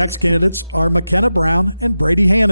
Just previous orange campaign from Pregame.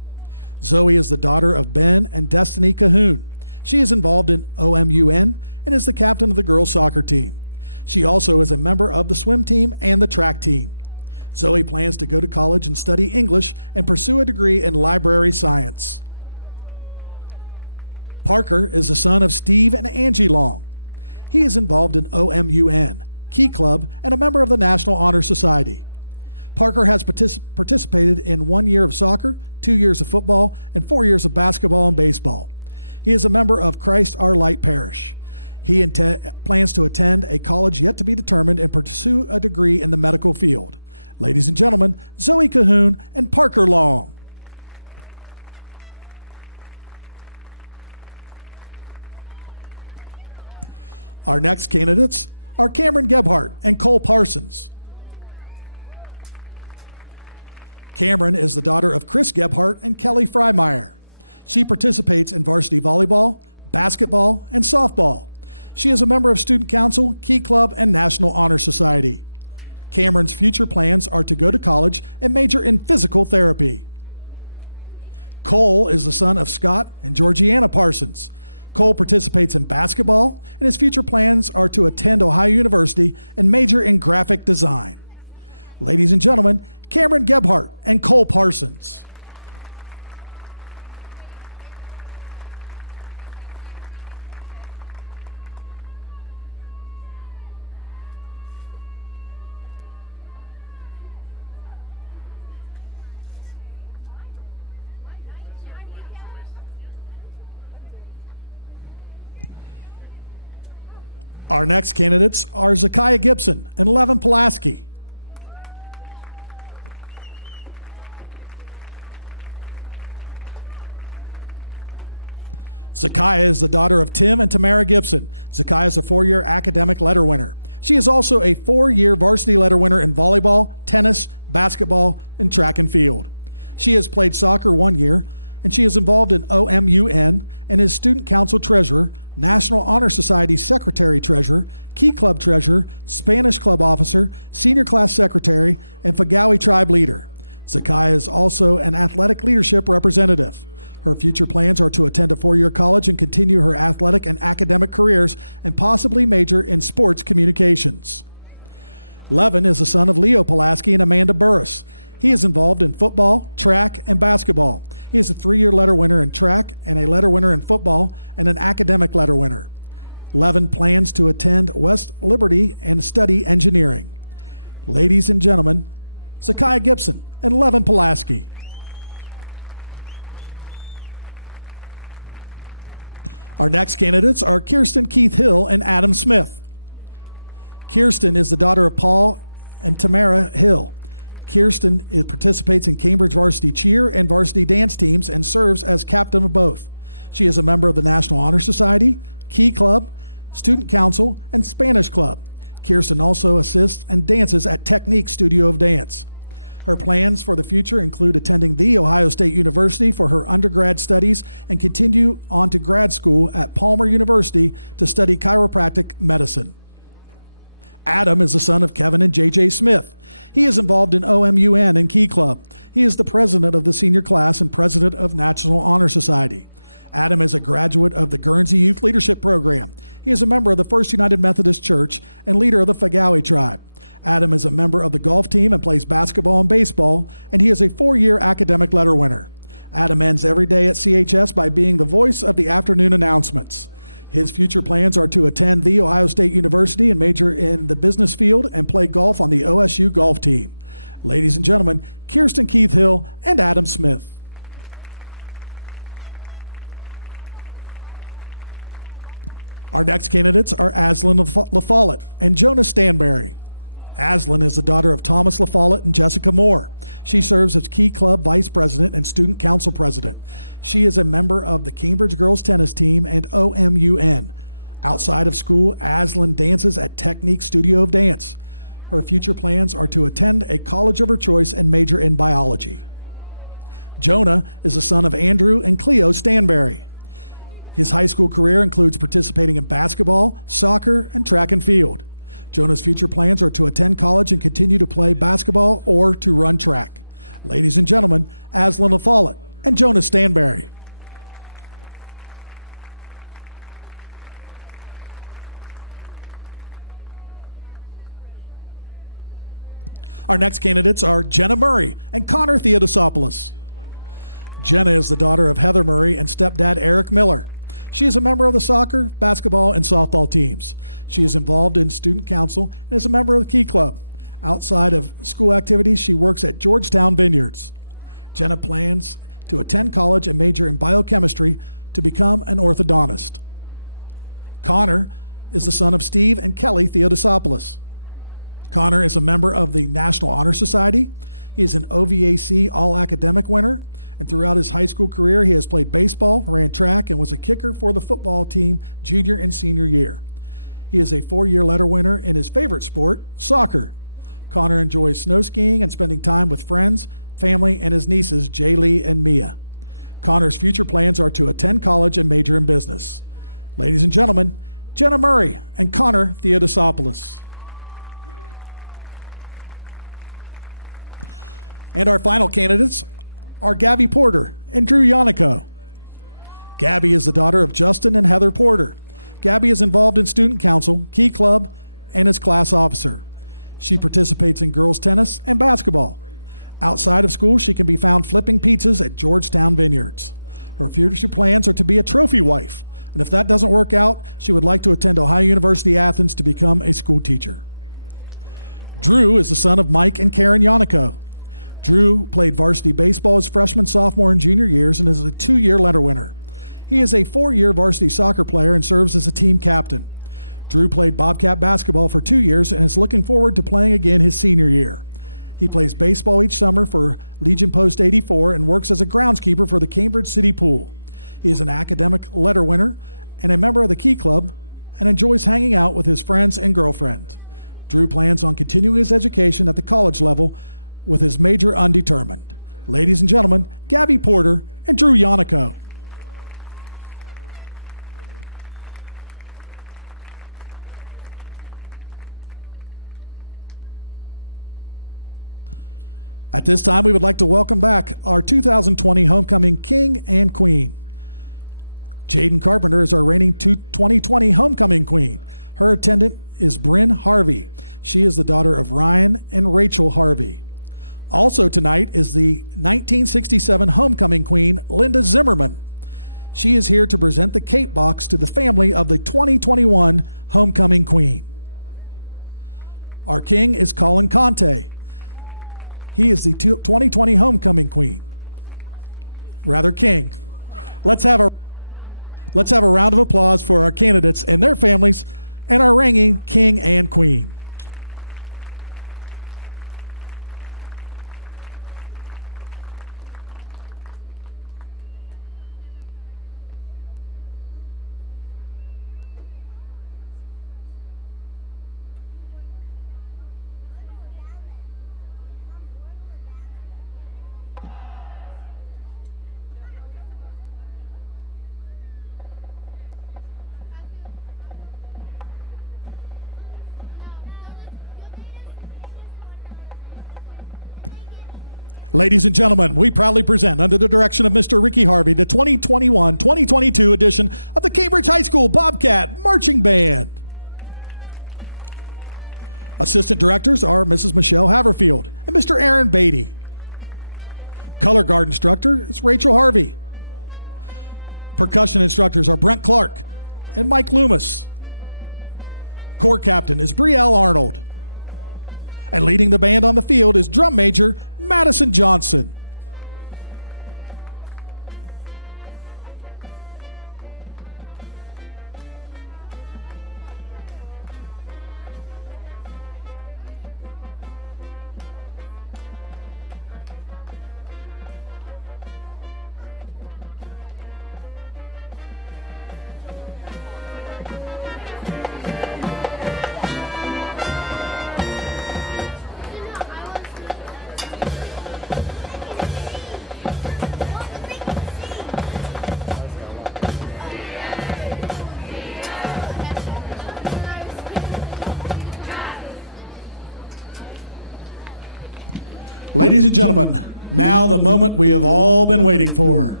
Ladies and gentlemen, now the moment we have all been waiting for.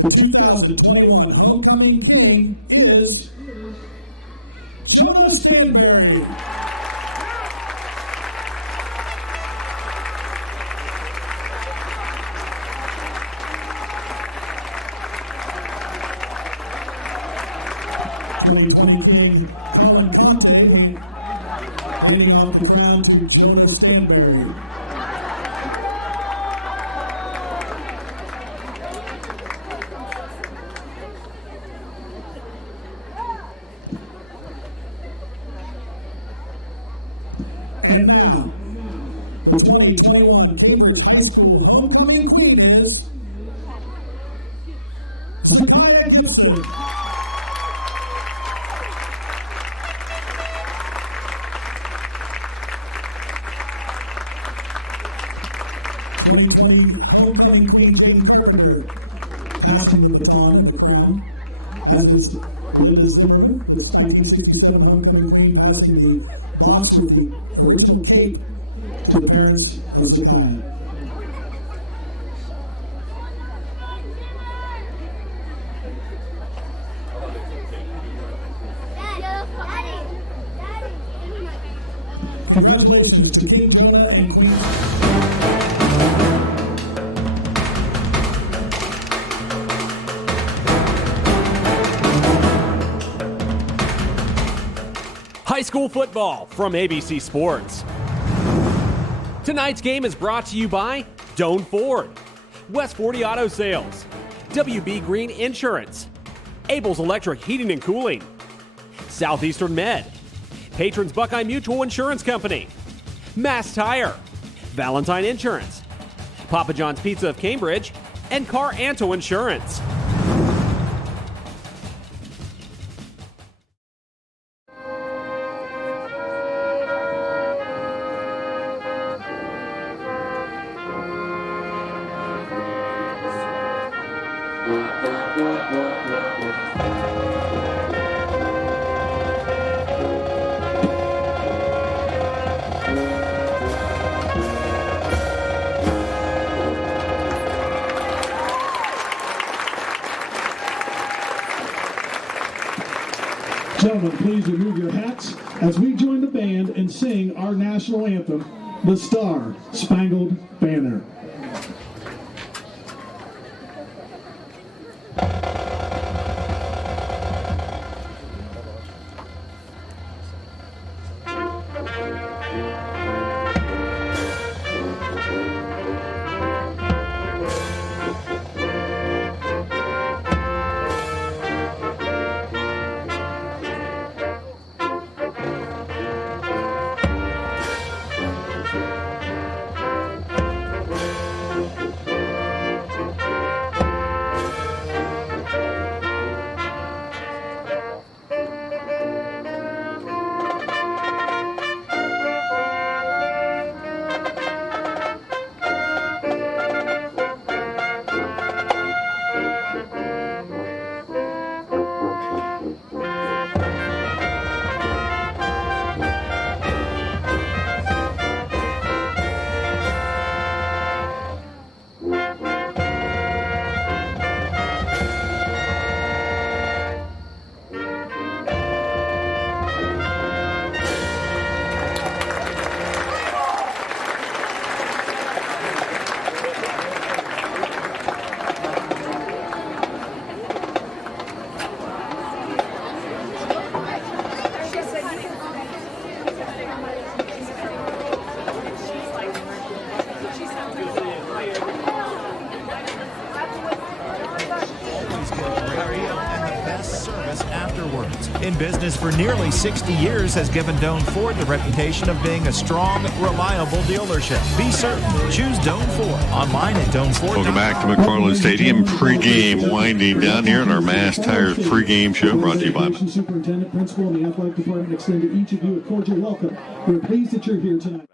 The 2021 homecoming king is Jonah Stanberry. '20 Colin Conte handing off the crown to Jonah Stanberry. And now, the 2021 Cambridge High School homecoming queen is Zakiah Gibson. 2020 homecoming queen James Carpenter passing the baton of the crown, as is Linda Zimmerman, the 1967 homecoming queen, passing the box with the original cape to the parents of Zakiah. Congratulations to King Jonah and Queen. High school football from ABC Sports. Tonight's game is brought to you by Doan Ford, West 40 Auto Sales, WB Green Insurance, Abel's Electric Heating and Cooling, Southeastern Med, Patrons Buckeye Mutual Insurance Company, Mass Tire, Valentine Insurance, Papa John's Pizza of Cambridge, and Car Anto Insurance. Gentlemen, please remove your hats as we join the band and sing our national anthem, The Star Spangled Banner. In business for nearly 60 years, has given Doan Ford the reputation of being a strong, reliable dealership. Be certain. Choose Doan Ford. Online at DoanFord. Welcome back to McFarland Stadium. Pregame winding down here in our Mass Tires pregame show, brought to you by Superintendent, Principal, and the Athletic Department extend to each of you a cordial welcome. We're pleased that you're here tonight.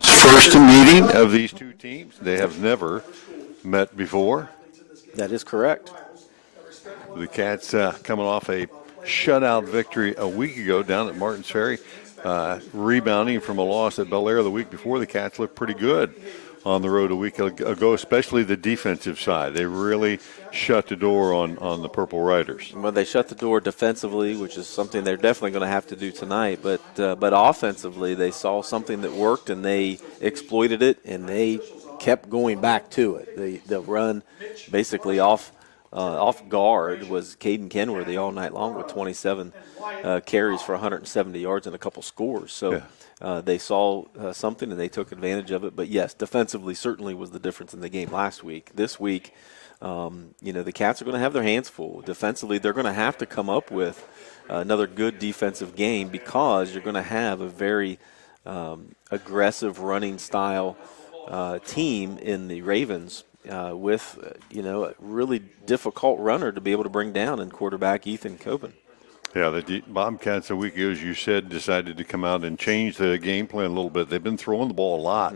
First meeting of these two teams. They have never met before. That is correct. The Cats coming off a shutout victory a week ago down at Martins Ferry, rebounding from a loss at Bel Air the week before. The Cats looked pretty good on the road a week ago, especially the defensive side. They really shut the door on the Purple Riders. Well, they shut the door defensively, which is something they're definitely going to have to do tonight. But offensively, they saw something that worked, and they exploited it, and they kept going back to it. The run basically off guard was Caden Kenworthy all night long with 27 carries for 170 yards and a couple scores. So they saw something, and they took advantage of it. But, yes, defensively certainly was the difference in the game last week. This week, the Cats are going to have their hands full. Defensively, they're going to have to come up with another good defensive game because you're going to have a very aggressive running style team in the Ravens with, a really difficult runner to be able to bring down in quarterback Ethan Copen. Yeah, the Bobcats a week ago, as you said, decided to come out and change the game plan a little bit. They've been throwing the ball a lot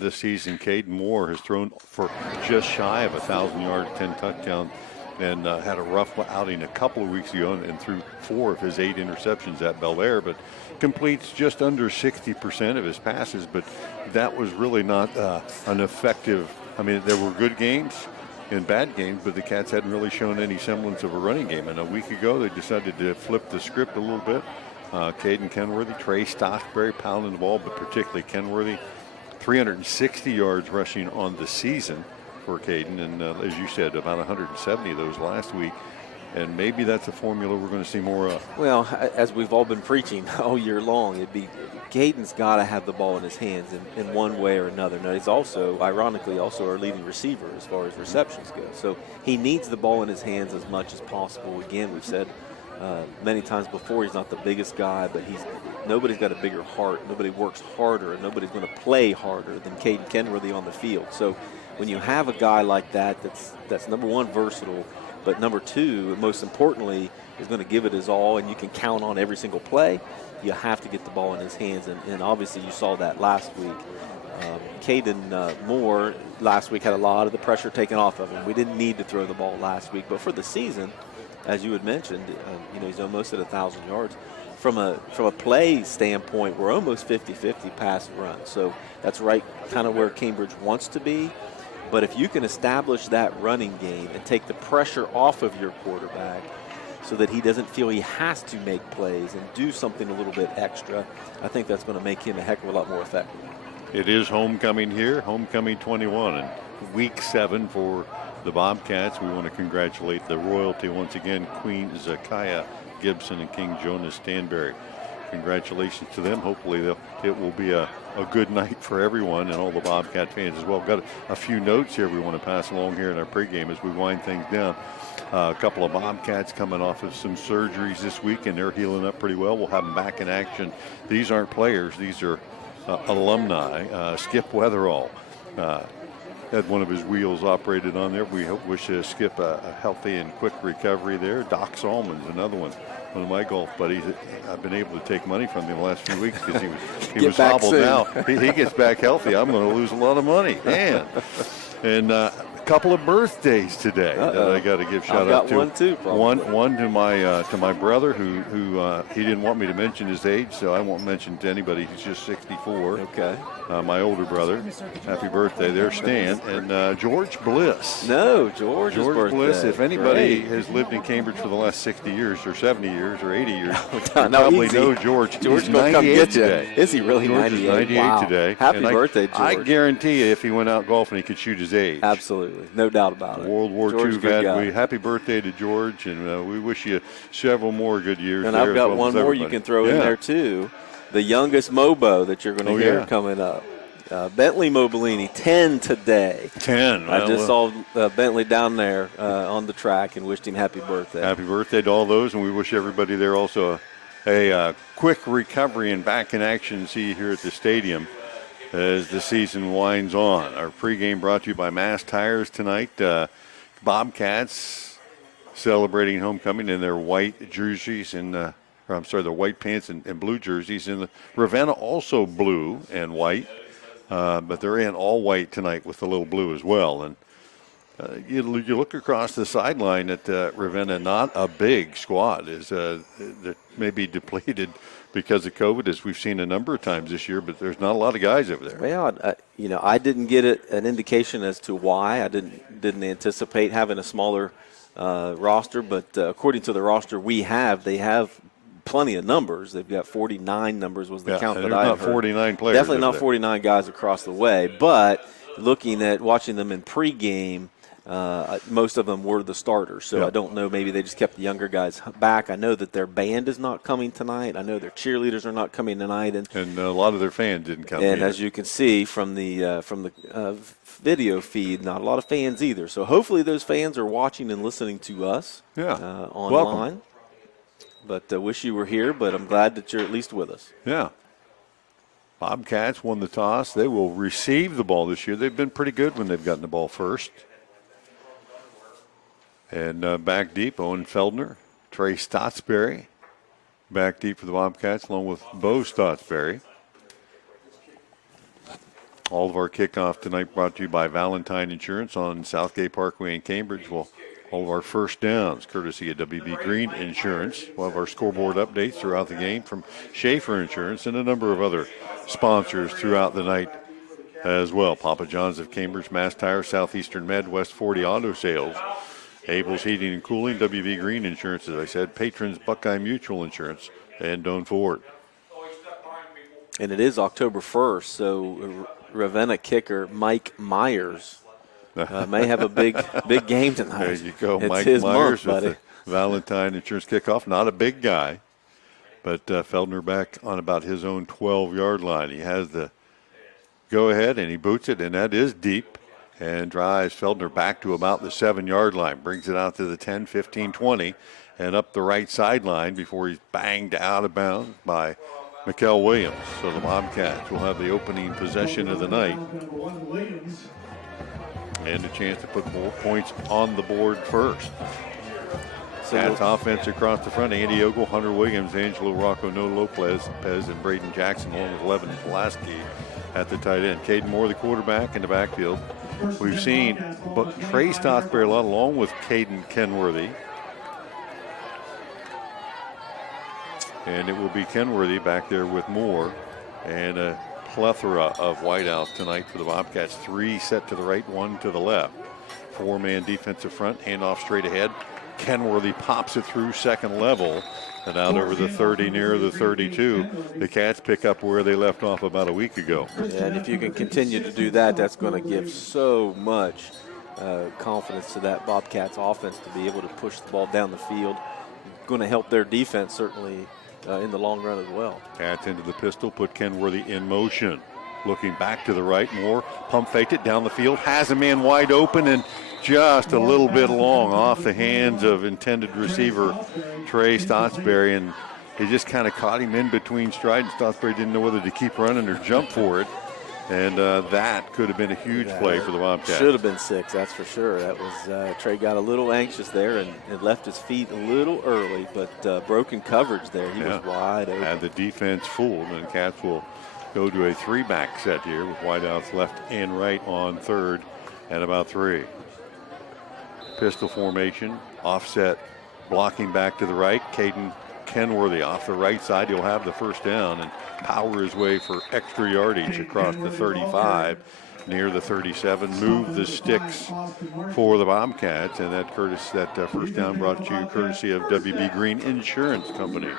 this season. Caden Moore has thrown for just shy of 1,000 yards, 10 touchdowns, and had a rough outing a couple of weeks ago and threw 4 of his 8 interceptions at Bel Air, but completes just under 60% of his passes. But that was really not an effective – I mean, there were good games and bad games, but the Cats hadn't really shown any semblance of a running game. And a week ago, they decided to flip the script a little bit. Caden Kenworthy, Trey Stockberry pounding the ball, but particularly Kenworthy, 360 yards rushing on the season for Caden, and as you said, about 170 of those last week. And maybe that's a formula we're going to see more of. Well, as we've all been preaching all year long, Caden's got to have the ball in his hands in one way or another. Now, he's also, ironically, also our leading receiver as far as receptions go. So he needs the ball in his hands as much as possible. Again, we've said many times before, he's not the biggest guy, but nobody's got a bigger heart. Nobody works harder, and nobody's going to play harder than Caden Kenworthy on the field. So when you have a guy like that, that's number one, versatile, but number two, and most importantly, is going to give it his all, and you can count on every single play. You have to get the ball in his hands, and obviously you saw that last week. Caden Moore last week had a lot of the pressure taken off of him. We didn't need to throw the ball last week, but for the season, as you had mentioned, he's almost at 1,000 yards. From a play standpoint, we're almost 50-50 pass and run. So that's right kind of where Cambridge wants to be. But if you can establish that running game and take the pressure off of your quarterback so that he doesn't feel he has to make plays and do something a little bit extra, I think that's going to make him a heck of a lot more effective. It is homecoming here, homecoming 21, and week 7 for the Bobcats. We want to congratulate the royalty once again, Queen Zakiah Gibson and King Jonas Stanberry. Congratulations to them. Hopefully it will be a good night for everyone and all the Bobcat fans as well. Got a few notes here we want to pass along here in our pregame as we wind things down. A couple of Bobcats coming off of some surgeries this week, and they're healing up pretty well. We'll have them back in action. These aren't players. These are alumni. Skip Weatherall had one of his wheels operated on there. We wish Skip a healthy and quick recovery there. Doc Salmon's another one of my golf buddies. I've been able to take money from him the last few weeks because he was hobbled now. He gets back healthy. I'm going to lose a lot of money. Man. And a couple of birthdays today that I got to give shout out to. One too, probably. One to my brother who he didn't want me to mention his age, so I won't mention to anybody. He's just 64. Okay. My older brother. Happy birthday there, Stan. And George Bliss. No, George's birthday. Bliss. If anybody Great. has lived in Cambridge for the last 60 years or 70 years or 80 years, you no, probably easy. know George. George He's gonna come 98 get you. today. Is he really George 98? is 98 Wow. today. Happy And birthday, George. I guarantee you if he went out golfing, he could shoot his age. Absolutely. No doubt about it. World War George, II good guy. vet. Happy birthday to George, and we wish you several more good years. And there I've got as well one as more everybody. you can throw in there, too. The youngest Mobo that you're going to hear coming up. Bentley Mobilini, 10 today. 10. I just saw Bentley down there on the track and wished him happy birthday. Happy birthday to all those, and we wish everybody there also a quick recovery and back in action. See you here at the stadium as the season winds on. Our pregame brought to you by Mass Tires tonight. Bobcats celebrating homecoming in their white jerseys and their white pants and blue jerseys. And the Ravenna also blue and white, but they're in all white tonight with the little blue as well. And you look across the sideline at Ravenna, not a big squad. They're maybe depleted because of COVID, as we've seen a number of times this year, but there's not a lot of guys over there. Well, I didn't get an indication as to why. I didn't anticipate having a smaller roster, but according to the roster they have plenty of numbers. They've got 49 numbers was the count that I heard. Not 49 players. Definitely not 49 guys across the way, but watching them in pregame, most of them were the starters, so I don't know. Maybe they just kept the younger guys back. I know that their band is not coming tonight. I know their cheerleaders are not coming tonight, and a lot of their fans didn't come. And either. as you can see from the video feed, not a lot of fans either. So hopefully those fans are watching and listening to us online. Welcome. But wish you were here. But I'm glad that you're at least with us. Yeah. Bobcats won the toss. They will receive the ball this year. They've been pretty good when they've gotten the ball first. And back deep, Owen Feldner, Trey Stottsberry. Back deep for the Bobcats, along with Bo Stottsberry. All of our kickoff tonight brought to you by Valentine Insurance on Southgate Parkway in Cambridge. Well, all of our first downs, courtesy of WB Green Insurance. We'll have our scoreboard updates throughout the game from Schaefer Insurance and a number of other sponsors throughout the night as well. Papa John's of Cambridge, Mass Tire, Southeastern Med, West 40 Auto Sales, Abel's Heating and Cooling, WB Green Insurance, as I said, Patrons Buckeye Mutual Insurance, and Doan Ford. And it is October 1st, so Ravenna kicker Mike Myers may have a big game tonight. There you go, it's Mike his Myers month, buddy. Valentine Insurance kickoff. Not a big guy, but Feldner back on about his own 12-yard line. He has the go-ahead, and he boots it, and that is deep, and drives Feldner back to about the 7-yard line. Brings it out to the 10, 15, 20, and up the right sideline before he's banged out of bounds by Mikkel Williams. So the Bobcats will have the opening possession of the night and a chance to put more points on the board first. Cats offense across the front. Andy Ogle, Hunter Williams, Angelo Rocco, No Lopez, and Braden Jackson, along with Levin Pulaski at the tight end. Caden Moore, the quarterback, in the backfield. We've seen Trey Stotsberry a lot, along with Caden Kenworthy. And it will be Kenworthy back there with Moore, and a plethora of wideouts tonight for the Bobcats. 3 set to the right, 1 to the left. 4-man defensive front, handoff straight ahead. Kenworthy pops it through second level and out over the 30 near the 32. The Cats pick up where they left off about a week ago. Yeah, and if you can continue to do that, that's going to give so much confidence to that Bobcats offense to be able to push the ball down the field. Going to help their defense certainly in the long run as well. Cats into the pistol, put Kenworthy in motion. Looking back to the right, Moore pump faked it down the field, has a man wide open and just a little bit long off the hands of intended receiver Trey Stotsberry, and he just kind of caught him in between strides. Stotsberry didn't know whether to keep running or jump for it, and that could have been a huge play for the Bobcats. Should have been 6, that's for sure. That was Trey got a little anxious there and left his feet a little early, but broken coverage there. He was wide open. Had the defense fooled, and Cats will go to a 3-back set here with wideouts left and right on third and about 3. Pistol formation, offset, blocking back to the right. Caden Kenworthy off the right side. He'll have the first down and power his way for extra yardage across the 35 near the 37. Move the sticks for the Bobcats, and that first down brought to you courtesy of WB Green Insurance Company.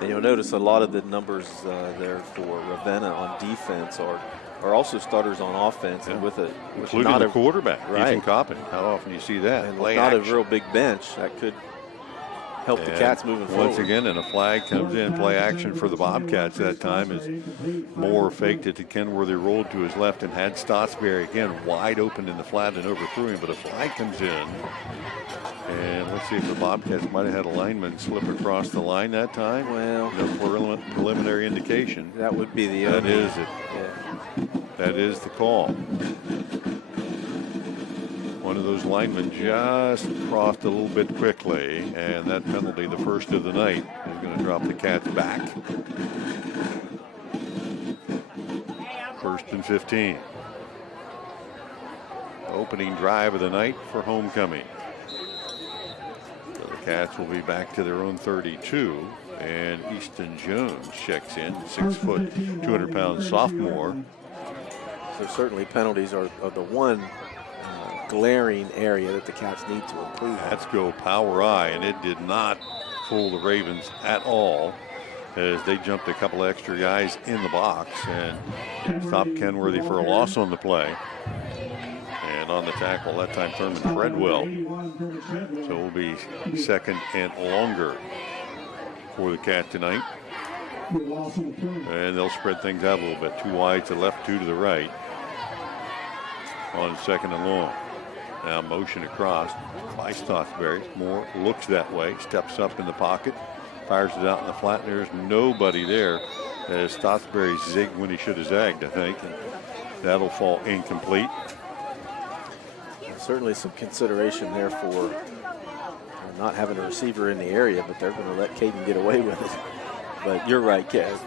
And you'll notice a lot of the numbers there for Ravenna on defense are also starters on offense, and including not the quarterback, right. Ethan Coppin. How often do you see that? And not a real big bench, that could help the Cats moving forward. Once again, and a flag comes in. Play action for the Bobcats that time as Moore faked it to Kenworthy, rolled to his left, and had Stotsberry again wide open in the flat and overthrew him, but a flag comes in. And let's see if the Bobcats might have had a lineman slip across the line that time. Well, no preliminary indication. That would be the That is it. Yeah. That is the call. One of those linemen just crossed a little bit quickly, and that penalty, the first of the night, is going to drop the Cats back. 1st and 15. Opening drive of the night for homecoming. Cats will be back to their own 32, and Easton Jones checks in, 6 foot, 200-pound sophomore. So certainly penalties are the one glaring area that the Cats need to improve. Let's go power I, and it did not fool the Ravens at all as they jumped a couple extra guys in the box and stopped Kenworthy for a loss on the play. And on the tackle, that time Thurman Treadwell. So it will be 2nd and longer for the Cat tonight. And they'll spread things out a little bit. 2 wide to left, 2 to the right. On 2nd and long. Now motion across by Stotsberry. Moore looks that way, steps up in the pocket, fires it out in the flat. There's nobody there as Stotsberry zigged when he should have zagged, I think. And that'll fall incomplete. Certainly some consideration there for not having a receiver in the area, but they're going to let Caden get away with it. But you're right, Kev.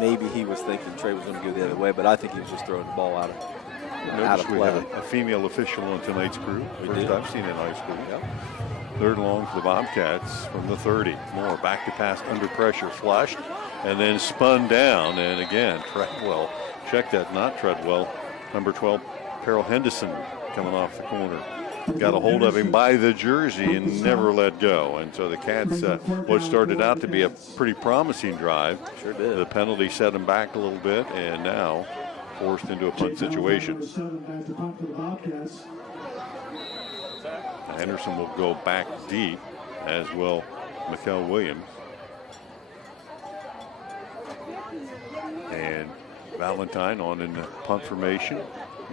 Maybe he was thinking Trey was going to go the other way, but I think he was just throwing the ball out of play. We have a female official on tonight's crew. First I've seen in high school. Yep. 3rd and long for the Bobcats from the 30. Moore back to pass under pressure, flushed, and then spun down. And again, Treadwell, check that, not Treadwell, number 12, Peril Henderson, coming off the corner. Got a hold of him by the jersey and never let go. And so the Cats, what started out to be a pretty promising drive. Sure did. The penalty set them back a little bit, and now forced into a punt situation. Henderson will go back deep. as well Mikkel Williams. And Valentine on in the punt formation.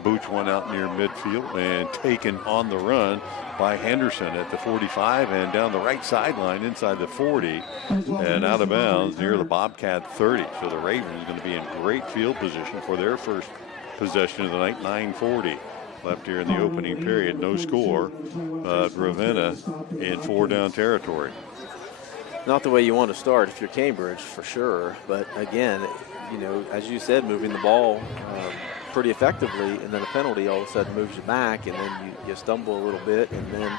Boots one out near midfield and taken on the run by Henderson at the 45 and down the right sideline inside the 40 and out of bounds near the Bobcat 30. So the Ravens are going to be in great field position for their first possession of the night. 9:40 left here in the opening period. No score. Ravenna in 4-down territory. Not the way you want to start if you're Cambridge, for sure. But again, you know, as you said, moving the ball pretty effectively, and then a penalty all of a sudden moves you back, and then you stumble a little bit, and then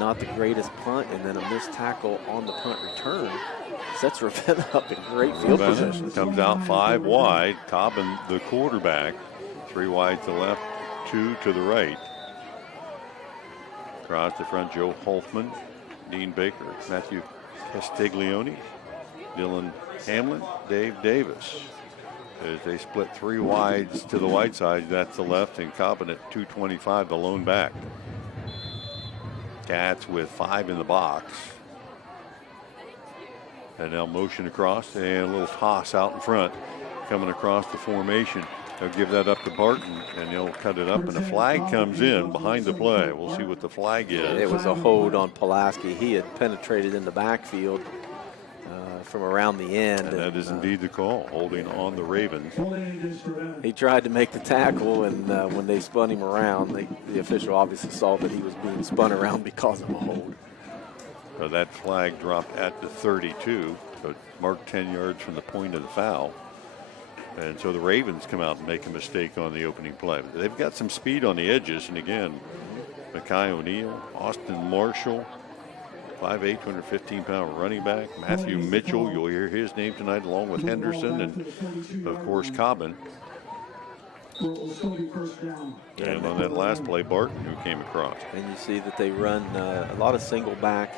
not the greatest punt, and then a missed tackle on the punt return sets Ravenna up in great field position. Comes out 5 wide. Cobbin, the quarterback, 3 wide to the left, 2 to the right. Across the front, Joe Holtzman, Dean Baker, Matthew Castiglione, Dylan Hamlin, Dave Davis. As they split 3 wides to the wide side, that's the left, and Cobbin at 225, the lone back. Cats with 5 in the box. And now motion across and a little toss out in front. Coming across the formation. They'll give that up to Barton, and he'll cut it up, and a flag comes in behind the play. We'll see what the flag is. It was a hold on Pulaski. He had penetrated in the backfield from around the end. And that is indeed the call, holding on the Ravens. He tried to make the tackle, and when they spun him around, the official obviously saw that he was being spun around because of a hold. So that flag dropped at the 32, so marked 10 yards from the point of the foul. And so the Ravens come out and make a mistake on the opening play. But they've got some speed on the edges, and again, Mackay O'Neill, Austin Marshall, 5'8", 215-pound running back. Matthew Mitchell, you'll hear his name tonight along with Henderson and, of course, Cobbin. And on that last play, Barton, who came across. And you see that they run a lot of single back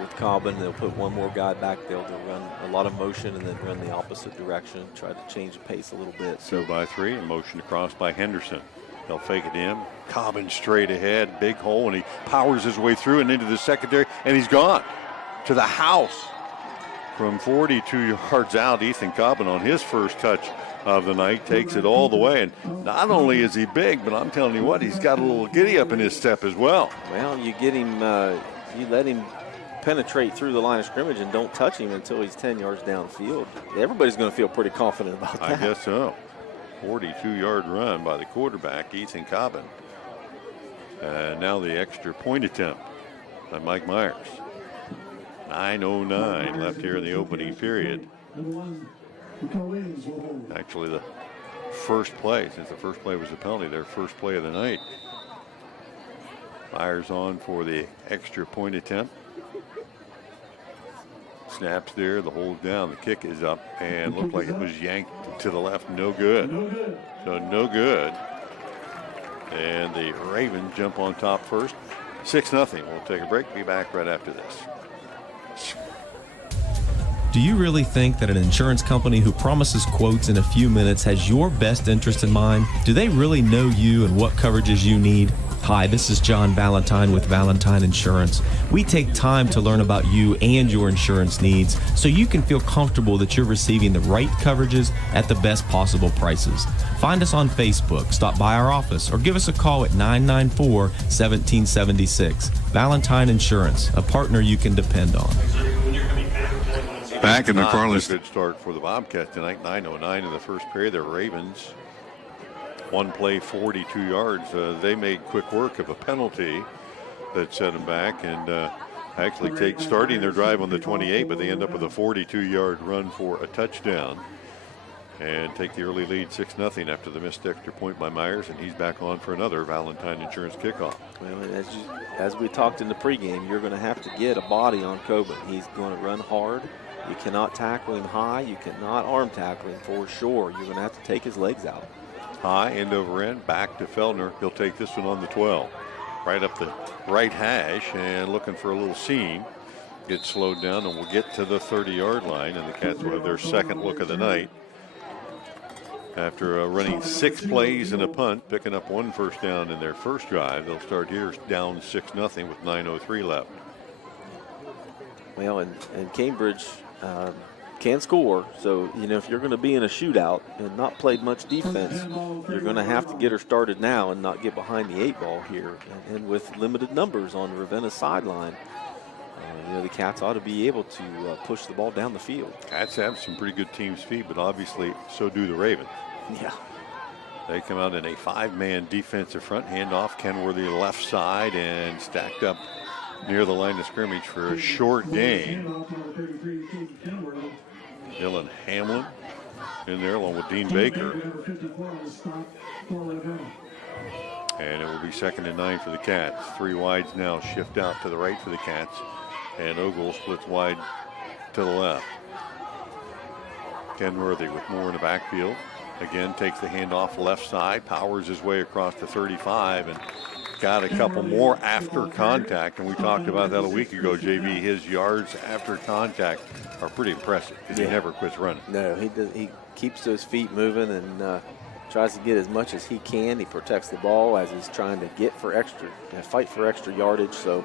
with Cobbin. They'll put one more guy back there. They'll run a lot of motion and then run the opposite direction, try to change the pace a little bit. So by 3, and motion across by Henderson. They'll fake it in. Cobbin straight ahead, big hole, and he powers his way through and into the secondary, and he's gone to the house. From 42 yards out, Ethan Cobbin on his first touch of the night takes it all the way. And not only is he big, but I'm telling you what, he's got a little giddy up in his step as well. Well, you get him, you let him penetrate through the line of scrimmage and don't touch him until he's 10 yards downfield. Everybody's going to feel pretty confident about that. I guess so. 42-yard run by the quarterback, Ethan Cobbin. And now the extra point attempt by Mike Myers. 9:09 left here in the opening period. Actually, the first play, since the first play was a penalty, their first play of the night. Myers on for the extra point attempt. Snaps there, the hold down, the kick is up, and looked like it was yanked to the left, no good. So no good. And the Ravens jump on top first, 6-0. We'll take a break, be back right after this. Do you really think that an insurance company who promises quotes in a few minutes has your best interest in mind? Do they really know you and what coverages you need? Hi, this is John Valentine with Valentine Insurance. We take time to learn about you and your insurance needs so you can feel comfortable that you're receiving the right coverages at the best possible prices. Find us on Facebook, stop by our office, or give us a call at 994-1776. Valentine Insurance, a partner you can depend on. Back in McFarland. Good start for the Bobcats tonight. 9:09 in the first period. The Ravens, one play, 42 yards. They made quick work of a penalty that set them back, and actually take starting their drive on the 28, but they end up with a 42-yard run for a touchdown and take the early lead 6-0 after the missed extra point by Myers, and he's back on for another Valentine Insurance kickoff. Well, as we talked in the pregame, you're going to have to get a body on Coben. He's going to run hard. You cannot tackle him high. You cannot arm tackle him for sure. You're going to have to take his legs out. High, end over end, back to Feldner. He'll take this one on the 12. Right up the right hash and looking for a little seam. Gets slowed down, and we'll get to the 30-yard line, and the Cats will have their second look of the night. After running 6 plays and a punt, picking up 1 first down in their first drive, they'll start here down 6-0 with 9:03 left. Well, and Cambridge can score. So, if you're going to be in a shootout and not played much defense, you're going to have to get her started now and not get behind the 8 ball here. And with limited numbers on Ravenna's sideline, the Cats ought to be able to push the ball down the field. Cats have some pretty good team speed, but obviously so do the Ravens. Yeah. They come out in a 5-man defensive front, handoff Kenworthy left side and stacked up near the line of scrimmage for a short gain. Dylan Hamlin in there along with Dean Baker. And it will be 2nd and 9 for the Cats. 3 wides now shift out to the right for the Cats. And Ogle splits wide to the left. Kenworthy with Moore in the backfield. Again, takes the handoff left side, powers his way across the 35, and got a couple more after contact. And we talked about that a week ago, JV. His yards after contact are pretty impressive because he never quits running. No, he does. He keeps those feet moving and tries to get as much as he can. He protects the ball as he's trying to get for extra, fight for extra yardage. So,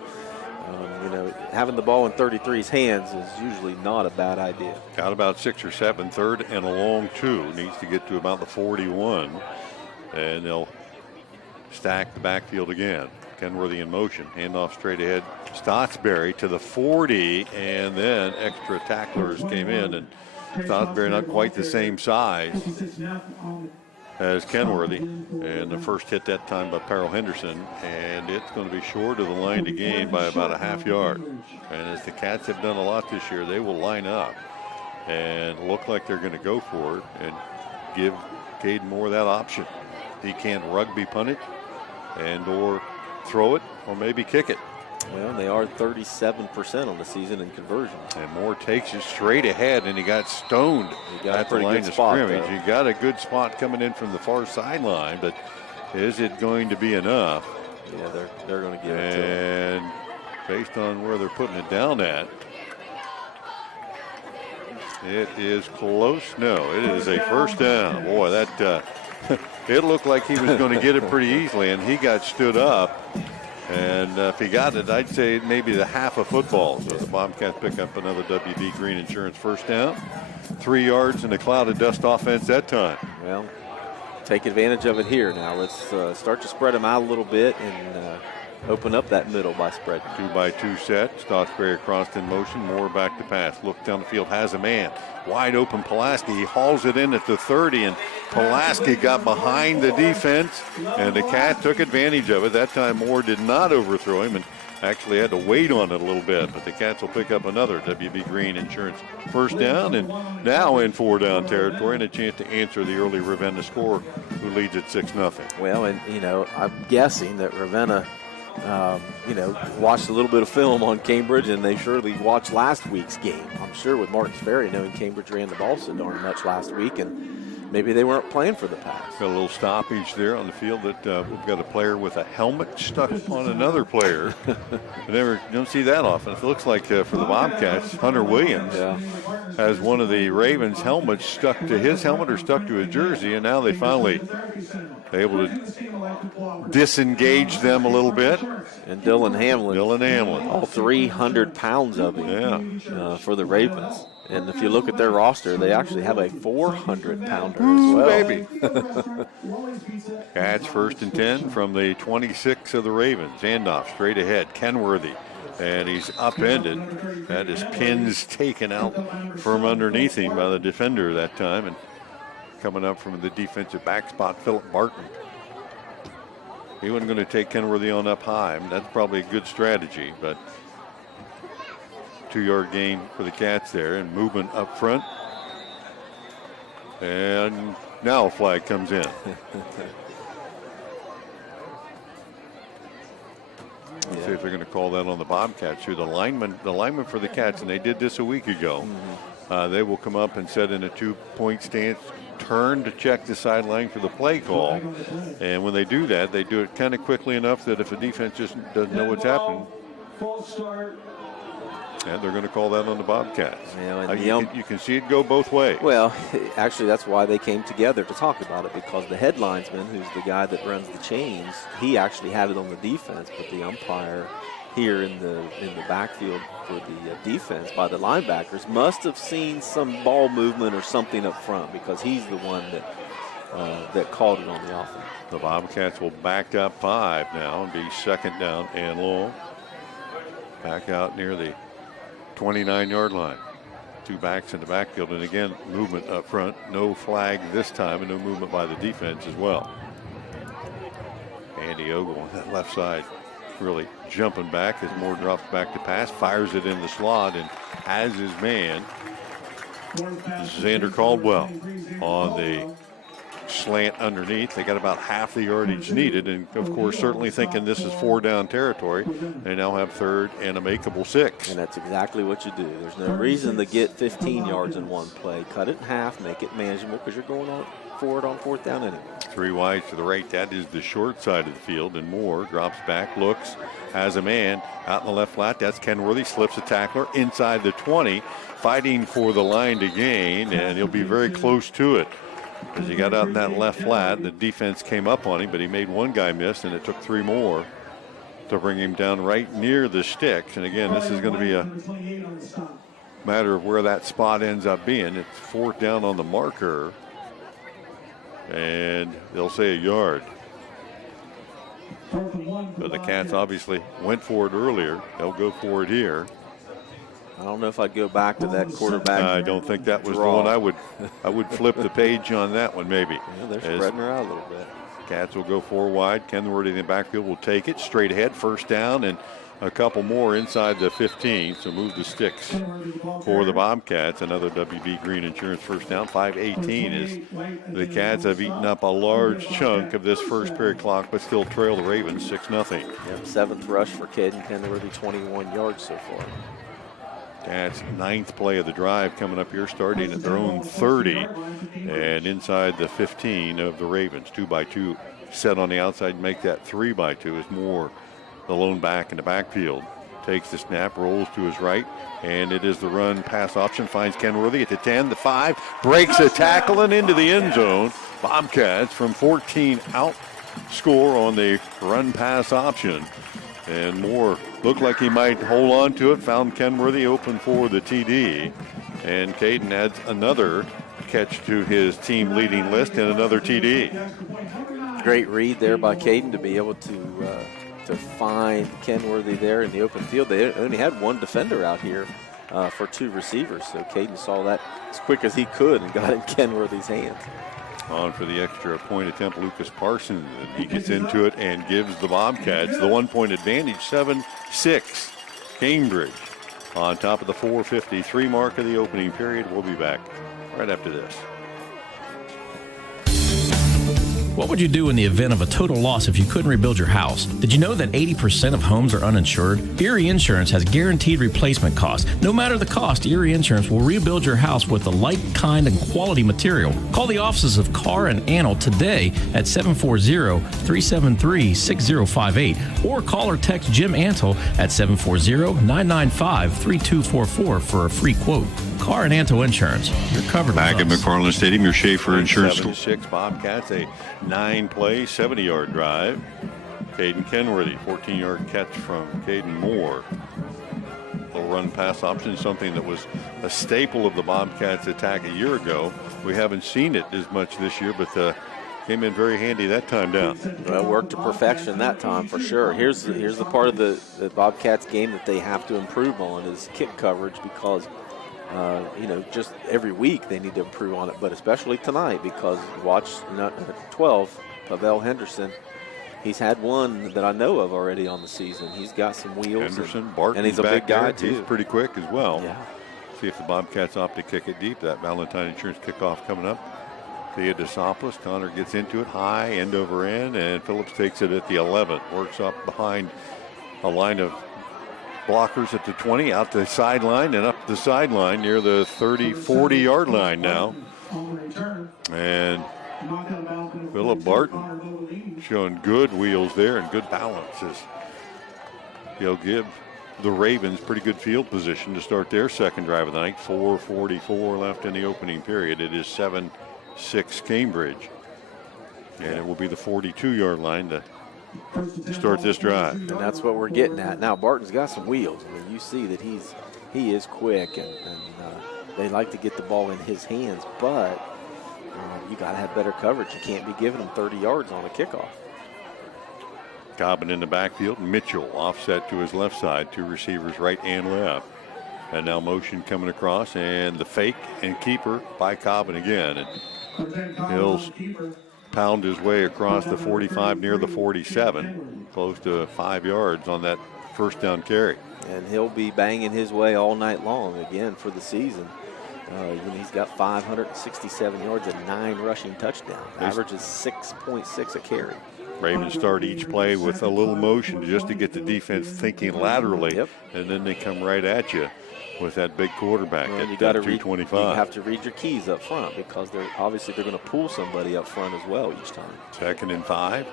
having the ball in 33's hands is usually not a bad idea. Got about 6 or 7, 3rd and a long 2. Needs to get to about the 41. And they'll stack the backfield again. Kenworthy in motion. Handoff straight ahead. Stottsbury to the 40. And then extra tacklers came in. And Stottsbury not quite the same size as Kenworthy, and the first hit that time by Peril Henderson, and it's going to be short of the line to gain by about a half yard. And as the Cats have done a lot this year, they will line up and look like they're going to go for it and give Caden Moore that option. He can rugby punt it and or throw it or maybe kick it. Well, they are 37% on the season in conversions. And Moore takes it straight ahead, and he got stoned at the line of scrimmage. He got a good spot coming in from the far sideline, but is it going to be enough? Yeah, they're going to give it to him. And based on where they're putting it down at, it is close. No, it is a first down. Boy, that it looked like he was going to get it pretty easily, and he got stood up. And if he got it, I'd say maybe the half of football. So the Bobcats pick up another WB Green Insurance first down. 3 yards in a cloud of dust offense that time. Well, take advantage of it here now. Let's start to spread them out a little bit and open up that middle by spreading. 2-by-2 set. Stottsbury across in motion. Moore back to pass. Look down the field. Has a man. Wide open Pulaski. He hauls it in at the 30, and Pulaski got behind the defense, and the Cats took advantage of it. That time Moore did not overthrow him and actually had to wait on it a little bit, but the Cats will pick up another WB Green Insurance first down, and now in 4-down territory and a chance to answer the early Ravenna score, who leads at 6-0. Well, and, I'm guessing that Ravenna watched a little bit of film on Cambridge, and they surely watched last week's game. I'm sure with Martins Ferry knowing Cambridge ran the ball so darn much last week, and maybe they weren't playing for the pass. Got a little stoppage there on the field that we've got a player with a helmet stuck on another player. You don't see that often. It looks like for the Bobcats, Hunter Williams has one of the Ravens' helmets stuck to his helmet or stuck to his jersey, and now they finally able to disengage them a little bit. And Dylan Hamlin. All 300 pounds of him for the Ravens. And if you look at their roster, they actually have a 400-pounder as well. Baby. Cats first and 10 from the 26 of the Ravens. Handoff straight ahead. Kenworthy. And he's upended. That is pins taken out from underneath him by the defender that time. And coming up from the defensive back spot, Philip Barton. He wasn't going to take Kenworthy on up high. I mean, that's probably a good strategy, but 2-yard gain for the Cats there, and movement up front. And now a flag comes in. Let's see if they're going to call that on the Bobcats here. The lineman for the Cats, and they did this a week ago. They will come up and set in a 2-point stance, turn to check the sideline for the play call. And when they do that, they do it kind of quickly enough that if the defense just doesn't know what's happening, and they're going to call that on the Bobcats. You can see it go both ways. Well, actually, that's why they came together to talk about it, because the head linesman, who's the guy that runs the chains, he actually had it on the defense, but the umpire here in the backfield for the defense by the linebackers must have seen some ball movement or something up front, because he's the one that called it on the offense. The Bobcats will back up 5 now and be 2nd down and long. Back out near the 29-yard line. 2 backs in the backfield, and again, movement up front. No flag this time, and no movement by the defense as well. Andy Ogle on that left side really jumping back as Moore drops back to pass, fires it in the slot, and has his man, Xander Caldwell, on the slant underneath. They got about half the yardage needed, and of course certainly thinking this is 4-down territory. They now have 3rd and a makeable 6. And that's exactly what you do. There's no reason to get 15 yards in one play. Cut it in half, make it manageable, because you're going on forward on 4th down anyway. 3 wide to the right. That is the short side of the field, and Moore drops back, looks, has a man out in the left flat. That's Kenworthy, slips a tackler inside the 20, fighting for the line to gain, and he'll be very close to it. As he got out in that left flat, the defense came up on him, but he made one guy miss, and it took 3 more to bring him down right near the sticks. And again, this is going to be a matter of where that spot ends up being. It's 4th down on the marker, and they'll say a yard. But the Cats obviously went for it earlier. They'll go for it here. I don't know if I'd go back to that quarterback. I don't think that was draw. the one I would flip the page on that one, maybe. Yeah, they're spreading her out a little bit. Cats will go 4 wide. Kenworthy in the backfield will take it straight ahead, 1st down, and a couple more inside the 15. So move the sticks for the Bobcats. Another WB Green Insurance 1st down. 5:18 as the Cats have eaten up a large chunk of this first period clock, but still trail the Ravens 6-0. Yep, 7th rush for Caden Kenworthy, 21 yards so far. Cats 9th play of the drive coming up here, starting at their own 30 and inside the 15 of the Ravens. 2x2 set on the outside, make that 3x2 as Moore, the lone back in the backfield, takes the snap, rolls to his right, and it is the run pass option. Finds Kenworthy at the 10, the 5, breaks a tackle and into the end zone. Bobcats from 14 out score on the run pass option. And Moore looked like he might hold on to it, found Kenworthy open for the TD. And Caden adds another catch to his team leading list and another TD. Great read there by Caden to be able to find Kenworthy there in the open field. They only had 1 defender out here for 2 receivers. So Caden saw that as quick as he could and got in Kenworthy's hands. On for the extra point attempt, Lucas Parsons. And he gets into it and gives the Bobcats the 1-point advantage, 7-6. Cambridge on top of the 4:53 mark of the opening period. We'll be back right after this. What would you do in the event of a total loss if you couldn't rebuild your house? Did you know that 80% of homes are uninsured? Erie Insurance has guaranteed replacement costs. No matter the cost, Erie Insurance will rebuild your house with the like, kind, and quality material. Call the offices of Carr and Antle today at 740-373-6058 or call or text Jim Antle at 740-995-3244 for a free quote. Carr and Antle Insurance. You're covered. Back at with us. McFarland Stadium, your Schaefer Insurance. 7-6 Bobcats, a 9-play, 70-yard drive. Caden Kenworthy, 14-yard catch from Caden Moore. A run pass option, something that was a staple of the Bobcats attack a year ago. We haven't seen it as much this year, but came in very handy that time down. Well, worked to perfection that time for sure. Here's the part of the Bobcats game that they have to improve on is kick coverage, because just every week they need to improve on it, but especially tonight, because watch 12, Pavel Henderson. He's had one that I know of already on the season. He's got some wheels. Henderson, Barton, and he's a big guy too. He's pretty quick as well. Yeah. See if the Bobcats opt to kick it deep. That Valentine Insurance kickoff coming up. Thea DeSopoulos, Connor gets into it high, end over end, and Phillips takes it at the 11. Works up behind a line of blockers at the 20, out the sideline and up the sideline near the 30, 40-yard line now. And Philip Barton showing good wheels there and good balance as he'll give the Ravens pretty good field position to start their second drive of the night. 4:44 left in the opening period. It is 7-6 Cambridge. And it will be the 42-yard line to start this drive. And that's what we're getting at. Now, Barton's got some wheels. I mean, you see that he is quick, and they like to get the ball in his hands, but you got to have better coverage. You can't be giving him 30 yards on a kickoff. Cobbin in the backfield. Mitchell offset to his left side. Two receivers right and left. And now motion coming across, and the fake and keeper by Cobbin again. And he'll pound his way across the 45 near the 47, close to 5 yards on that first down carry. And he'll be banging his way all night long again for the season. He's got 567 yards and 9 rushing touchdowns. Average is 6.6 a carry. Ravens start each play with a little motion just to get the defense thinking laterally, and then they come right at you with that big quarterback at you got to 225. You have to read your keys up front because they're going to pull somebody up front as well each time. 2nd and 5.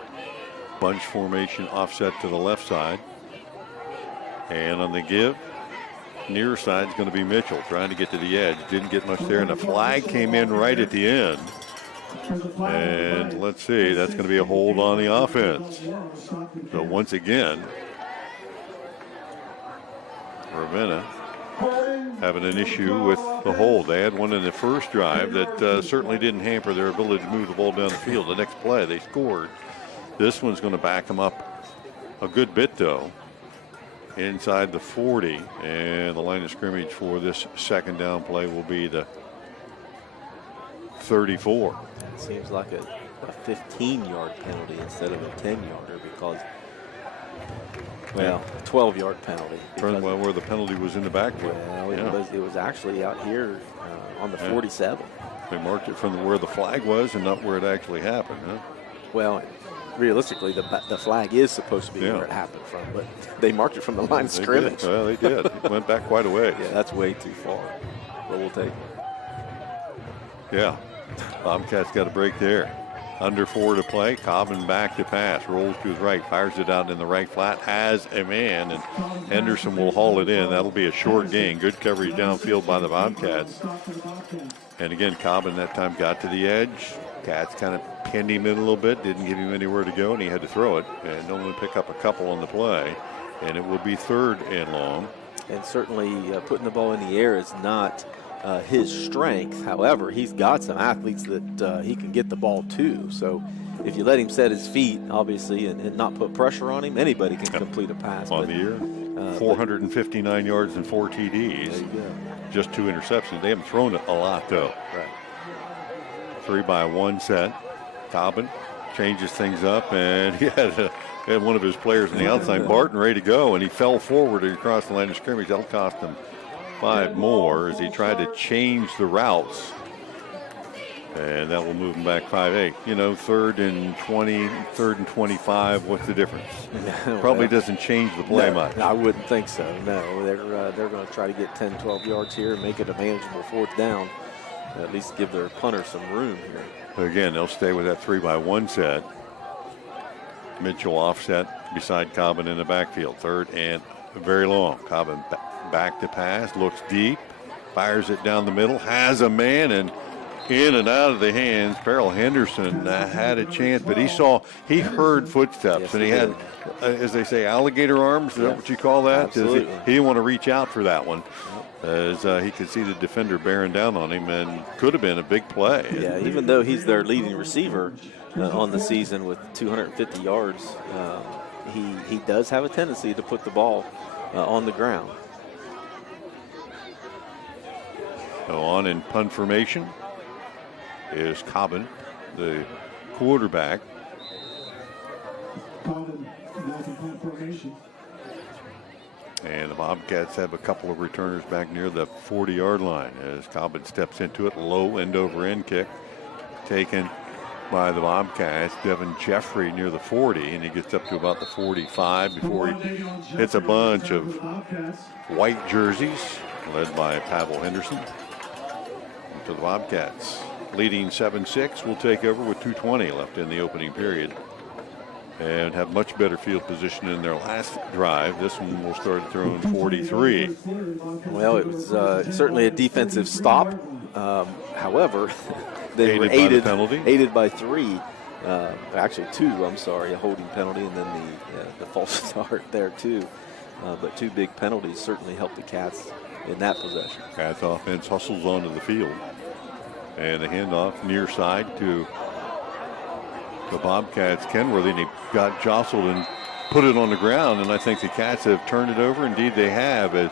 Bunch formation offset to the left side. And on the give, near side is going to be Mitchell trying to get to the edge. Didn't get much there, and the flag came in right at the end. And let's see, that's going to be a hold on the offense. So once again, Ravenna having an issue with the hold. They had one in the first drive that certainly didn't hamper their ability to move the ball down the field. The next play, they scored. This one's going to back them up a good bit, though, inside the 40. And the line of scrimmage for this second down play will be the 34. It seems like a 15-yard penalty instead of a 10-yarder because, well, a 12-yard penalty. Well, where the penalty was in the backfield. Well, it was actually out here on the 47. They marked it from where the flag was and not where it actually happened, huh? Well, realistically, the flag is supposed to be where it happened from, but they marked it from the line of scrimmage. Well, they did. It went back quite a ways. Yeah, that's way too far, but we'll take it. Yeah. Bobcats got a break there. Under 4 to play. Cobbin back to pass. Rolls to his right. Fires it out in the right flat. Has a man. And Henderson will haul it in. That'll be a short gain. Good coverage downfield by the Bobcats. And again, Cobbin that time got to the edge. Cats kind of pinned him in a little bit. Didn't give him anywhere to go. And he had to throw it. And only pick up a couple on the play. And it will be 3rd and long. And certainly putting the ball in the air is not his strength. However, he's got some athletes that he can get the ball to. So if you let him set his feet, obviously, and not put pressure on him, anybody can complete a pass. On the year, 459 yards and 4 TDs. There you go. Just 2 interceptions. They haven't thrown it a lot, though. Right. 3-by-1 set. Cobbin changes things up, and he had one of his players on the outside, Barton, ready to go, and he fell forward across the line of scrimmage. That'll cost him 5 more as he tried to change the routes. And that will move him back 5-8. 3rd and 20, 3rd and 25. What's the difference? Probably doesn't change the play much. I wouldn't think so. No, they're going to try to get 10, 12 yards here and make it a manageable 4th down. At least give their punter some room here. Again, they'll stay with that 3-by-1 set. Mitchell offset beside Cobbin in the backfield. 3rd and very long. Cobbin back to pass, looks deep, fires it down the middle, has a man, and in and out of the hands. Farrell Henderson had a chance, but he heard footsteps, yes, and he had, as they say, alligator arms. Is that what you call that? Absolutely. He didn't want to reach out for that one, as he could see the defender bearing down on him, and could have been a big play. Yeah, even though he's their leading receiver on the season with 250 yards, he does have a tendency to put the ball on the ground. So on in punt formation is Cobbin, the quarterback. Cobbin back in punt formation. And the Bobcats have a couple of returners back near the 40-yard line as Cobbin steps into it. Low end-over-end kick taken by the Bobcats. Devin Jeffrey near the 40, and he gets up to about the 45 before he hits a bunch of white jerseys led by Pavel Henderson. To the Bobcats, leading 7-6, will take over with 2:20 left in the opening period and have much better field position in their last drive. This one will start throwing 43. Well, it was certainly a defensive stop. However, they were aided by 3, Actually, 2, I'm sorry, a holding penalty, and then the false start there, too. But 2 big penalties certainly helped the Cats in that possession. Cats offense hustles onto the field. And the handoff near side to the Bobcats. Kenworthy, and he got jostled and put it on the ground, and I think the Cats have turned it over. Indeed, they have, as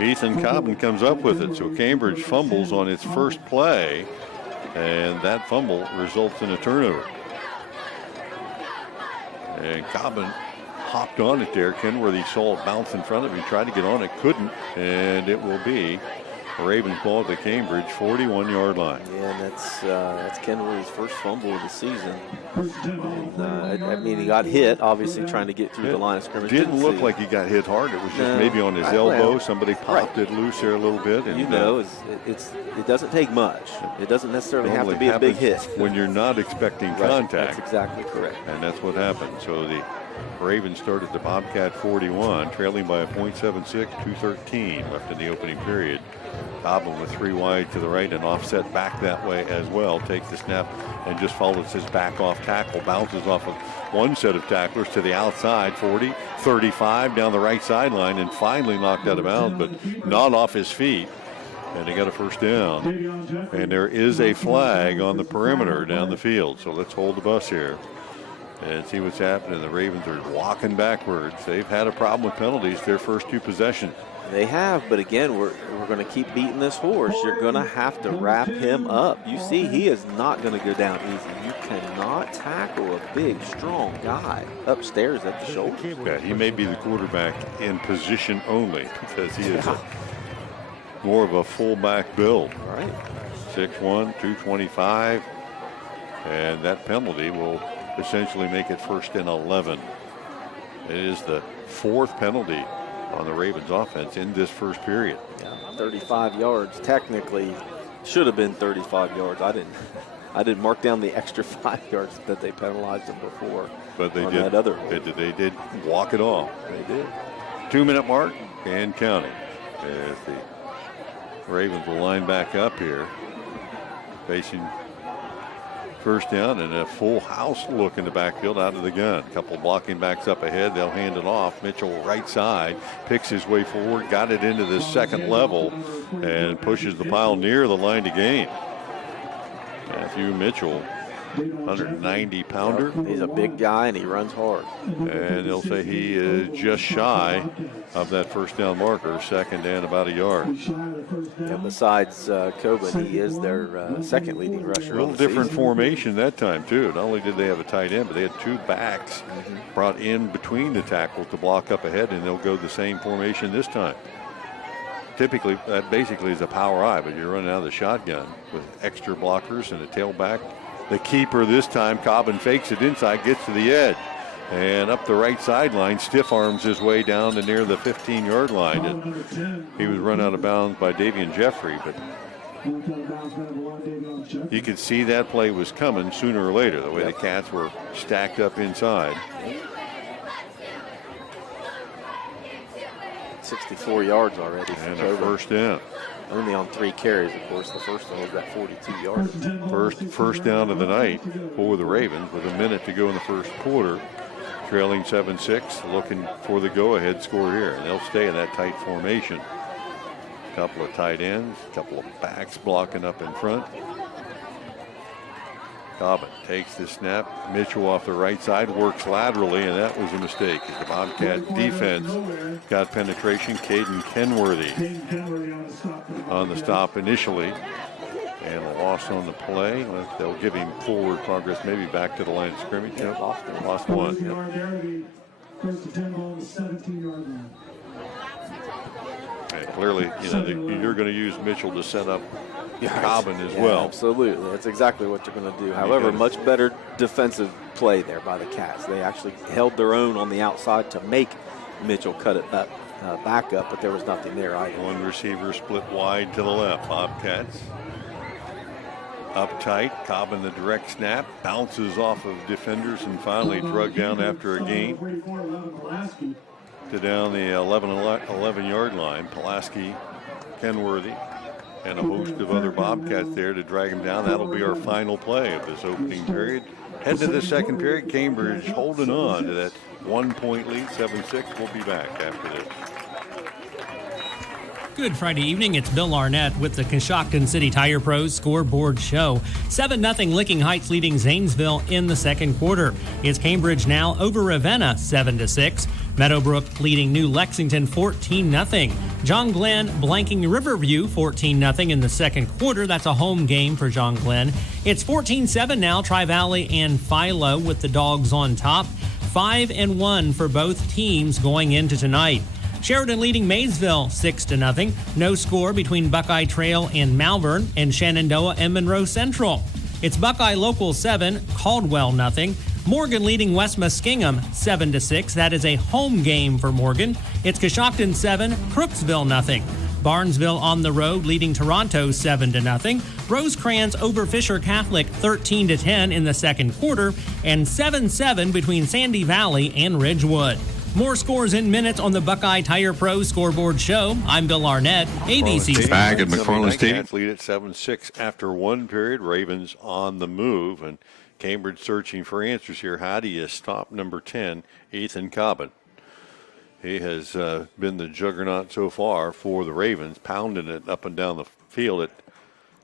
Ethan Cobbin comes up with it. So Cambridge fumbles on its first play, and that fumble results in a turnover. And Cobbin hopped on it there. Kenworthy saw it bounce in front of him. He tried to get on it, couldn't, and it will be a Ravens ball at the Cambridge 41-yard line. Yeah, and that's Kenworthy's first fumble of the season. And, I mean, he got hit, obviously, trying to get through the line of scrimmage. Didn't look like he got hit hard. It was just maybe on his elbow. Somebody popped it loose there a little bit. And, it doesn't take much. It doesn't necessarily have to be a big hit. When you're not expecting contact. That's exactly correct. And that's what happened. So the Ravens started the Bobcat 41, trailing by a .76, 2:13 left in the opening period. Cobbin with 3 wide to the right and offset back that way as well. Takes the snap and just follows his back off tackle. Bounces off of one set of tacklers to the outside, 40, 35 down the right sideline, and finally knocked out of bounds, but not off his feet. And they got a first down. And there is a flag on the perimeter down the field. So let's hold the bus here and see what's happening. The Ravens are walking backwards. They've had a problem with penalties their first 2 possessions. They have, but again, we're going to keep beating this horse. You're going to have to wrap him up. You see, he is not going to go down easy. You cannot tackle a big, strong guy upstairs at the shoulder. Yeah, he may be the quarterback in position only because he is more of a fullback build. All right. 6'1", 225, and that penalty will essentially make it 1st and 11. It is the 4th penalty on the Ravens offense in this first period. Yeah, 35 yards. Technically should have been 35 yards. I didn't mark down the extra 5 yards that they penalized them before. But they did. They did walk it off. They did. 2-minute mark and counting as the Ravens will line back up here, facing first down, and a full house look in the backfield out of the gun. A couple blocking backs up ahead. They'll hand it off. Mitchell right side picks his way forward, got it into the second level, and pushes the pile near the line to gain. Matthew Mitchell, 190-pounder. He's a big guy, and he runs hard. And they'll say he is just shy of that first down marker, 2nd and about a yard. And besides Coben, he is their second leading rusher. A little different formation that time, too. Not only did they have a tight end, but they had 2 backs brought in between the tackles to block up ahead, and they'll go the same formation this time. Typically, that basically is a power eye, but you're running out of the shotgun with extra blockers and a tailback. The keeper this time, Cobbin fakes it inside, gets to the edge, and up the right sideline, stiff arms his way down to near the 15-yard line. And he was run out of bounds by Davian Jeffrey, but you could see that play was coming sooner or later, the way the Cats were stacked up inside. 64 yards already. And a first down. Only on 3 carries, of course. The first one was that 42 yards. First down of the night for the Ravens with a minute to go in the first quarter. Trailing 7-6, looking for the go-ahead score here. And they'll stay in that tight formation. A couple of tight ends, a couple of backs blocking up in front. Cobbin takes the snap. Mitchell off the right side, works laterally, and that was a mistake. The Bobcat defense got penetration. Caden Kenworthy on the stop initially, and a loss on the play. They'll give him forward progress, maybe back to the line of scrimmage. Yep. Lost one. And clearly, you're going to use Mitchell to set up Cobbin as well. Absolutely. That's exactly what you're going to do. However, much better defensive play there by the Cats. They actually held their own on the outside to make Mitchell cut it up, back up, but there was nothing there either. One receiver split wide to the left. Bobcats up tight. Cobbin the direct snap. Bounces off of defenders and finally drugged down after a gain to down the 11-yard line. Pulaski, Kenworthy, and a host of other Bobcats there to drag him down. That'll be our final play of this opening period. Heading to the second period, Cambridge holding on to that 1-point lead, 7-6. We'll be back after this. Good Friday evening. It's Bill Arnett with the Coshocton City Tire Pros scoreboard show. 7-0 Licking Heights leading Zanesville in the second quarter. It's Cambridge now over Ravenna 7-6. Meadowbrook leading New Lexington 14-0. John Glenn blanking Riverview 14-0 in the second quarter. That's a home game for John Glenn. It's 14-7 now. Tri-Valley and Philo with the Dogs on top. 5-1 for both teams going into tonight. Sheridan leading Maysville 6-0. No score between Buckeye Trail and Malvern, and Shenandoah and Monroe Central. It's Buckeye Local 7, Caldwell 0. Morgan leading West Muskingum 7-6. That is a home game for Morgan. It's Coshocton 7, Crooksville 0. Barnesville on the road leading Toronto 7-0. Rosecrans over Fisher Catholic 13-10 in the second quarter, and 7-7 between Sandy Valley and Ridgewood. More scores in minutes on the Buckeye Tire Pro scoreboard show. I'm Bill Arnett, ABC. Back at McFarland Stadium. Lead at 7-6 after one period. Ravens on the move, and Cambridge searching for answers here. How do you stop number 10, Ethan Cobbin? He has been the juggernaut so far for the Ravens, pounding it up and down the field at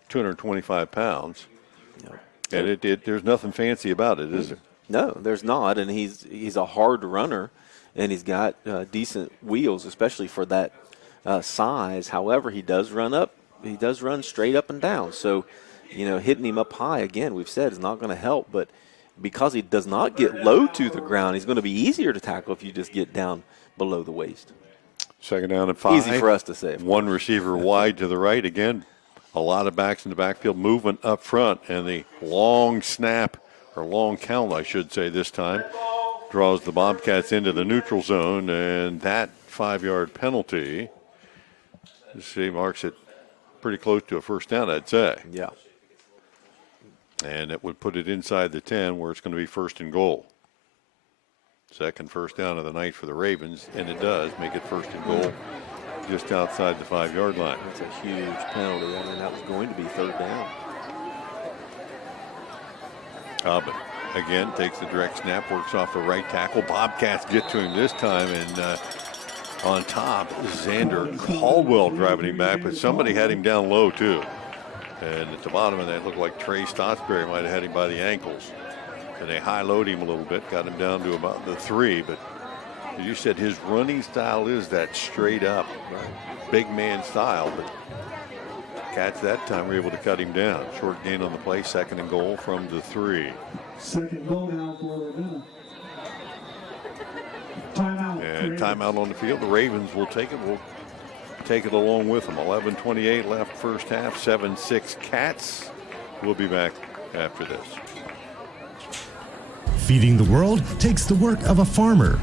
225 pounds. And there's nothing fancy about it, is there? No, there's not, and he's a hard runner. And he's got decent wheels, especially for that size. However, he does run straight up and down. So, hitting him up high, again, we've said, is not going to help. But because he does not get low to the ground, he's going to be easier to tackle if you just get down below the waist. Second down and 5. Easy for us to say. One receiver wide to the right. Again, a lot of backs in the backfield, movement up front. And the long snap, or long count, I should say, this time, draws the Bobcats into the neutral zone, and that 5-yard penalty, marks it pretty close to a first down, I'd say. Yeah. And it would put it inside the 10, where it's going to be first and goal. Second first down of the night for the Ravens, and it does make it first and goal just outside the 5-yard line. That's a huge penalty. I mean, that was going to be third down. But again, takes the direct snap, works off the right tackle. Bobcats get to him this time, and on top, Xander Caldwell driving him back, but somebody had him down low too. And at the bottom of that, it looked like Trey Stottsbury might have had him by the ankles. And they high-load him a little bit, got him down to about the 3. But as you said, his running style is that straight-up big man style. But Cats that time were able to cut him down. Short gain on the play, second and goal from the 3. Second goal now for Ravenna. Timeout. And timeout on the field. The Ravens will take it. We'll take it along with them. 11:28 left first half. 7-6 Cats. We'll be back after this. Feeding the world takes the work of a farmer.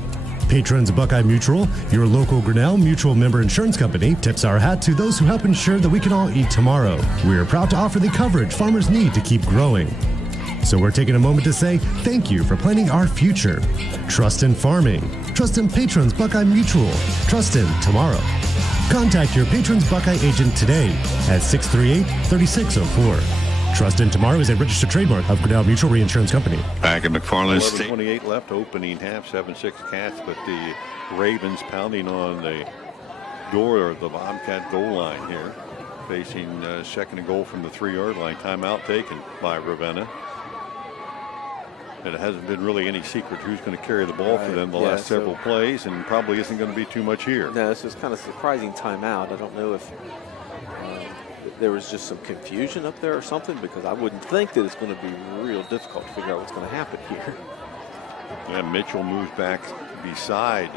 Patrons of Buckeye Mutual, your local Grinnell Mutual member insurance company, tips our hat to those who help ensure that we can all eat tomorrow. We are proud to offer the coverage farmers need to keep growing. So we're taking a moment to say thank you for planning our future. Trust in farming. Trust in Patrons Buckeye Mutual. Trust in tomorrow. Contact your Patrons Buckeye agent today at 638-3604. Trust in Tomorrow is a registered trademark of Grinnell Mutual Reinsurance Company. Back at McFarland Stadium. 11:28 left, opening half, 7-6 Cats, but the Ravens pounding on the door of the Bobcat goal line here, facing second and goal from the 3-yard line. Timeout taken by Ravenna. And it hasn't been really any secret who's going to carry the ball for them the last several plays, and probably isn't going to be too much here. No, it's just kind of surprising timeout. I don't know if there was just some confusion up there or something, because I wouldn't think that it's going to be real difficult to figure out what's going to happen here. Yeah, Mitchell moves back beside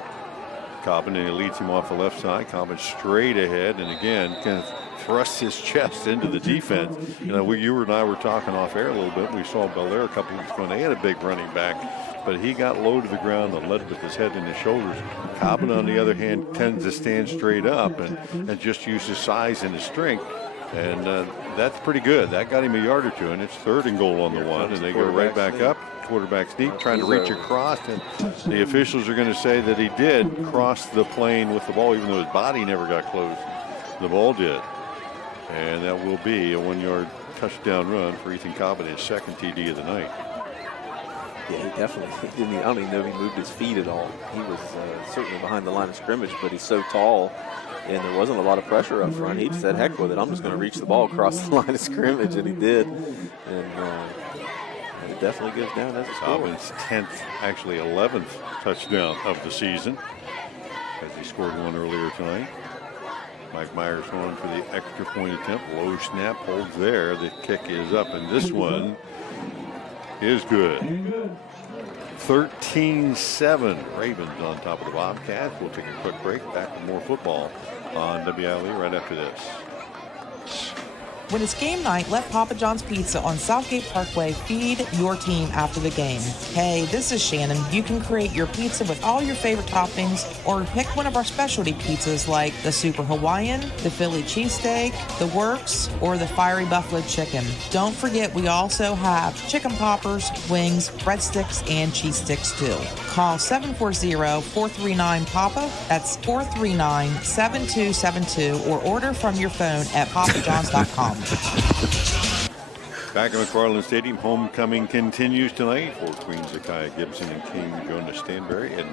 Cobbin, and he leads him off the left side. Cobbin straight ahead, and again, kind of thrusts his chest into the defense. You know, you and I were talking off air a little bit. We saw Belair a couple weeks ago, and they had a big running back, but he got low to the ground and led with his head and his shoulders. Cobbin, on the other hand, tends to stand straight up and just use his size and his strength. And that's pretty good. That got him a yard or two, and it's third and goal on the 1, and they go right back up. Quarterback's deep, trying to reach across, and the officials are going to say that he did cross the plane with the ball, even though his body never got close. The ball did. And that will be a 1-yard touchdown run for Ethan Cobbin, his second TD of the night. Yeah, he definitely didn't. I don't even know if he moved his feet at all. He was certainly behind the line of scrimmage, but he's so tall, and there wasn't a lot of pressure up front. He said, heck with it. I'm just going to reach the ball across the line of scrimmage, and he did. And it definitely goes down as a score. Dobbins' 10th, actually 11th touchdown of the season, as he scored one earlier tonight. Mike Myers going for the extra point attempt. Low snap, holds there. The kick is up, and this one is good. 13-7. Ravens on top of the Bobcats. We'll take a quick break. Back with more football on WILE right after this. When it's game night, let Papa John's Pizza on Southgate Parkway feed your team after the game. Hey, this is Shannon. You can create your pizza with all your favorite toppings or pick one of our specialty pizzas like the Super Hawaiian, the Philly Cheesesteak, the Works, or the Fiery Buffalo Chicken. Don't forget we also have chicken poppers, wings, breadsticks, and cheese sticks too. Call 740-439-PAPA. That's 439-7272 or order from your phone at papajohns.com. Back at McFarland Stadium, homecoming continues tonight for Queen Zakiah Gibson and King Jonas Stanberry. And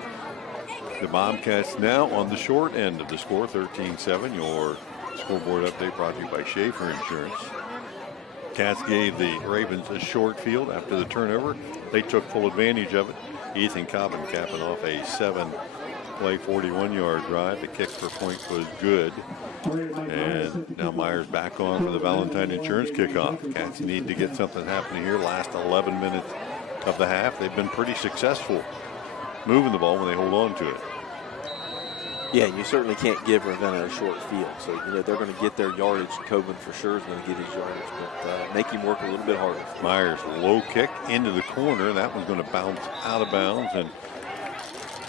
the Bobcats now on the short end of the score, 13-7. Your scoreboard update brought to you by Schaefer Insurance. Cats gave the Ravens a short field after the turnover. They took full advantage of it. Ethan Cobbin capping off a 7-play, 41-yard drive. The kick for point was good. And now Myers back on for the Valentine Insurance kickoff. Cats need to get something happening here. Last 11 minutes of the half. They've been pretty successful moving the ball when they hold on to it. Yeah, you certainly can't give Ravenna a short field. So, they're going to get their yardage. Coben for sure is going to get his yardage, but make him work a little bit harder. Myers, low kick into the corner. That one's going to bounce out of bounds, and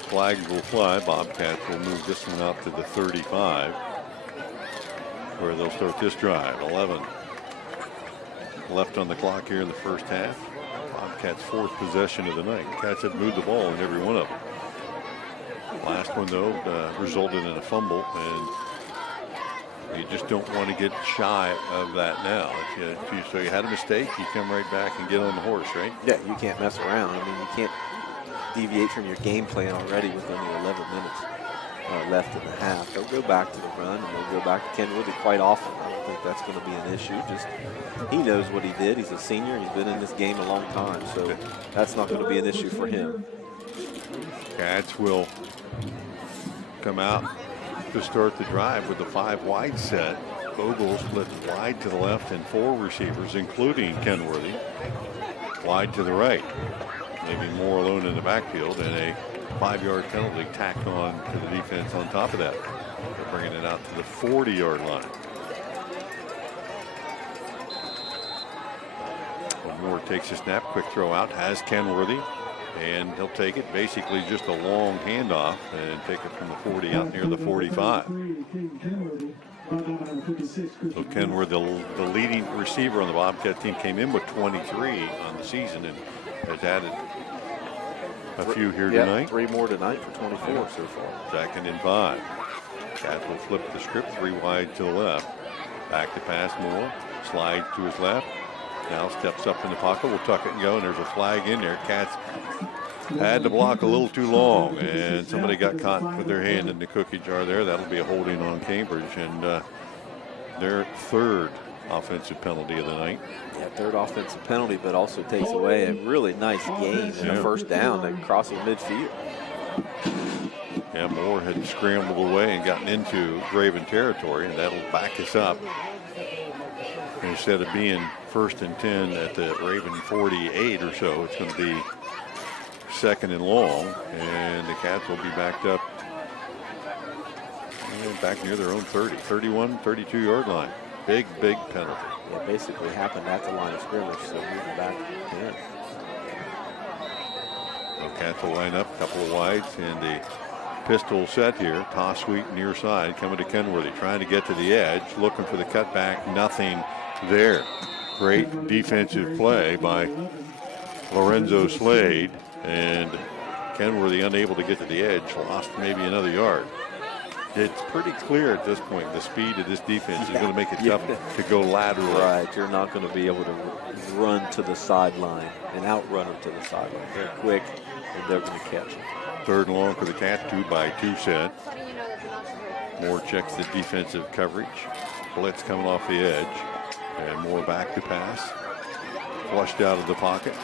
flags will fly. Bobcats will move this one out to the 35, where they'll start this drive. 11 left on the clock here in the first half. Bobcats' fourth possession of the night. Cats have moved the ball in every one of them. Last one, though, resulted in a fumble, and you just don't want to get shy of that now. So you had a mistake, you come right back and get on the horse, right? Yeah, you can't mess around. I mean, you can't deviate from your game plan already with only 11 minutes left in the half. They'll go back to the run, and they'll go back to Kenwood quite often. I don't think that's going to be an issue. Just he knows what he did. He's a senior. He's been in this game a long time, so that's not going to be an issue for him. Cats will come out to start the drive with the 5 wide set. Bogle split wide to the left and 4 receivers, including Kenworthy, wide to the right. Maybe more alone in the backfield, and a 5-yard penalty tacked on to the defense on top of that. They're bringing it out to the 40-yard line. Moore takes a snap, quick throw out, has Kenworthy, and he'll take it. Basically just a long handoff and take it from the 40 out near the 45. So Kenworthy, the leading receiver on the Bobcat team, came in with 23 on the season and has added a few here tonight. 3 more tonight for 24 so far. 2nd and 5. Cats will flip the script, 3 wide to the left. Back to pass Moore. Slide to his left. Now steps up in the pocket. Will tuck it and go, and there's a flag in there. Cats had to block a little too long, and somebody got caught with their hand in the cookie jar there. That'll be a holding on Cambridge, and their 3rd offensive penalty of the night. Yeah, 3rd offensive penalty, but also takes away a really nice gain and a first down and crossing midfield. Yeah, Moore had scrambled away and gotten into Raven territory, and that'll back us up. Instead of being 1st and 10 at the Raven 48 or so, it's going to be 2nd and long, and the Cats will be backed up back near their own 30, 31, 32-yard line. Big penalty. It basically happened at the line of scrimmage, so moving back in. So Cats will line up, a couple of wides, and the pistol set here. Toss sweep near side, coming to Kenworthy, trying to get to the edge, looking for the cutback, nothing there. Great defensive play by Lorenzo Slade, and Kenworthy unable to get to the edge, lost maybe another yard. it's pretty clear at this point the speed of this defense is going to make it tough to go laterally. Right, you're not going to be able to run to the sideline and outrun them to the sideline. They're quick, and they're going to catch them. 3rd and long for the Cats, 2-by-2 set. Moore checks the defensive coverage. Blitz coming off the edge. And Moore back to pass. Flushed out of the pocket.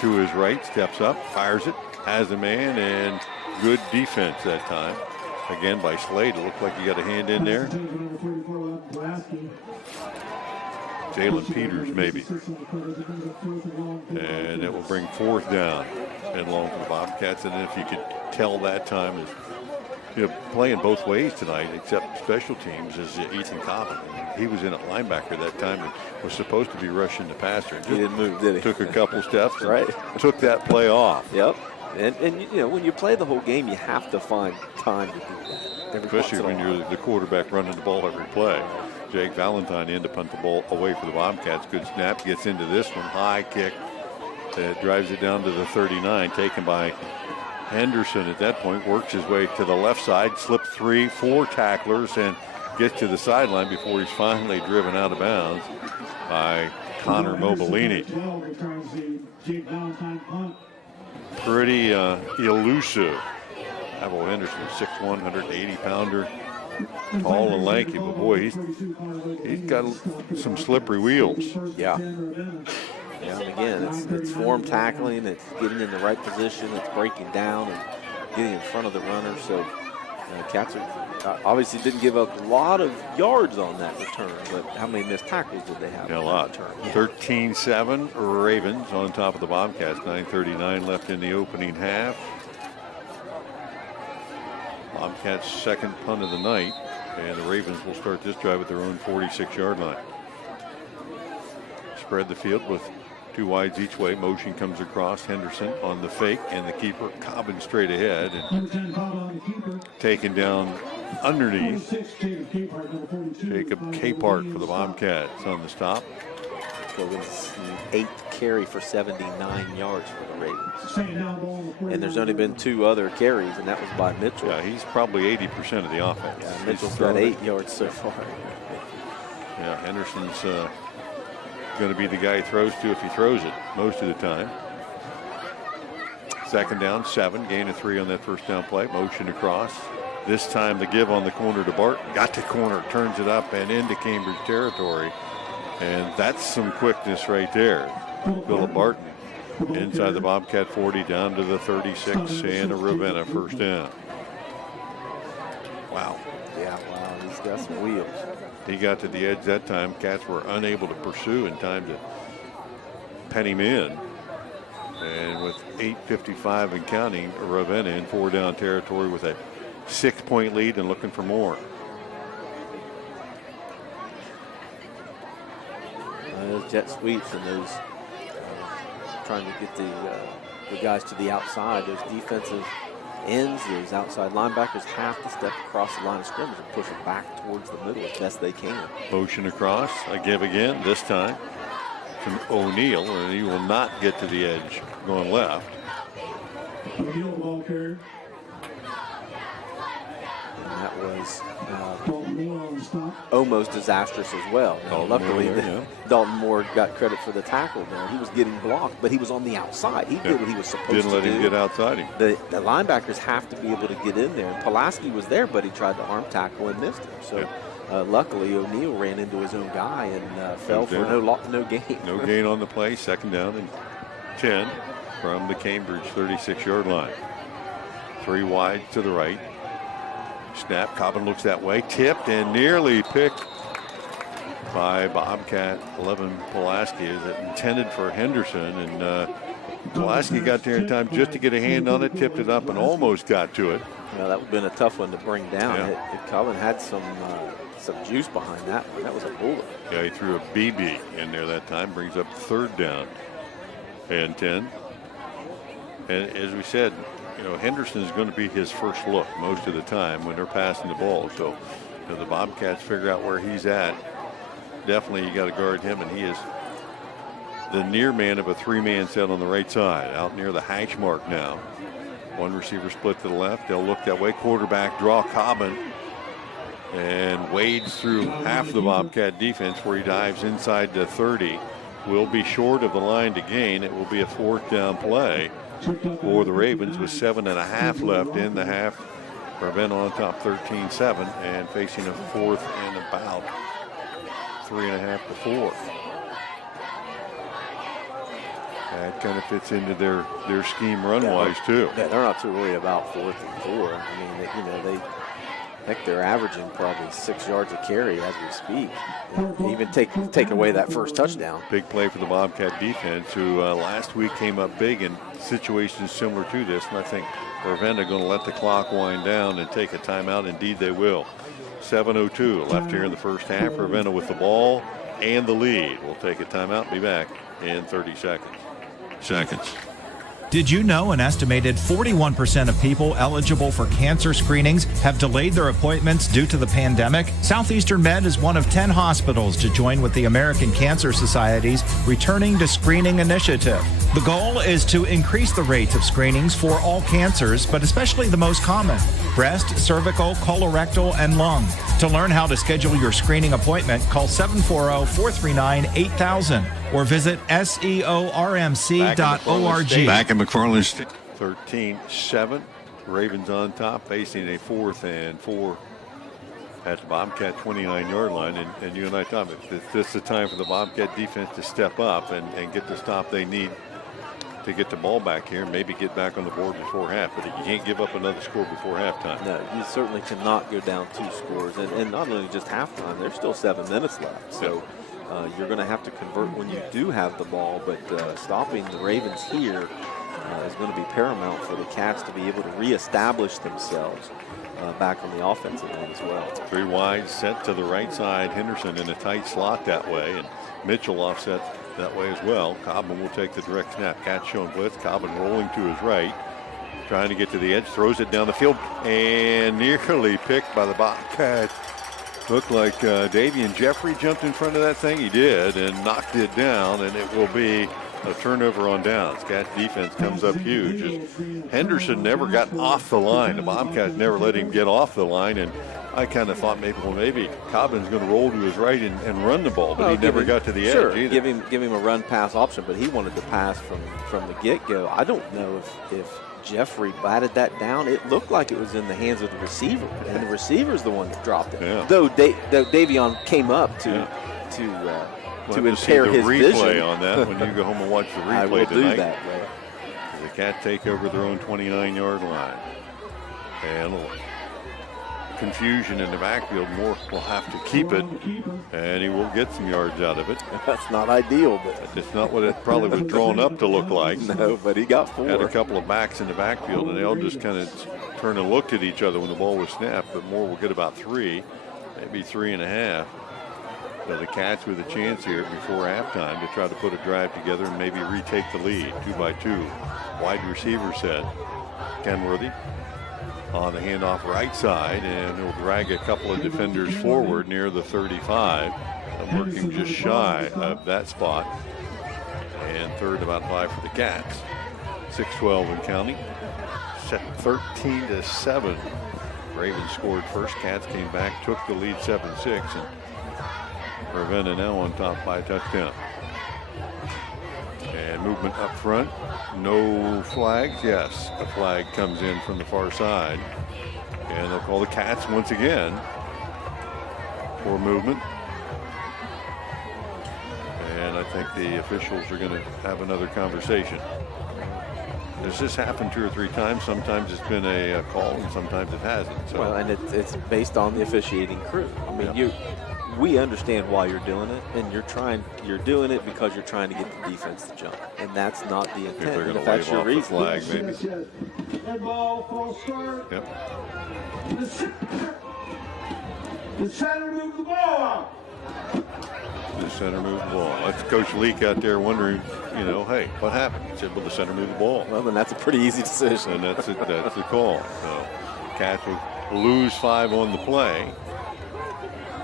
To his right, steps up, fires it, has a man, and good defense that time. Again by Slade. It looked like he got a hand in there. Jalen Peters maybe. And it will bring 4th down and long for the Bobcats. And if you could tell that time is, playing both ways tonight, except special teams, is Ethan Cobbin. He was in at linebacker that time and was supposed to be rushing the passer. He didn't move, did he? Took a couple steps, right? Took that play off. Yep. And when you play the whole game, you have to find time to do that. Especially when you're the quarterback running the ball every play. Jake Valentine in to punt the ball away for the Bobcats. Good snap, gets into this one. High kick that drives it down to the 39, taken by Henderson at that point. Works his way to the left side, slipped 3-4 tacklers, and gets to the sideline before he's finally driven out of bounds by Connor Mobilini. Pretty elusive. Abel Henderson, 6'1", 180-pounder. Tall and lanky, but boy, he's got some slippery wheels. Yeah. Yeah, and again, it's form tackling, it's getting in the right position, it's breaking down and getting in front of the runner. So Cats obviously didn't give up a lot of yards on that return, but how many missed tackles did they have? Yeah, a lot. 13-7 Ravens on top of the Bobcats. 9:39 left in the opening half. Bobcats' 2nd punt of the night, and the Ravens will start this drive at their own 46-yard line. Spread the field with 2 wides each way. Motion comes across. Henderson on the fake, and the keeper Cobbin straight ahead and taken down underneath. Jacob Capehart for the Bobcats on the stop. Cogan's 8th carry for 79 yards for the Ravens. And there's only been 2 other carries, and that was by Mitchell. Yeah, he's probably 80% of the offense. Yeah, Mitchell's got 8 yards so far. Yeah, Henderson's going to be the guy he throws to if he throws it most of the time. 2nd down, 7, gain of 3 on that 1st down play. Motion across. This time the give on the corner to Barton. Got to corner, turns it up and into Cambridge territory. And that's some quickness right there. Phillip Barton inside the Bobcat 40 down to the 36 and a Ravenna 1st down. Wow. Yeah, wow, he's got some wheels. He got to the edge that time. Cats were unable to pursue in time to pen him in. And with 8:55 and counting, Ravenna in 4-down territory with a 6-point lead and looking for more. Those jet sweeps and those trying to get the guys to the outside, those defensive ends, those outside linebackers have to step across the line of scrimmage and push it back towards the middle as best they can. Motion across, a give again, this time to O'Neal, and he will not get to the edge going left. And that was almost disastrous as well. Now, luckily, Dalton Moore got credit for the tackle there. He was getting blocked, but he was on the outside. He did what he was supposed to do. Didn't let him get outside him. The linebackers have to be able to get in there. And Pulaski was there, but he tried to arm tackle and missed him. So luckily, O'Neal ran into his own guy and fell for no gain. No gain on the play. 2nd down and 10 from the Cambridge 36-yard line. 3 wide to the right. Snap, Cobbin looks that way, tipped and nearly picked by Bobcat 11 Pulaski. Is it intended for Henderson? And Pulaski got there in time just to get a hand on it, tipped it up and almost got to it. Well, that would have been a tough one to bring down. Yeah. Cobbin had some juice behind that one. That was a bullet. Yeah, he threw a BB in there that time, brings up 3rd down and 10. And as we said, Henderson is going to be his first look most of the time when they're passing the ball. So the Bobcats figure out where he's at. Definitely you got to guard him, and he is the near man of a 3-man set on the right side, out near the hash mark now. 1 receiver split to the left. They'll look that way. Quarterback draw. Cobbin and wades through half the Bobcat defense where he dives inside the 30. Will be short of the line to gain. It will be a 4th down play for the Ravens with 7.5 left in the half. Ravenna on top 13-7 and facing a 4th and about 3.5 to 4. That kind of fits into their scheme run-wise, too. Yeah, they're not too worried about 4th and 4. I mean, heck, they're averaging probably 6 yards a carry as we speak. Even take away that first touchdown. Big play for the Bobcat defense, who last week came up big in situations similar to this, and I think Ravenna going to let the clock wind down and take a timeout. Indeed, they will. 7:02 left here in the first half. Ravenna with the ball and the lead. We'll take a timeout. Be back in 30 seconds. Did you know an estimated 41% of people eligible for cancer screenings have delayed their appointments due to the pandemic? Southeastern Med is one of 10 hospitals to join with the American Cancer Society's Returning to Screening initiative. The goal is to increase the rates of screenings for all cancers, but especially the most common: breast, cervical, colorectal, and lung. To learn how to schedule your screening appointment, call 740-439-8000 or visit seormc.org. Back in McFarland Stadium. 13-7. Ravens on top, facing a 4th and 4 at the Bobcat 29-yard line. And you and I thought this is the time for the Bobcat defense to step up and get the stop they need to get the ball back here and maybe get back on the board before half. But you can't give up another score before halftime. No, you certainly cannot go down 2 scores. And not only just halftime, there's still 7 minutes left. So you're going to have to convert when you do have the ball. But stopping the Ravens here is going to be paramount for the Cats to be able to reestablish themselves back on the offensive end as well. 3 wide, set to the right side. Henderson in a tight slot that way, and Mitchell offset that way as well. Cobham will take the direct snap. Cats showing blitz. Cobham rolling to his right, trying to get to the edge, throws it down the field, and nearly picked by the Bobcats. Looked like Davian Jeffrey jumped in front of that thing. He did, and knocked it down, and it will be a turnover on downs. Cats defense comes up huge. Henderson never got off the line. The Bobcats never let him get off the line, and I kind of thought maybe Cobham's going to roll to his right and run the ball, but he never got to the edge either. Give him a run pass option, but he wanted to pass from the get-go. I don't know if Jeffrey batted that down. It looked like it was in the hands of the receiver, and the receiver's the one that dropped it. Yeah. Though Davion came up to impair his vision. Replay on that when you go home and watch the replay I will tonight. do that, Ray. The Cats take over their own 29-yard line. And confusion in the backfield. Moore will have to keep it, and he will get some yards out of it. That's not ideal, but it's not what it probably was drawn up to look like. No, but he got 4. Had a couple of backs in the backfield, and they all just kind of turned and looked at each other when the ball was snapped, but Moore will get about 3, maybe 3.5. So the Cats with a chance here before halftime to try to put a drive together and maybe retake the lead. 2-by-2. Wide receiver set. Kenworthy on the handoff right side, and he'll drag a couple of defenders forward near the 35. I'm working just shy of that spot. And third about 5 for the Cats. 6-12 and counting. Set 13-7. Ravens scored first. Cats came back, took the lead 7-6, and Ravenna now on top by a touchdown. And movement up front. No flags. Yes, a flag comes in from the far side. And they'll call the Cats once again for movement. And I think the officials are going to have another conversation. Does this happen 2 or 3 times? Sometimes it's been a call and sometimes it hasn't. So. Well, and it's based on the officiating crew. I mean, we understand why you're doing it, and you're doing it because you're trying to get the defense to jump, and that's not the intent. If that's your reason, flag, maybe. Yep. The center moved the ball out. The center moved the ball. That's Coach Leak out there wondering, hey, what happened? He said, well, the center moved the ball. Well, then that's a pretty easy decision. And that's the call. So Cats will lose 5 on the play.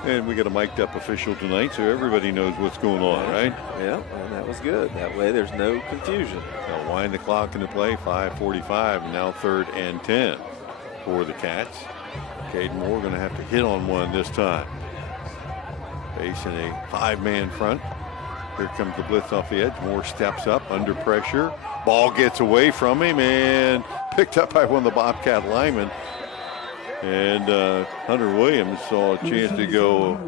And we got a mic'd up official tonight, so everybody knows what's going on, right? Yeah, and that was good. That way there's no confusion. They'll wind the clock into play, 5:45, and now 3rd and 10 for the Cats. Caden Moore going to have to hit on one this time. Facing a 5-man front. Here comes the blitz off the edge. Moore steps up under pressure. Ball gets away from him and picked up by one of the Bobcat linemen. And Hunter Williams saw a chance to go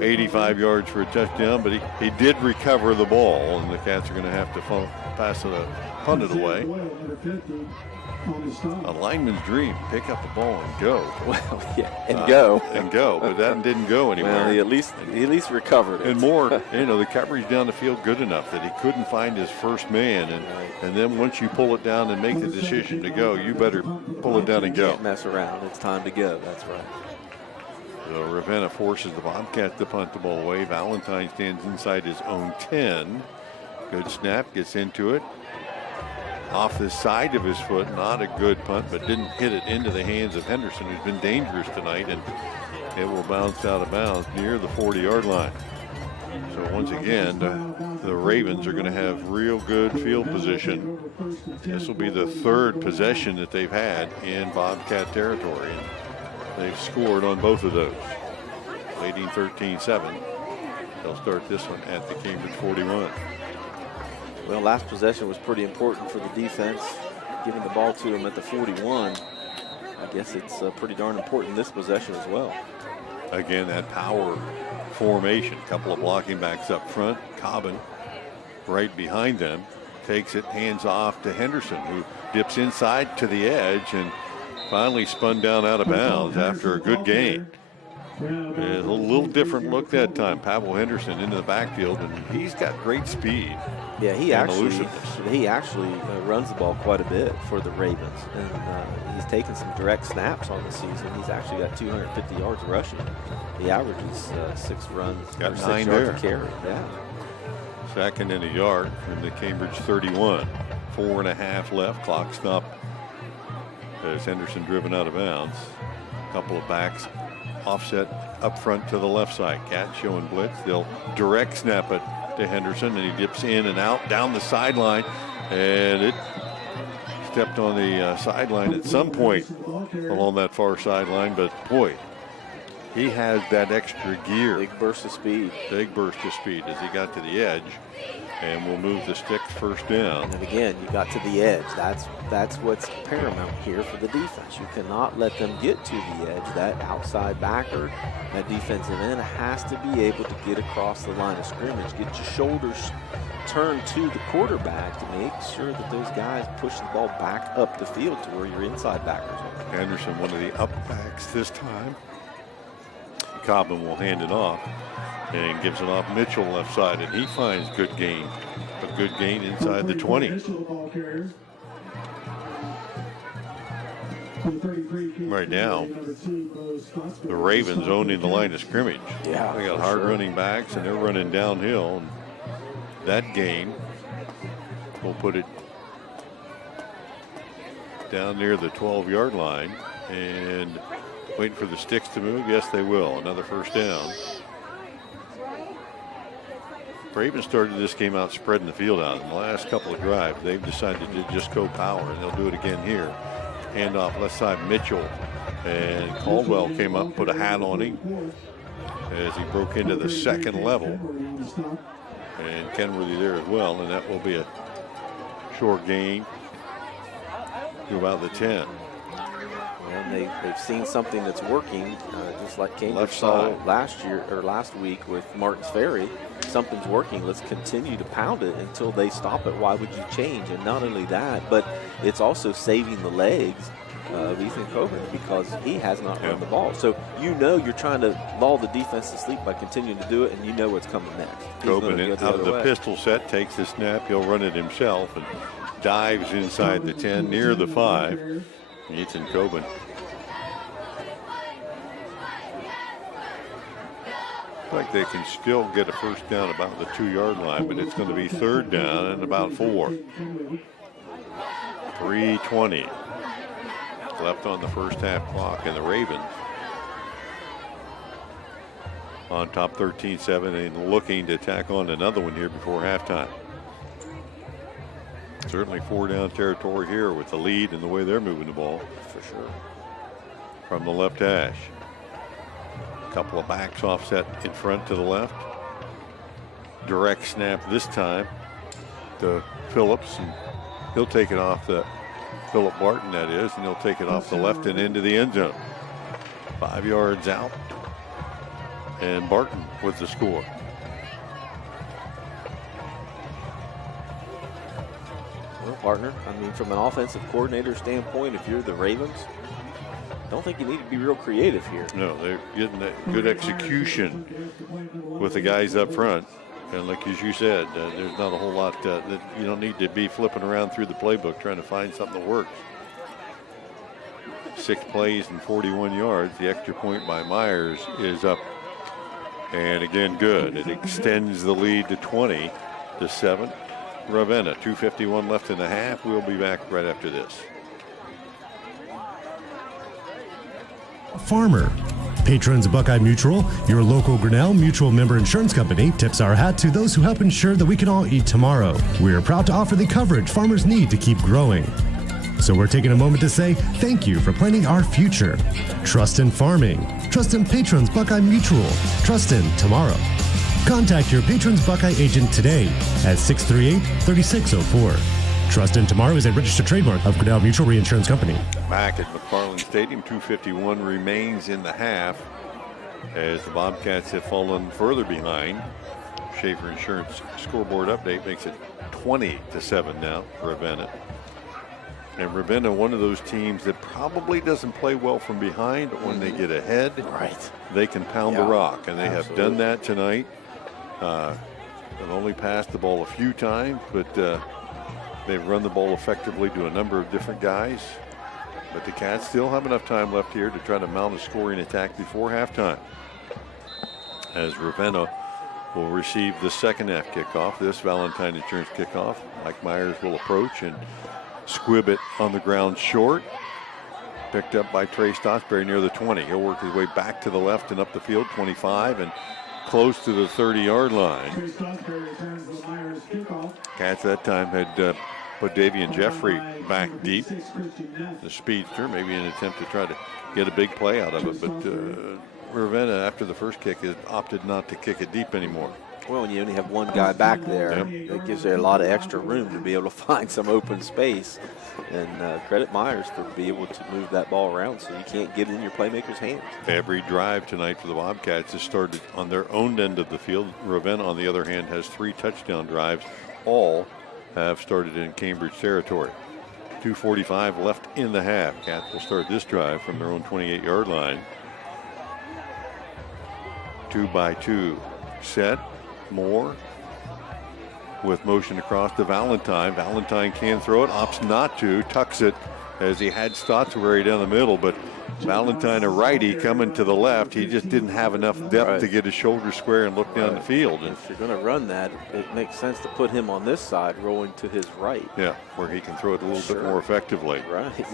85 yards for a touchdown, but he did recover the ball, and the Cats are going to have to punt it away. A lineman's dream, pick up the ball and go. Well, yeah, and go. And go, but that didn't go anywhere. Well, he at least recovered it. And Moore, the coverage down the field good enough that he couldn't find his first man. And then once you pull it down and make the decision to go, you better pull it down and go. Can't mess around. It's time to go. That's right. So Ravenna forces the Bobcats to punt the ball away. Valentine stands inside his own 10. Good snap, gets into it. Off the side of his foot, not a good punt, but didn't hit it into the hands of Henderson, who's been dangerous tonight, and it will bounce out of bounds near the 40-yard line. So once again, the Ravens are going to have real good field position. This will be the third possession that they've had in Bobcat territory, and they've scored on both of those, leading 13-7. They'll start this one at the Cambridge 41. Well, last possession was pretty important for the defense. Giving the ball to him at the 41, I guess it's pretty darn important this possession as well. Again, that power formation. A couple of blocking backs up front. Cobbin right behind them. Takes it, hands off to Henderson, who dips inside to the edge and finally spun down out of bounds after a good gain. A little different look that time. Pavel Henderson into the backfield, and he's got great speed. Yeah, he actually runs the ball quite a bit for the Ravens, and he's taken some direct snaps on the season. He's actually got 250 yards rushing. He averages 6 runs, got 6 9 yards there. a carry. Yeah. Second and a yard from the Cambridge 31. 4.5 left. Clock stop as Henderson driven out of bounds. A couple of backs offset up front to the left side. Cats showing blitz. They'll direct snap it to Henderson, and he dips in and out down the sideline, and it stepped on the sideline at some point along that far sideline, but boy, he has that extra gear. Big burst of speed. Big burst of speed as he got to the edge, and will move the sticks first down. And again, you got to the edge. That's what's paramount here for the defense. You cannot let them get to the edge. That outside backer, that defensive end has to be able to get across the line of scrimmage, get your shoulders turned to the quarterback to make sure that those guys push the ball back up the field to where your inside backers are. Anderson, one of the up backs this time. Cobbin will hand it off and gives it off Mitchell left side, and he finds good gain. A good gain inside the 20. Right now, the Ravens owning the line of scrimmage. Yeah, they got hard running backs, and they're running downhill. And that gain will put it down near the 12-yard line, and waiting for the sticks to move. Yes, they will. Another first down. Ravens started this game out spreading the field out. In the last couple of drives, they've decided to just go power, and they'll do it again here. Handoff left side, Mitchell. And Caldwell came up, put a hat on him as he broke into the second level. And Kenworthy there as well, and that will be a short gain to about the 10. And they've seen something that's working, just like Cambridge saw last week with Martins Ferry. Something's working. Let's continue to pound it until they stop it. Why would you change? And not only that, but it's also saving the legs of Ethan Coburn because he has not run the ball. So you're trying to lull the defense to sleep by continuing to do it, and you know what's coming next. Coburn out of the pistol set, takes the snap. He'll run it himself and dives inside the 10 near the 5. Ethan Coburn. Like they can still get a first down about the 2-yard line, but it's going to be third down and about 4. 3:20 left on the first half clock, and the Ravens on top 13-7 and looking to tack on another one here before halftime. Certainly 4-down territory here with the lead and the way they're moving the ball. For sure. from the left hash. A couple of backs offset in front to the left. Direct snap this time to Phillips, and he'll take it off the Philip Barton, that is, and he'll take it off the left and into the end zone. 5 yards out, and Barton with the score. Well, partner, I mean, from an offensive coordinator standpoint, if you're the Ravens, I don't think you need to be real creative here. No, they're getting that good execution with the guys up front. And like as you said, there's not a whole lot that you don't need to be flipping around through the playbook trying to find something that works. 6 plays and 41 yards. The extra point by Myers is up. And again, good. It extends the lead to 20-7. Ravenna, 2:51 left in the half. We'll be back right after this. Farmer. Patrons of Buckeye Mutual, your local Grinnell Mutual member insurance company, tips our hat to those who help ensure that we can all eat tomorrow. We are proud to offer the coverage farmers need to keep growing. So we're taking a moment to say thank you for planning our future. Trust in farming. Trust in Patrons Buckeye Mutual. Trust in tomorrow. Contact your Patrons Buckeye agent today at 638-3604. Trust in Tomorrow is a registered trademark of Grinnell Mutual Reinsurance Company. Back at McFarland Stadium, 2:51 remains in the half as the Bobcats have fallen further behind. Schaefer Insurance scoreboard update makes it 20-7 now for Ravenna. And Ravenna, one of those teams that probably doesn't play well from behind, but when they get ahead, they can pound the rock, and they have done that tonight. They've only passed the ball a few times, but they've run the ball effectively to a number of different guys. But the Cats still have enough time left here to try to mount a scoring attack before halftime. As Ravenna will receive the second half kickoff, this Valentine Insurance kickoff. Mike Myers will approach and squib it on the ground short. Picked up by Trey Stotsberry near the 20. He'll work his way back to the left and up the field, 25, and close to the 30-yard line. Cats that time had put Davian Jeffrey back deep. The speedster, maybe an attempt to try to get a big play out of it, but Ravenna, after the first kick, has opted not to kick it deep anymore. Well, when you only have one guy back there, it gives you a lot of extra room to be able to find some open space. And credit Myers for being able to move that ball around so you can't get it in your playmaker's hands. Every drive tonight for the Bobcats has started on their own end of the field. Ravenna, on the other hand, has 3 touchdown drives. All have started in Cambridge territory. 2:45 left in the half. Cats will start this drive from their own 28-yard line. 2-by-2 set. Moore with motion across to Valentine. Valentine can throw it, opts not to, tucks it as he had Stotsberry down the middle, but Valentine, a righty, coming to the left. He just didn't have enough depth to get his shoulder square and look down the field. And if you're going to run that, it makes sense to put him on this side, rolling to his right. Yeah, where he can throw it a little bit more effectively. Right.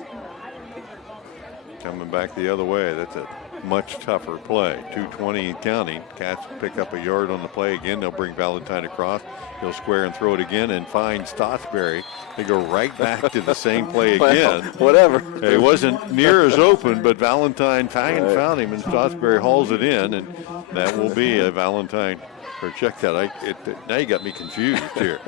Coming back the other way, that's a much tougher play. 2:20 and counting. Cats pick up a yard on the play again. They'll bring Valentine across. He'll square and throw it again and find Stotsberry. They go right back to the same play again. Whatever. It wasn't near as open, but Valentine found him, and Stotsberry hauls it in, and that will be a Valentine. Or check that. Now you got me confused here.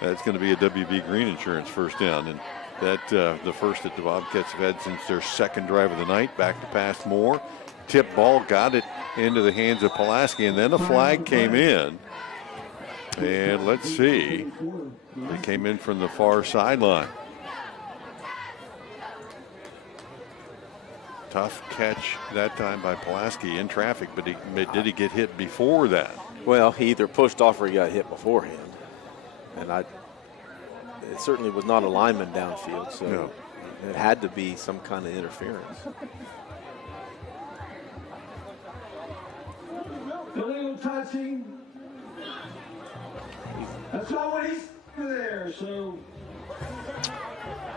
That's going to be a WB Green Insurance first down, and that the first that the Bobcats have had since their second drive of the night. Back to pass Moore. Tip ball, got it into the hands of Pulaski, and then a flag came in. And let's see. It came in from the far sideline. Tough catch that time by Pulaski in traffic, but did he get hit before that? Well, he either pushed off or he got hit beforehand. And it certainly was not a lineman downfield, so it had to be some kind of interference. Illegal touching. That's always there, so.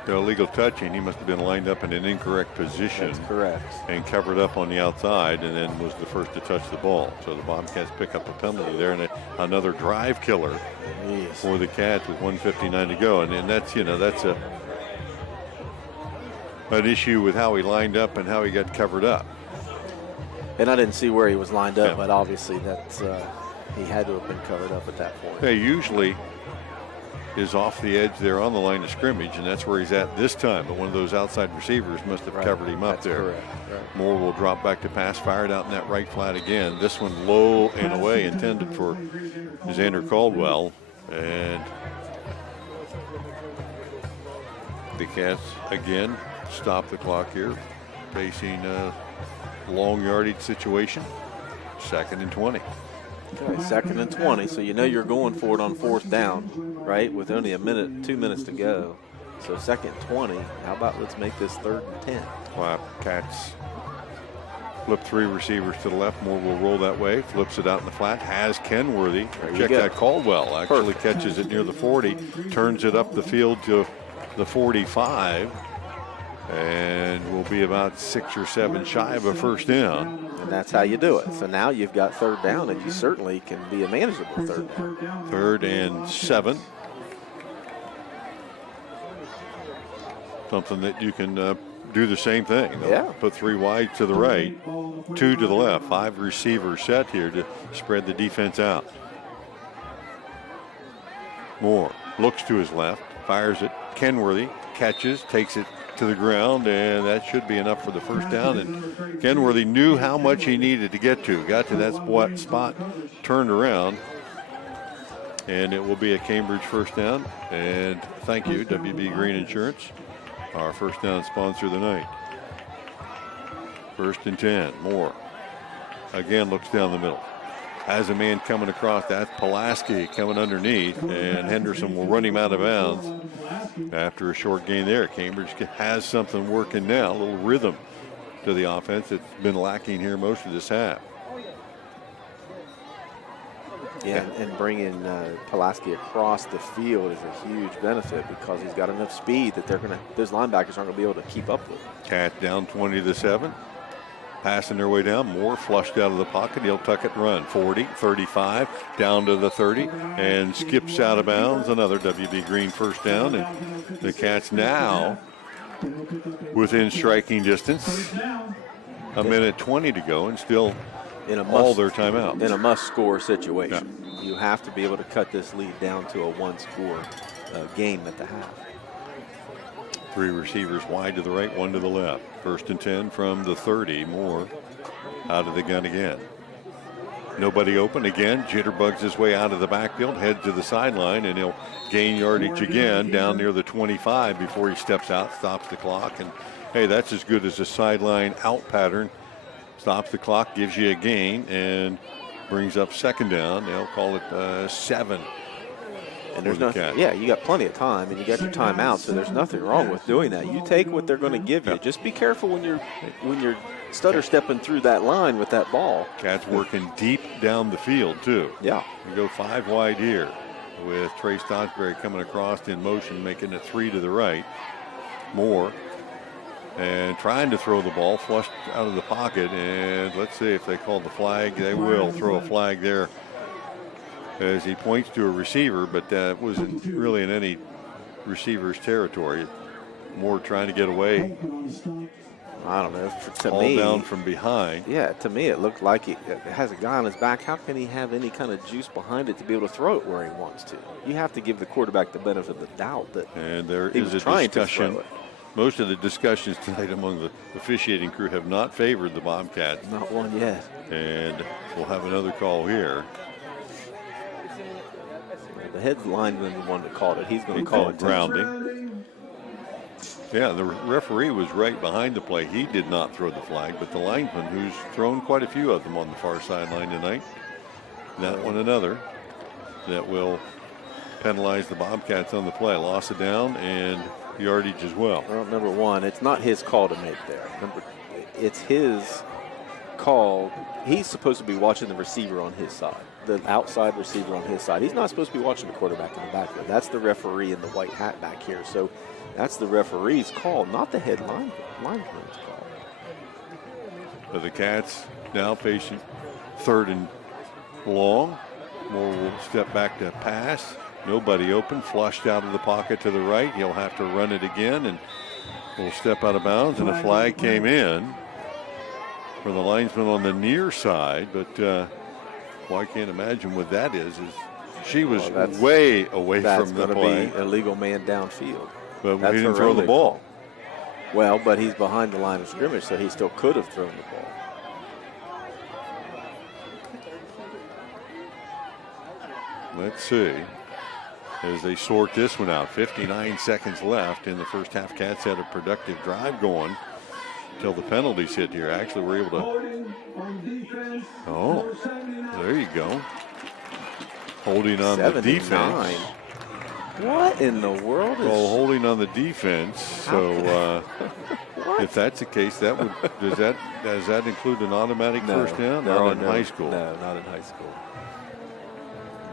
The illegal touching, he must have been lined up in an incorrect position. That's correct. And covered up on the outside, and then was the first to touch the ball. So the Bobcats pick up a penalty there, and another drive killer for the Cats with 1:59 to go. And that's, that's an issue with how he lined up and how he got covered up. And I didn't see where he was lined up, Yeah. but obviously that's he had to have been covered up at that point. He usually is off the edge there on the line of scrimmage, and that's where he's at this time. But one of those outside receivers must have covered him up That's there. correct. Right. Moore will drop back to pass, fired out in that right flat again. This one low and away, intended for Xander Caldwell. And the Cats again stop the clock here, facing a long yardage situation. 2nd and 20. Okay, 2nd and 20, so you know you're going for it on 4th down, right? With only 2 minutes to go. So 2nd and 20. How about let's make this 3rd and 10? Wow, Cats flip 3 receivers to the left. Moore will roll that way, flips it out in the flat, has Kenworthy. Check that, Caldwell actually catches it near the 40, turns it up the field to the 45, and will be about 6 or 7 shy of a first down. And that's how you do it. So now you've got 3rd down, and you certainly can be a manageable 3rd down. 3rd and 7. Something that you can do the same thing. Yeah. Put 3 wide to the right, 2 to the left. 5 receivers set here to spread the defense out. Moore looks to his left, fires it. Kenworthy catches, takes it to the ground, and that should be enough for the first down. And Kenworthy knew how much he needed to get to. Got to that spot, turned around, and it will be a Cambridge first down. And thank you, WB Green Insurance, our first down sponsor of the night. 1st and 10. Moore again looks down the middle. Has a man coming across. That's Pulaski coming underneath, and Henderson will run him out of bounds after a short gain there. Cambridge has something working now, a little rhythm to the offense that's been lacking here most of this half. Yeah, and bringing Pulaski across the field is a huge benefit because he's got enough speed that those linebackers aren't going to be able to keep up with him. Cat down 20-7. Passing their way down. Moore flushed out of the pocket. He'll tuck it and run. 40, 35, down to the 30, and skips out of bounds. Another WB Green first down. And the Cats now within striking distance. A minute 20 to go, and still in all their timeouts. In a must-score situation. Yeah. You have to be able to cut this lead down to a one-score game at the half. 3 receivers wide to the right, 1 to the left. 1st and 10 from the 30. Moore out of the gun again. Nobody open again. Jitterbugs his way out of the backfield, head to the sideline, and he'll gain yardage again down near the 25 before he steps out, stops the clock. And hey, that's as good as a sideline out pattern. Stops the clock, gives you a gain, and brings up 2nd down. They'll call it 7. And there's nothing. Yeah, you got plenty of time, and you got your timeout, so there's nothing wrong with doing that. You take what they're going to give you. Just be careful when you're stutter stepping through that line with that ball. Cats working deep down the field too. Yeah. We go 5 wide here with Trey Stottsbury coming across in motion, making it 3 to the right. Moore and trying to throw the ball, flushed out of the pocket, and let's see if they call the flag. They will throw a flag there as he points to a receiver, but that wasn't really in any receiver's territory. Moore trying to get away. I don't know. To All me, down from behind. Yeah, to me it looked like it has a guy on his back. How can he have any kind of juice behind it to be able to throw it where he wants to? You have to give the quarterback the benefit of the doubt that and there he is was a trying discussion. to throw it. Most of the discussions tonight among the officiating crew have not favored the Bobcats. Not one yet. And we'll have another call here. The head lineman the one that called it. He's going to call it grounding. Yeah, the referee was right behind the play. He did not throw the flag, but the lineman, who's thrown quite a few of them on the far sideline tonight, that one another, that will penalize the Bobcats on the play. Loss of down and yardage as well. Well, number one, it's not his call to make there. It's his call. He's supposed to be watching the receiver on his side, the outside receiver on his side. He's not supposed to be watching the quarterback in the backfield. That's the referee in the white hat back here. So that's the referee's call, not the head lineman's call. So the Cats now facing 3rd and long. Moore will step back to pass. Nobody open, flushed out of the pocket to the right. He'll have to run it again, and Little step out of bounds, and a flag came in for the linesman on the near side. But well, I can't imagine what that is she was way away from the play. That's going to be a legal man downfield. But he didn't throw the ball. Well, but he's behind the line of scrimmage, so he still could have thrown the ball. Let's see. As they sort this one out, 59 seconds left in the first half. Cats had a productive drive going until the penalties hit here. Actually, we're able to. Oh, there you go. Holding on 79. The defense. What in the world? Holding on the defense. So, if that's the case, that would does that include an automatic first down? Not in high school. No, not in high school.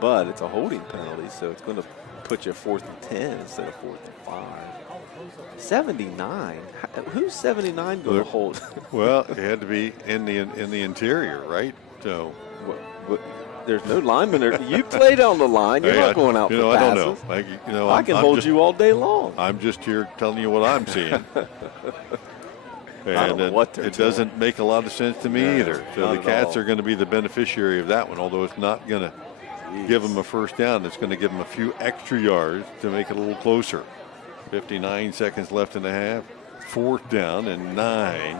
But it's a holding penalty, so it's going to put you 4th and 10 instead of 4th and 5. 79. Who's 79 going to hold? Well, it had to be in the interior, right? So, there's no lineman there. You played on the line. You're not going out for passes. I don't know. I can hold you all day long. I'm just here telling you what I'm seeing. And I don't know what it doesn't make a lot of sense to me either. So the Cats are going to be the beneficiary of that one, although it's not going to give them a first down. It's going to give them a few extra yards to make it a little closer. 59 seconds left in the half. 4th down and 9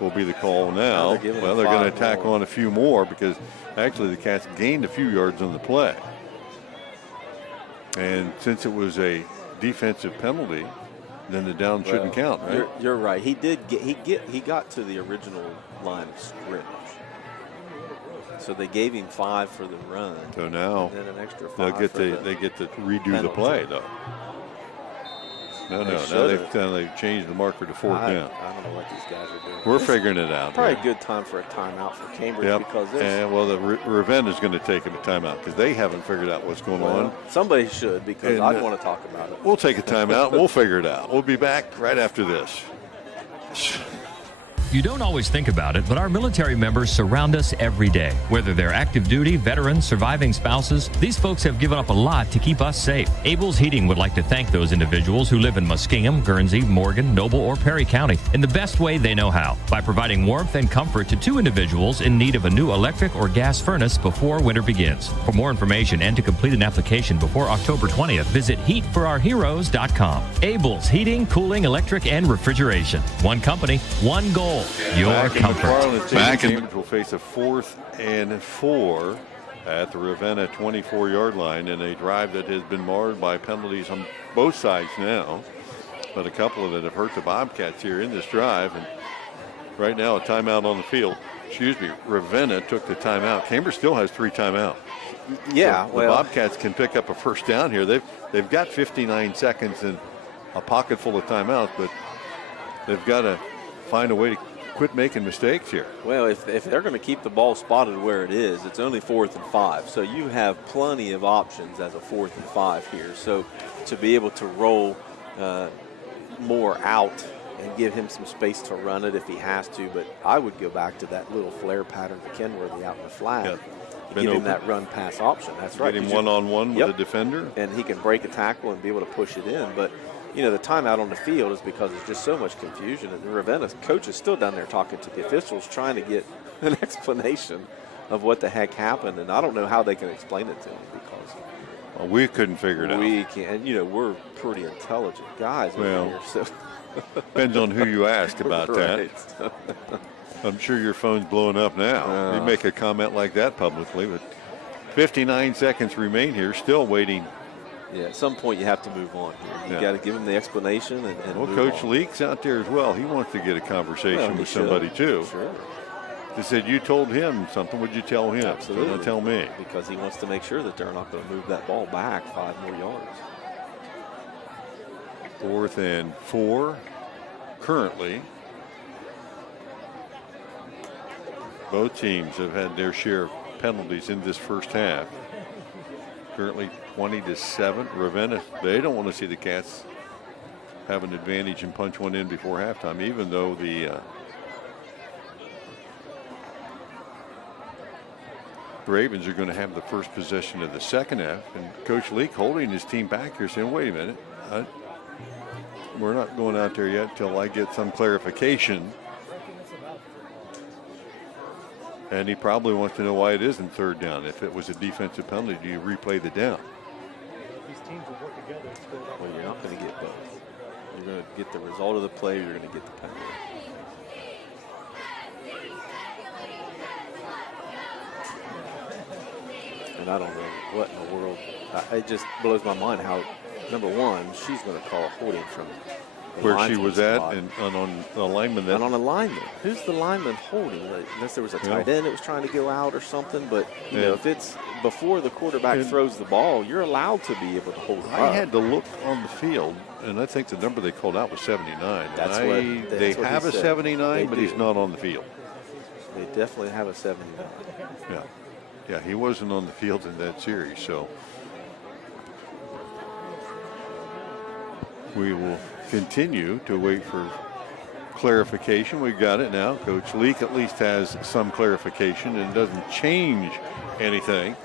will be the call now. They're going to tack on a few more because actually the Cats gained a few yards on the play. And since it was a defensive penalty, then the down shouldn't count, right? You're right. He got to the original line of scrimmage. So they gave him 5 for the run. So now and then an extra 5 they get to redo the play though. No. Now they've changed the marker to 4th down. I don't know what these guys are doing. We're figuring it out. Probably a good time for a timeout for Cambridge because the Ravenna is going to take a timeout because they haven't figured out what's going on. Somebody should because I want to talk about it. We'll take a timeout. We'll figure it out. We'll be back right after this. You don't always think about it, but our military members surround us every day. Whether they're active duty, veterans, surviving spouses, these folks have given up a lot to keep us safe. Abel's Heating would like to thank those individuals who live in Muskingum, Guernsey, Morgan, Noble, or Perry County in the best way they know how, by providing warmth and comfort to 2 individuals in need of a new electric or gas furnace before winter begins. For more information and to complete an application before October 20th, visit heatforourheroes.com. Abel's Heating, Cooling, Electric, and Refrigeration. One company, one goal. Your comfort. Back in will face a 4th and 4 at the Ravenna 24-yard line in a drive that has been marred by penalties on both sides now, but a couple of that have hurt the Bobcats here in this drive. And right now a timeout on the field. Ravenna took the timeout. Cambridge still has 3 timeouts. Yeah, so the Bobcats can pick up a first down here. They've got 59 seconds and a pocket full of timeouts, but they've got to find a way to quit making mistakes here. Well, if they're going to keep the ball spotted where it is, it's only 4th and 5. So you have plenty of options as a 4th and 5 here. So to be able to roll more out and give him some space to run it if he has to. But I would go back to that little flare pattern to Kenworthy out in the flat. Yep. Give him that run pass option. That's right. Get him one-on-one with the defender. And he can break a tackle and be able to push it in. But you know, the timeout on the field is because there's just so much confusion. And the Ravenna coach is still down there talking to the officials, trying to get an explanation of what the heck happened. And I don't know how they can explain it to him because we couldn't figure it out. We can't. And, you know, we're pretty intelligent guys over here. So depends on who you ask about that. I'm sure your phone's blowing up now. You make a comment like that publicly, but 59 seconds remain here, still waiting. Yeah, at some point you have to move on here. You got to give him the explanation and well, move Coach on. Leake's out there as well. He wants to get a conversation with somebody too. Sure. They said you told him something. Would you tell him? Absolutely. So don't tell me. Because he wants to make sure that they're not going to move that ball back 5 more yards. 4th and 4 currently. Both teams have had their share of penalties in this first half. Currently 20-7. Ravenna, they don't want to see the Cats have an advantage and punch one in before halftime, even though the Ravens are going to have the first possession of the second half. And Coach Leake holding his team back here saying, wait a minute. we're not going out there yet till I get some clarification. And he probably wants to know why it isn't third down. If it was a defensive penalty, do you replay the down? These teams will work together. Well, you're not going to get both. You're going to get the result of the play, or you're going to get the penalty. And I don't know what in the world. It just blows my mind how, number one, she's going to call a holding from where she was at and on the lineman. And on a lineman. Who's the lineman holding? Unless there was a tight end that was trying to go out or something. But, you know, if it's before the quarterback throws the ball, you're allowed to be able to hold it I had to look on the field, and I think the number they called out was 79. They have a 79, but he's not on the field. They definitely have a 79. Yeah. Yeah, he wasn't on the field in that series, so we will continue to wait for clarification. We've got it now. Coach Leak at least has some clarification and doesn't change anything.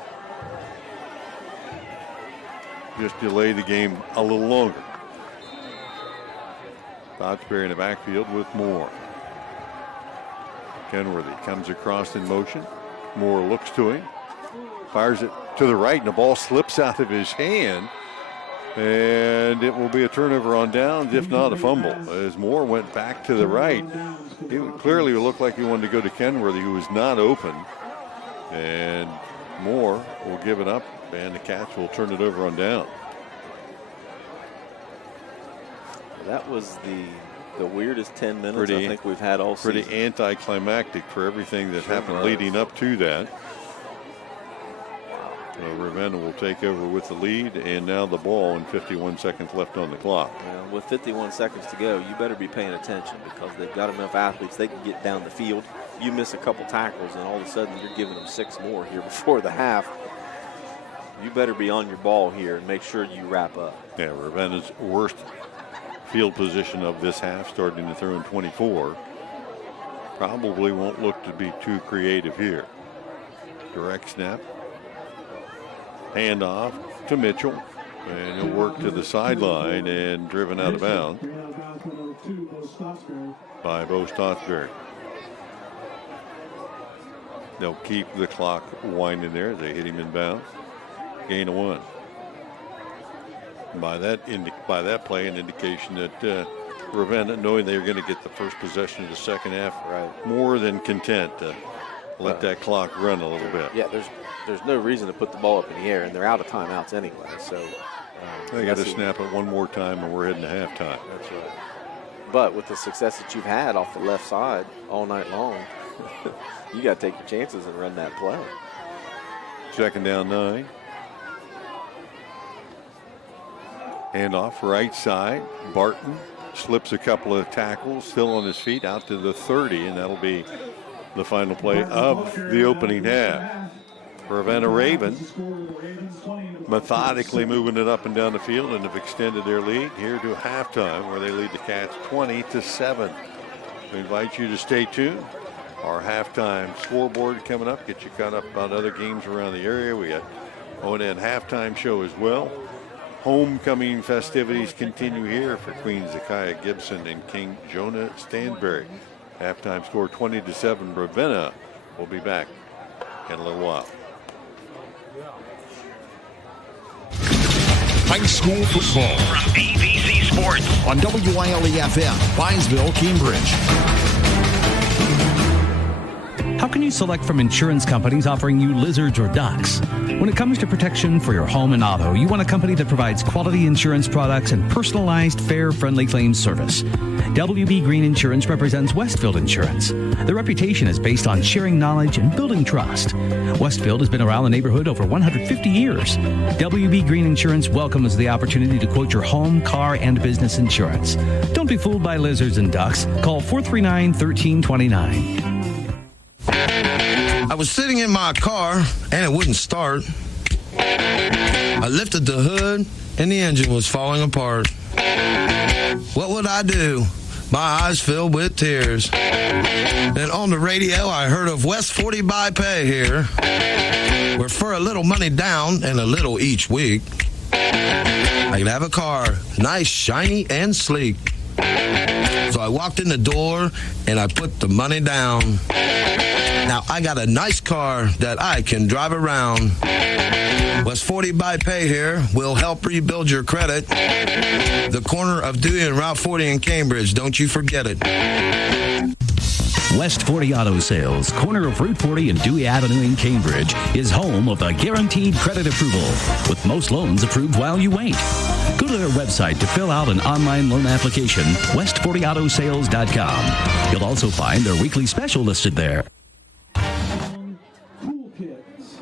Just delay the game a little longer. Dotsbury in the backfield with Moore. Kenworthy comes across in motion. Moore looks to him, fires it to the right, and the ball slips out of his hand. And it will be a turnover on downs, if not a fumble, as Moore went back to the right. He clearly looked like he wanted to go to Kenworthy, who was not open. And Moore will give it up, and the Cats will turn it over on down. That was the weirdest 10 minutes I think we've had all season. Pretty anticlimactic for everything that happened leading up to that. Ravenna will take over with the lead, and now the ball and 51 seconds left on the clock. Well, with 51 seconds to go, you better be paying attention because they've got enough athletes. They can get down the field. You miss a couple tackles, and all of a sudden you're giving them 6 more here before the half. You better be on your ball here and make sure you wrap up. Yeah, Ravenna's worst field position of this half, starting to throw in 24. Probably won't look to be too creative here. Direct snap. Handoff to Mitchell, and he'll work to the sideline and driven out of bounds by Bo Stotsberry. They'll keep the clock winding there as they hit him in bounds. Gain of 1. By that play, an indication that Ravenna, knowing they were going to get the first possession of the second half, more than content to let that clock run a little bit. Yeah, there's no reason to put the ball up in the air, and they're out of timeouts anyway. So they got to snap it one more time, and we're heading to halftime. That's right. But with the success that you've had off the left side all night long, you got to take your chances and run that play. Second down 9. Handoff right side. Barton slips a couple of tackles, still on his feet, out to the 30, and that'll be the final play of the opening half. Ravenna Ravens methodically moving it up and down the field and have extended their lead here to halftime, where they lead the Cats 20-7. We invite you to stay tuned. Our halftime scoreboard coming up. Get you caught up on other games around the area. We got O&N halftime show as well. Homecoming festivities continue here for Queen Zakiah Gibson and King Jonah Stanberry. Halftime score 20-7. Ravenna will be back in a little while. High school football from ABC Sports on WILE-FM, Byesville, Cambridge. How can you select from insurance companies offering you lizards or ducks? When it comes to protection for your home and auto, you want a company that provides quality insurance products and personalized, fair, friendly claims service. WB Green Insurance represents Westfield Insurance. Their reputation is based on sharing knowledge and building trust. Westfield has been around the neighborhood over 150 years. WB Green Insurance welcomes the opportunity to quote your home, car, and business insurance. Don't be fooled by lizards and ducks. Call 439-1329. I was sitting in my car and it wouldn't start. I lifted the hood and the engine was falling apart. What would I do? My eyes filled with tears. Then on the radio I heard of West 40 by Pay here, where for a little money down and a little each week, I could have a car, nice, shiny, and sleek. So I walked in the door and I put the money down. Now I got a nice car that I can drive around. West 40 by Pay here will help rebuild your credit. The corner of Dewey and Route 40 in Cambridge, don't you forget it. West 40 Auto Sales, corner of Route 40 and Dewey Avenue in Cambridge, is home of the guaranteed credit approval, with most loans approved while you wait. Go to their website to fill out an online loan application, west40autosales.com. You'll also find their weekly special listed there. Cool Kids.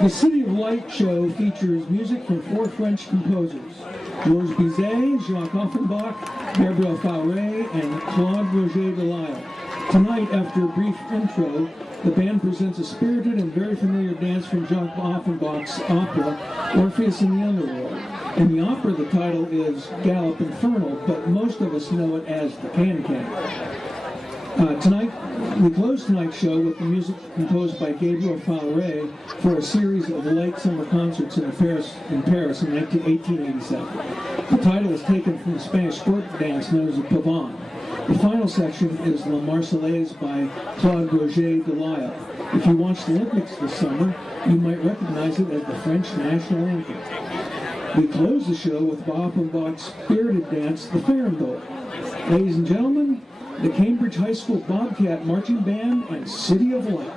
The City of Light show features music from 4 French composers, Georges Bizet, Jacques Offenbach, Gabriel Fauré, and Claude Roger Delisle. Tonight, after a brief intro, the band presents a spirited and very familiar dance from Jacques Offenbach's opera, Orpheus in the Underworld. In the opera, the title is Galop Infernal, but most of us know it as the Can-Can. Tonight, we close tonight's show with the music composed by Gabriel Fauré for a series of late summer concerts in Paris in 1887. The title is taken from the Spanish court dance known as the Pavane. The final section is La Marseillaise by Claude Roger Delisle. If you watched the Olympics this summer, you might recognize it as the French national anthem. We close the show with Offenbach's spirited dance, the Farandole. Ladies and gentlemen, the Cambridge High School Bobcat Marching Band and City of Light.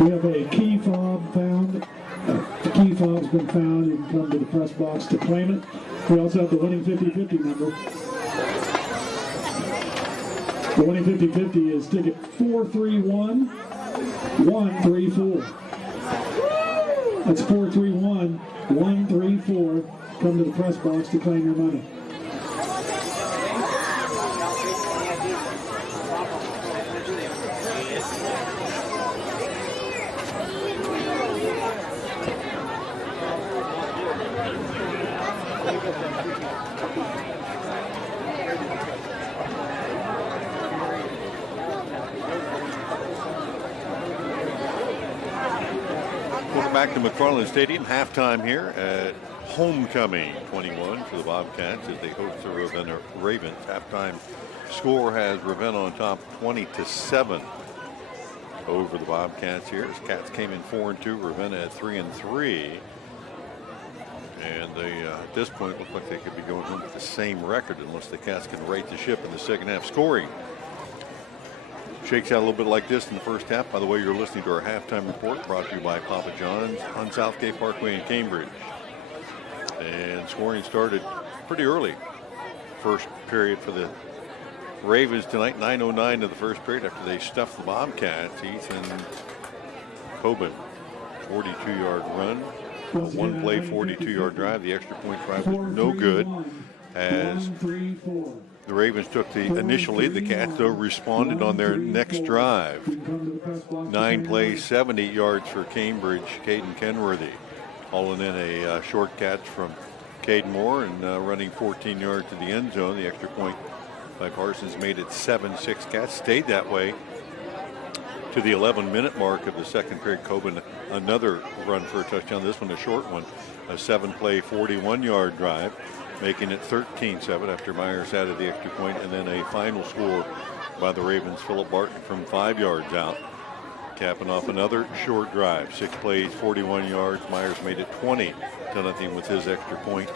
We have a key fob found. The key fob's been found. You can come to the press box to claim it. We also have the winning 50-50 number. The winning 50-50 is ticket 431-134. That's 431-134. Come to the press box to claim your money. Welcome back to McFarland Stadium. Halftime here at Homecoming 21 for the Bobcats as they host the Ravenna Ravens. Halftime score has Ravenna on top 20-7 over the Bobcats here. As Cats came in 4-2, Ravenna at 3-3. And they, at this point, look like they could be going home with the same record unless the Cats can right the ship in the second half. Scoring shakes out a little bit like this in the first half. By the way, you're listening to our halftime report brought to you by Papa John's on Southgate Parkway in Cambridge. And scoring started pretty early. First period for the Ravens tonight, 9:09 of the first period after they stuffed the Bobcats. Ethan Coben, 42-yard run. One play, 42-yard drive. The extra point drive was no good as the Ravens took the initial lead. The Cats, though, responded on their next drive. 9 plays, 70 yards for Cambridge. Caden Kenworthy hauling in a short catch from Caden Moore and running 14 yards to the end zone. The extra point by Parsons made it 7-6. Cats stayed that way to the 11-minute mark of the second period. Coben, another run for a touchdown. This one a short one. A 7-play, 41-yard drive, making it 13-7 after Myers added the extra point, and then a final score by the Ravens. Phillip Barton from 5 yards out, capping off another short drive. 6 plays, 41 yards. Myers made it 20-0 with his extra point.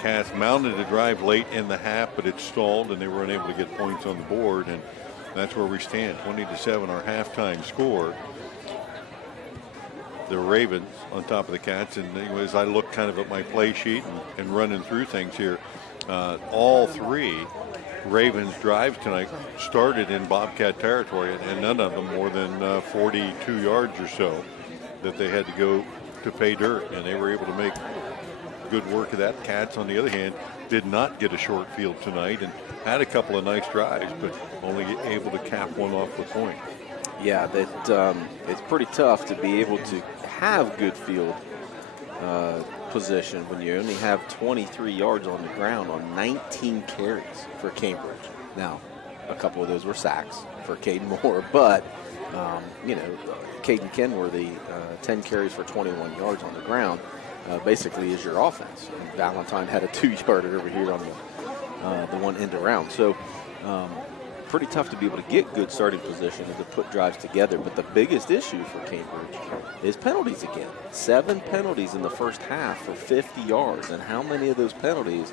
Cats mounted a drive late in the half, but it stalled, and they were unable to get points on the board, and that's where we stand. 20-7, our halftime score. The Ravens on top of the Cats. And as I look kind of at my play sheet and running through things here, all 3 Ravens drives tonight started in Bobcat territory, and none of them more than 42 yards or so that they had to go to pay dirt, and they were able to make good work of that. Cats, on the other hand, did not get a short field tonight and had a couple of nice drives, but only able to cap one off the point. Yeah, that it's pretty tough to be able to have good field position when you only have 23 yards on the ground on 19 carries for Cambridge. Now, a couple of those were sacks for Caden Moore, but Caden Kenworthy, 10 carries for 21 yards on the ground, basically is your offense. And Valentine had a 2-yarder over here on the one end around. So pretty tough to be able to get good starting position and to put drives together. But the biggest issue for Cambridge is penalties again. 7 penalties in the first half for 50 yards. And how many of those penalties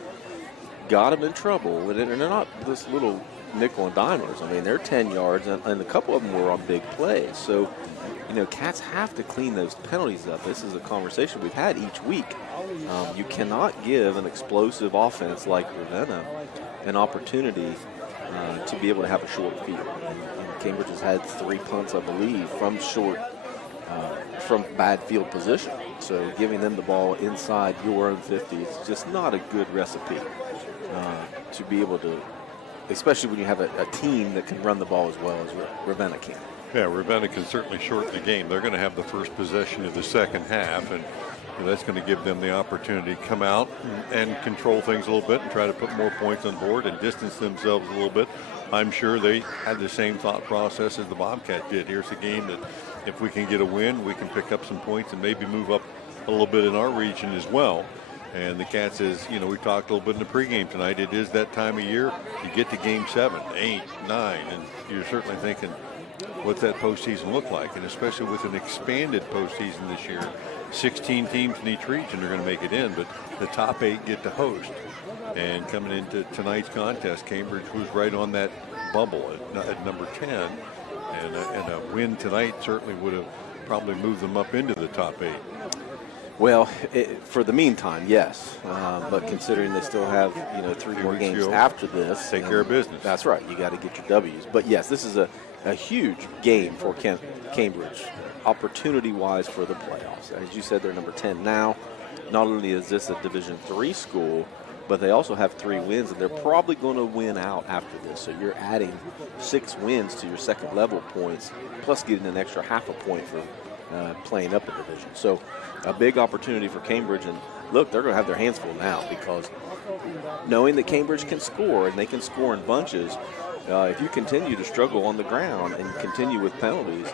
got them in trouble? And they're not this little nickel and dimers. I mean, they're 10 yards, and a couple of them were on big plays. So, Cats have to clean those penalties up. This is a conversation we've had each week. You cannot give an explosive offense like Ravenna an opportunity to be able to have a short field. And Cambridge has had 3 punts, I believe, from bad field position. So giving them the ball inside your own 50 is just not a good recipe to be able to, especially when you have a team that can run the ball as well as Ravenna can. Yeah, Ravenna can certainly shorten the game. They're going to have the first possession of the second half, and that's going to give them the opportunity to come out and control things a little bit and try to put more points on board and distance themselves a little bit. I'm sure they had the same thought process as the Bobcats did. Here's a game that if we can get a win, we can pick up some points and maybe move up a little bit in our region as well. And the Cats, as we talked a little bit in the pregame tonight, it is that time of year. You get to game 7, 8, 9, and you're certainly thinking, what's that postseason look like? And especially with an expanded postseason this year, 16 teams in each region are going to make it in, but the top 8 get to host. And coming into tonight's contest, Cambridge was right on that bubble at number 10, and a win tonight certainly would have probably moved them up into the top 8. Well, for the meantime, yes. But considering they still have 3 more games after this, take care of business. That's right. You got to get your W's. But yes, this is a huge game for Cambridge, opportunity-wise for the playoffs. As you said, they're number 10 now. Not only is this a Division III school, but they also have 3 wins, and they're probably going to win out after this. So you're adding 6 wins to your second level points, plus getting an extra half a point for playing up a division. So a big opportunity for Cambridge. And look, they're going to have their hands full now, because knowing that Cambridge can score, and they can score in bunches, if you continue to struggle on the ground and continue with penalties,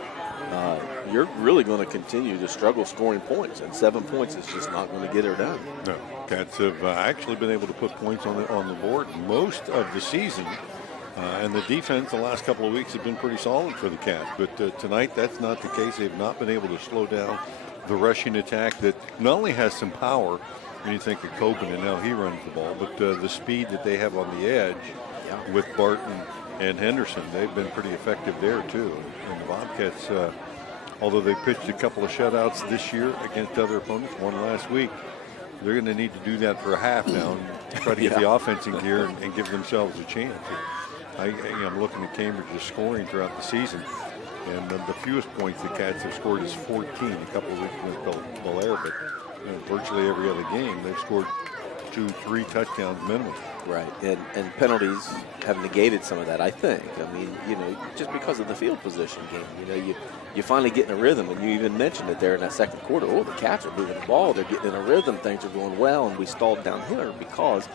you're really going to continue to struggle scoring points, and 7 points is just not going to get her done. No, Cats have actually been able to put points on the board most of the season, and the defense the last couple of weeks have been pretty solid for the Cats. But tonight, that's not the case. They've not been able to slow down the rushing attack that not only has some power when you think of Coben and how he runs the ball, but the speed that they have on the edge with Barton and Henderson. They've been pretty effective there too. And the Bobcats, although they pitched a couple of shutouts this year against other opponents, one last week, they're going to need to do that for a half now and try to get the offense in gear and give themselves a chance. I'm looking at Cambridge's scoring throughout the season, and the fewest points the Cats have scored is 14. A couple of weeks against Belair, but virtually every other game they've scored 2-3 touchdowns minimum. Right, and penalties have negated some of that, I think. I mean, just because of the field position game, you finally get in a rhythm, and you even mentioned it there in that second quarter. Oh, the Cats are moving the ball, they're getting in a rhythm, things are going well, and we stalled down here because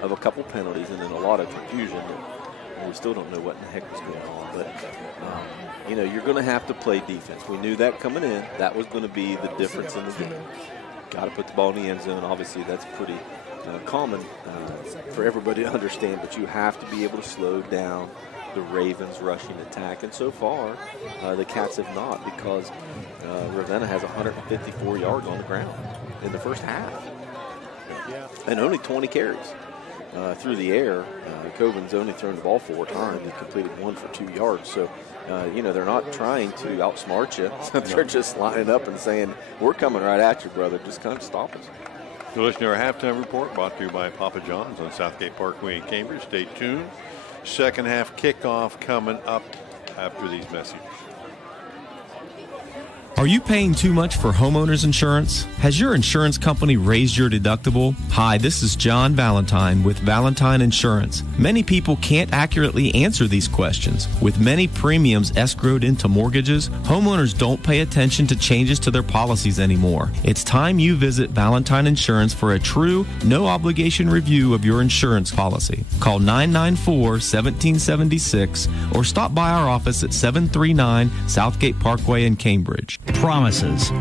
of a couple penalties and then a lot of confusion. We still don't know what in the heck was going on, but you're going to have to play defense. We knew that coming in. That was going to be the difference in the game. Got to put the ball in the end zone. Obviously, that's pretty common for everybody to understand, but you have to be able to slow down the Ravens' rushing attack. And so far, the Cats have not, because Ravenna has 154 yards on the ground in the first half, and only 20 carries. Through the air, Coben's only thrown the ball 4 times. He completed 1 for 2 yards. So, they're not trying to outsmart you. They're just lining up and saying, we're coming right at you, brother. Just kind of stop us. You're listening to our halftime report brought to you by Papa John's on Southgate Parkway in Cambridge. Stay tuned. Second half kickoff coming up after these messages. Are you paying too much for homeowners insurance? Has your insurance company raised your deductible? Hi, this is John Valentine with Valentine Insurance. Many people can't accurately answer these questions. With many premiums escrowed into mortgages, homeowners don't pay attention to changes to their policies anymore. It's time you visit Valentine Insurance for a true, no-obligation review of your insurance policy. Call 994-1776 or stop by our office at 739 Southgate Parkway in Cambridge. Promises.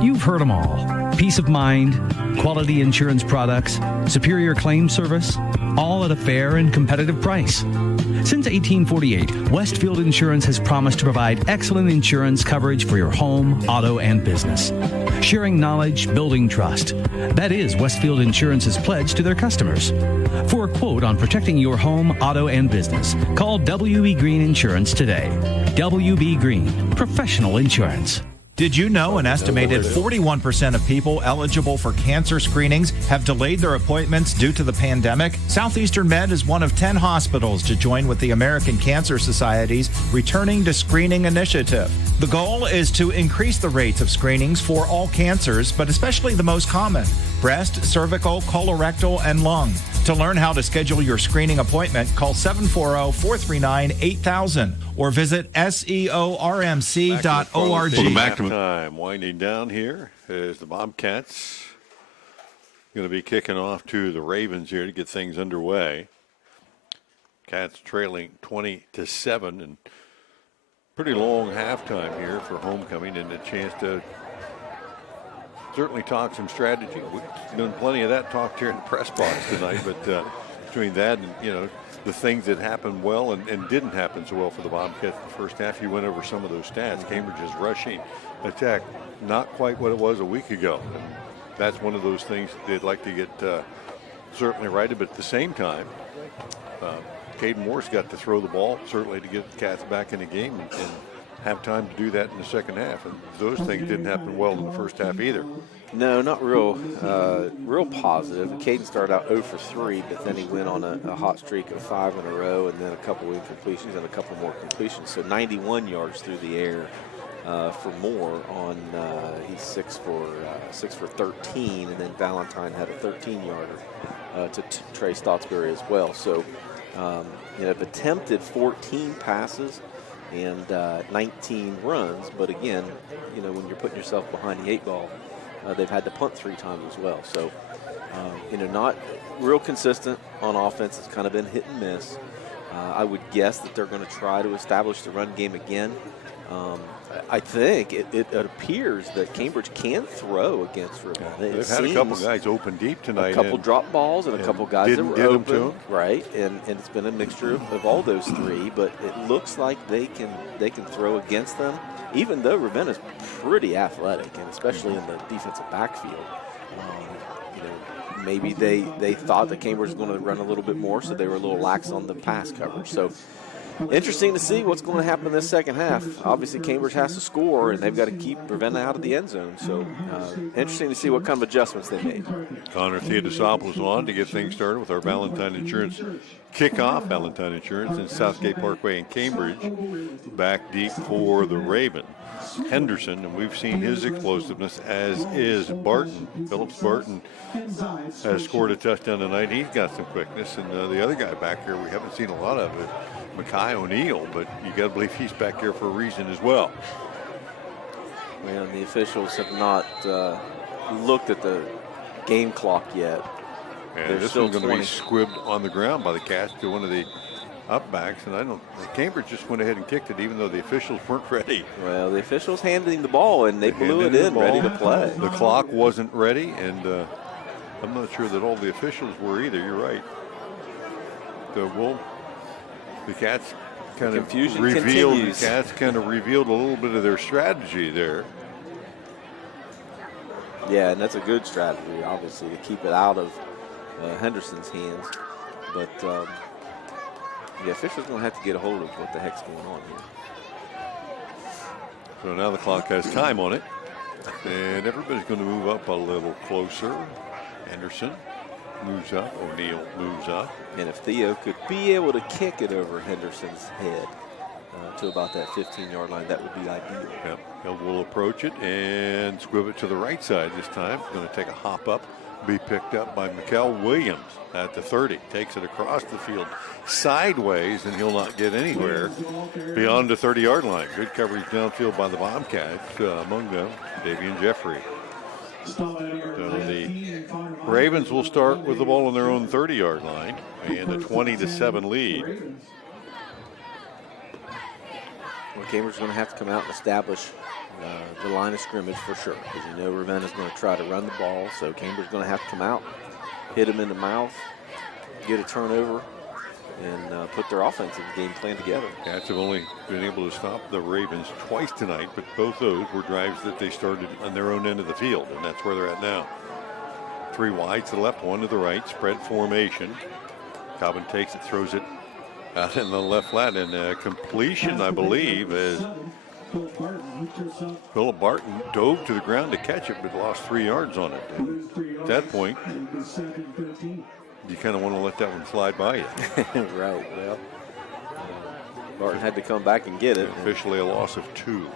You've heard them all. Peace of mind, quality insurance products, superior claim service, all at a fair and competitive price. Since 1848, Westfield Insurance has promised to provide excellent insurance coverage for your home, auto, and business. Sharing knowledge, building trust. That is Westfield Insurance's pledge to their customers. For a quote on protecting your home, auto, and business, call W.B. Green Insurance today. W.B. Green, professional insurance. Did you know an estimated 41% of people eligible for cancer screenings have delayed their appointments due to the pandemic? Southeastern Med is one of 10 hospitals to join with the American Cancer Society's Returning to Screening initiative. The goal is to increase the rates of screenings for all cancers, but especially the most common: breast, cervical, colorectal, and lung. To learn how to schedule your screening appointment, call 740-439-8000 or visit seormc.org. Welcome back to time. Winding down here is the Bobcats going to be kicking off to the Ravens here to get things underway. Cats trailing 20-7, and pretty long halftime here for homecoming, and a chance to certainly talk some strategy. We've done plenty of that talk here in the press box tonight, but between that and, the things that happened well and didn't happen so well for the Bobcats in the first half, you went over some of those stats. Cambridge's rushing attack, not quite what it was a week ago. And that's one of those things they'd like to get certainly righted, but at the same time, Caden Moore's got to throw the ball, certainly, to get the Cats back in the game and have time to do that in the second half. And those things didn't happen well in the first half either. No, not real positive. Caden started out 0 for 3, but then he went on a hot streak of 5 in a row, and then a couple incompletions and a couple more completions. So 91 yards through the air for Moore on he's 6 for 13, and then Valentine had a 13-yarder to Trey Stottsbury as well. So have attempted 14 passes and 19 runs, but again, when you're putting yourself behind the 8 ball, they've had to punt 3 times as well. So, not real consistent on offense. It's kind of been hit and miss. I would guess that they're going to try to establish the run game again. I think it appears that Cambridge can throw against Ravenna. They've had a couple guys open deep tonight. A couple drop balls and a couple guys that were open. To them. Right, and it's been a mixture of all those 3, but it looks like they can throw against them, even though Ravenna's pretty athletic, and especially in the defensive backfield. Maybe they thought that Cambridge was going to run a little bit more, so they were a little lax on the pass coverage. So interesting to see what's going to happen in this second half. Obviously, Cambridge has to score, and they've got to keep Ravenna out of the end zone. So interesting to see what kind of adjustments they made. Connor Theodosopoulos on to get things started with our Valentine Insurance kickoff. Valentine Insurance in Southgate Parkway in Cambridge. Back deep for the Ravens. Henderson, and we've seen his explosiveness, as is Barton. Phillips Barton has scored a touchdown tonight. He's got some quickness, and the other guy back here we haven't seen a lot of it, Makai O'Neill, but you got to believe he's back here for a reason as well. Well, the officials have not looked at the game clock yet. And this one's going to be squibbed on the ground by the Cats to one of the upbacks, and Cambridge just went ahead and kicked it, even though the officials weren't ready. Well, the officials handed him the ball, and they blew it in, ready to play. The clock wasn't ready, and I'm not sure that all the officials were either. You're right. The Cats kind of revealed. The Cats kind of revealed a little bit of their strategy there. Yeah, and that's a good strategy, obviously, to keep it out of Henderson's hands, but. The official's going to have to get a hold of what the heck's going on here. So now the clock has time on it, and everybody's going to move up a little closer. Henderson moves up. O'Neill moves up. And if Theo could be able to kick it over Henderson's head to about that 15-yard line, that would be ideal. Yep. He will approach it and squib it to the right side this time. Going to take a hop up, be picked up by Mikkel Williams at the 30. Takes it across the field sideways, and he'll not get anywhere beyond the 30-yard line. Good coverage downfield by the Bobcats, among them Davian Jeffrey. So the Ravens will start with the ball on their own 30-yard line and a 20-7 lead. Well, Cambridge's going to have to come out and establish the line of scrimmage for sure, because Ravenna's going to try to run the ball, so Cambridge's going to have to come out, hit them in the mouth, get a turnover, and put their offensive game plan together. Cats have only been able to stop the Ravens twice tonight, but both those were drives that they started on their own end of the field, and that's where they're at now. 3 wide to the left, 1 to the right, spread formation. Cobbin takes it, throws it out in the left flat, and completion, I believe, as Philip Barton dove to the ground to catch it, but lost 3 yards on it. And at that point, you kind of want to let that one slide by you. Right. Well, Barton had to come back and get it. Officially a loss of 2.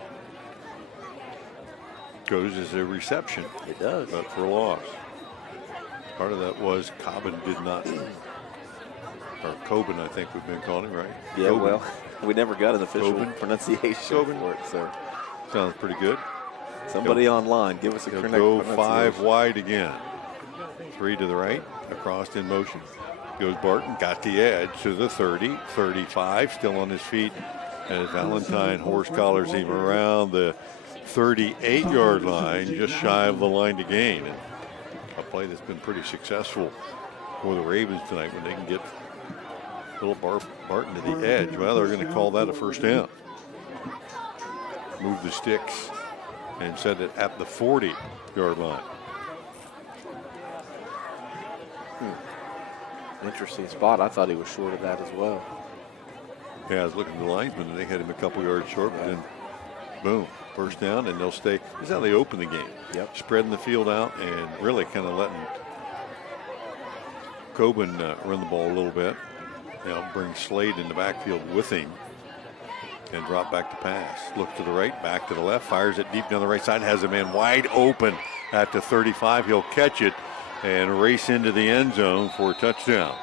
Goes as a reception. It does. But for a loss. Part of that was Cobbin did not, or Coben, I think we've been calling, right? Yeah, Coben. well, we never got an official pronunciation Coben. for it, so. Sounds pretty good. Somebody online, give us a correct go pronunciation. 5 wide again. 3 to the right, across in motion. Goes Barton, got the edge to the 30, 35, still on his feet as Valentine horse collars him around the 38-yard line, just shy of the line to gain. And a play that's been pretty successful for the Ravens tonight when they can get Philip Barton to the edge. Well, they're going to call that a first down. Move the sticks and set it at the 40-yard line. Interesting spot. I thought he was short of that as well. Yeah, I was looking at the linesman, and they had him a couple yards short, but then Boom. First down, and they'll stay. This is how they open the game. Yep. Spreading the field out and really kind of letting Coben run the ball a little bit. They'll bring Slade in the backfield with him and drop back to pass. Look to the right, back to the left, fires it deep down the right side, has a man wide open at the 35. He'll catch it and race into the end zone for a touchdown.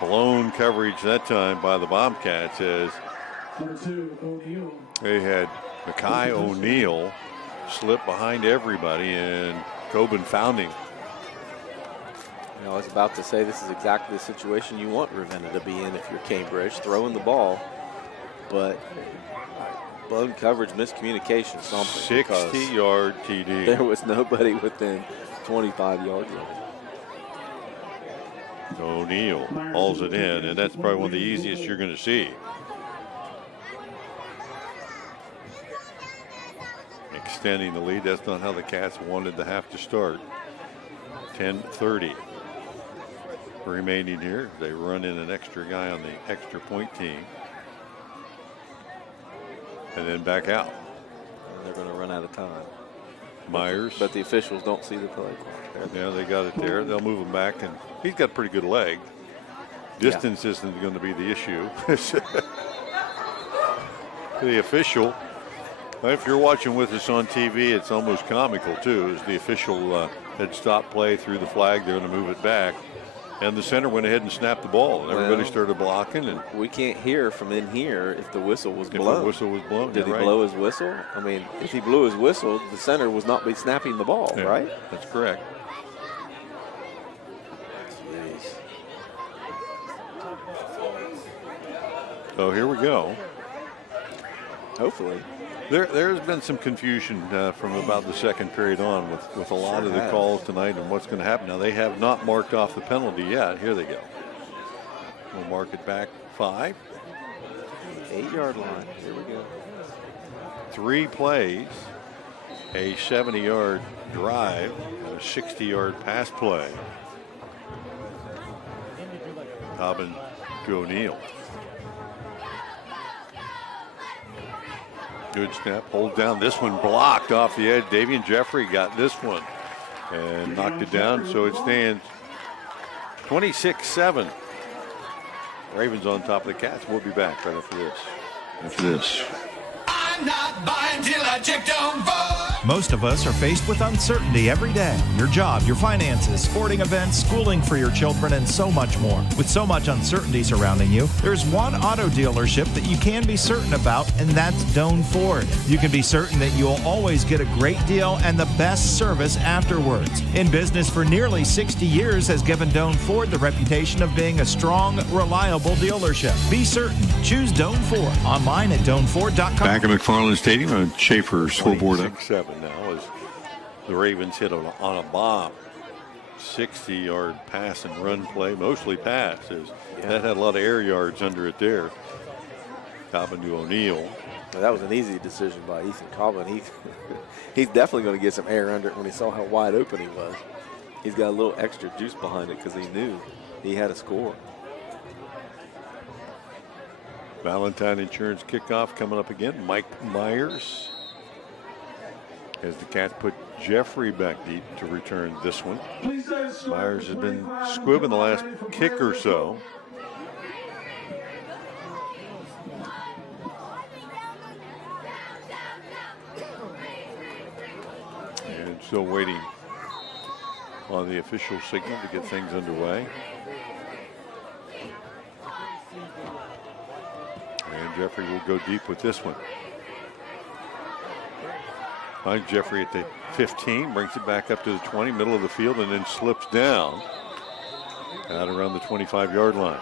Blown coverage that time by the Bobcats as they had Makai O'Neal slip behind everybody, and Coben found him. You know, I was about to say this is exactly the situation you want Ravenna to be in if you're Cambridge, throwing the ball, but blown coverage, miscommunication, something. 60-yard TD. There was nobody within 25 yards of it. O'Neal hauls it in, and that's probably one of the easiest you're going to see. Extending the lead. That's not how the Cats wanted to have to start. 10:30 remaining here. They run in an extra guy on the extra point team. And then back out. And they're going to run out of time. Myers. But the officials don't see the play clock. Yeah, they got it there. They'll move him back, and he's got a pretty good leg. Distance isn't going to be the issue. The official, if you're watching with us on TV, it's almost comical too, as the official had stopped play, threw the flag, they're going to move it back. And the center went ahead and snapped the ball. And everybody started blocking. And we can't hear from in here if the whistle was blown. If the whistle was blown, did he blow his whistle? I mean, if he blew his whistle, the center was not be snapping the ball, right? That's correct. Jeez. So here we go. Hopefully. There's been some confusion from about the second period on with a lot of the calls tonight and what's going to happen. Now, they have not marked off the penalty yet. Here they go. We'll mark it back 5. 8-yard line. Here we go. 3 plays, a 70-yard drive, and a 60-yard pass play. Coben to O'Neal. Good snap, hold down. This one blocked off the edge. Davian Jeffrey got this one and knocked it down, so it stands 26-7. Ravens on top of the Cats. We'll be back right after this. I'm not buying till I check down vote. Most of us are faced with uncertainty every day. Your job, your finances, sporting events, schooling for your children, and so much more. With so much uncertainty surrounding you, there's one auto dealership that you can be certain about, and that's Doan Ford. You can be certain that you'll always get a great deal and the best service afterwards. In business for nearly 60 years has given Doan Ford the reputation of being a strong, reliable dealership. Be certain. Choose Doan Ford. Online at DoanFord.com. Back at McFarland Stadium on Schaefer scoreboard. 6-7 now as the Ravens hit on a bomb. 60-yard pass and run play, mostly passes. That had a lot of air yards under it there. Coben to O'Neal. Well, that was an easy decision by Ethan Coben. He's definitely going to get some air under it when he saw how wide open he was. He's got a little extra juice behind it because he knew he had a score. Valentine Insurance kickoff coming up again. Mike Myers as the Cats put Jeffrey back deep to return this one. Myers has been squibbing the last kick or so. And still waiting on the official signal to get things underway. And Jeffrey will go deep with this one. Finds Jeffrey at the 15, brings it back up to the 20, middle of the field, and then slips down out around the 25-yard line.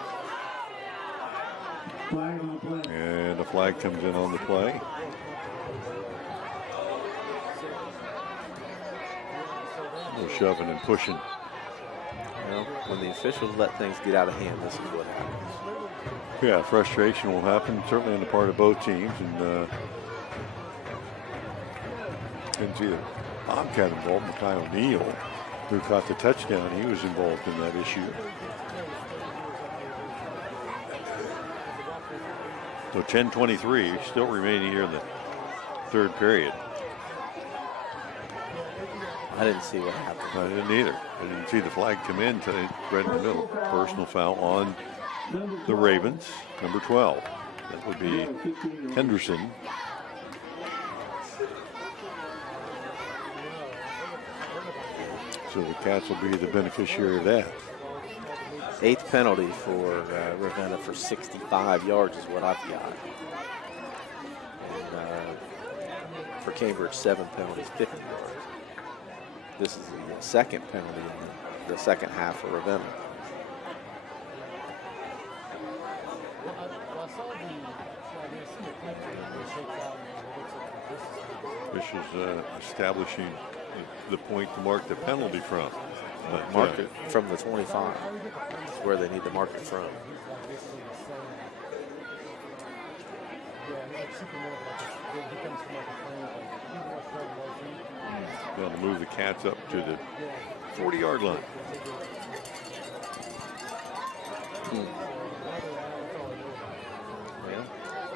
And a flag comes in on the play. A little shoving and pushing. Well, when the officials let things get out of hand, this is what happens. Yeah, frustration will happen, certainly on the part of both teams. And didn't see the Bobcat involved. Makai O'Neal, who caught the touchdown, he was involved in that issue. So 10:23 still remaining here in the third period. I didn't see what happened. I didn't either. I didn't see the flag come in until right in the middle. Personal foul on the Ravens, number 12. That would be Henderson. So the Cats will be the beneficiary of that. 8th penalty for Ravenna for 65 yards is what I've got. And for Cambridge, 7 penalties, 50 yards. This is the second penalty in the second half for Ravenna. Officials establishing the point to mark the penalty from. Mark it from the 25. That's where they need to mark it from. They'll move the Cats up to the 40-yard line.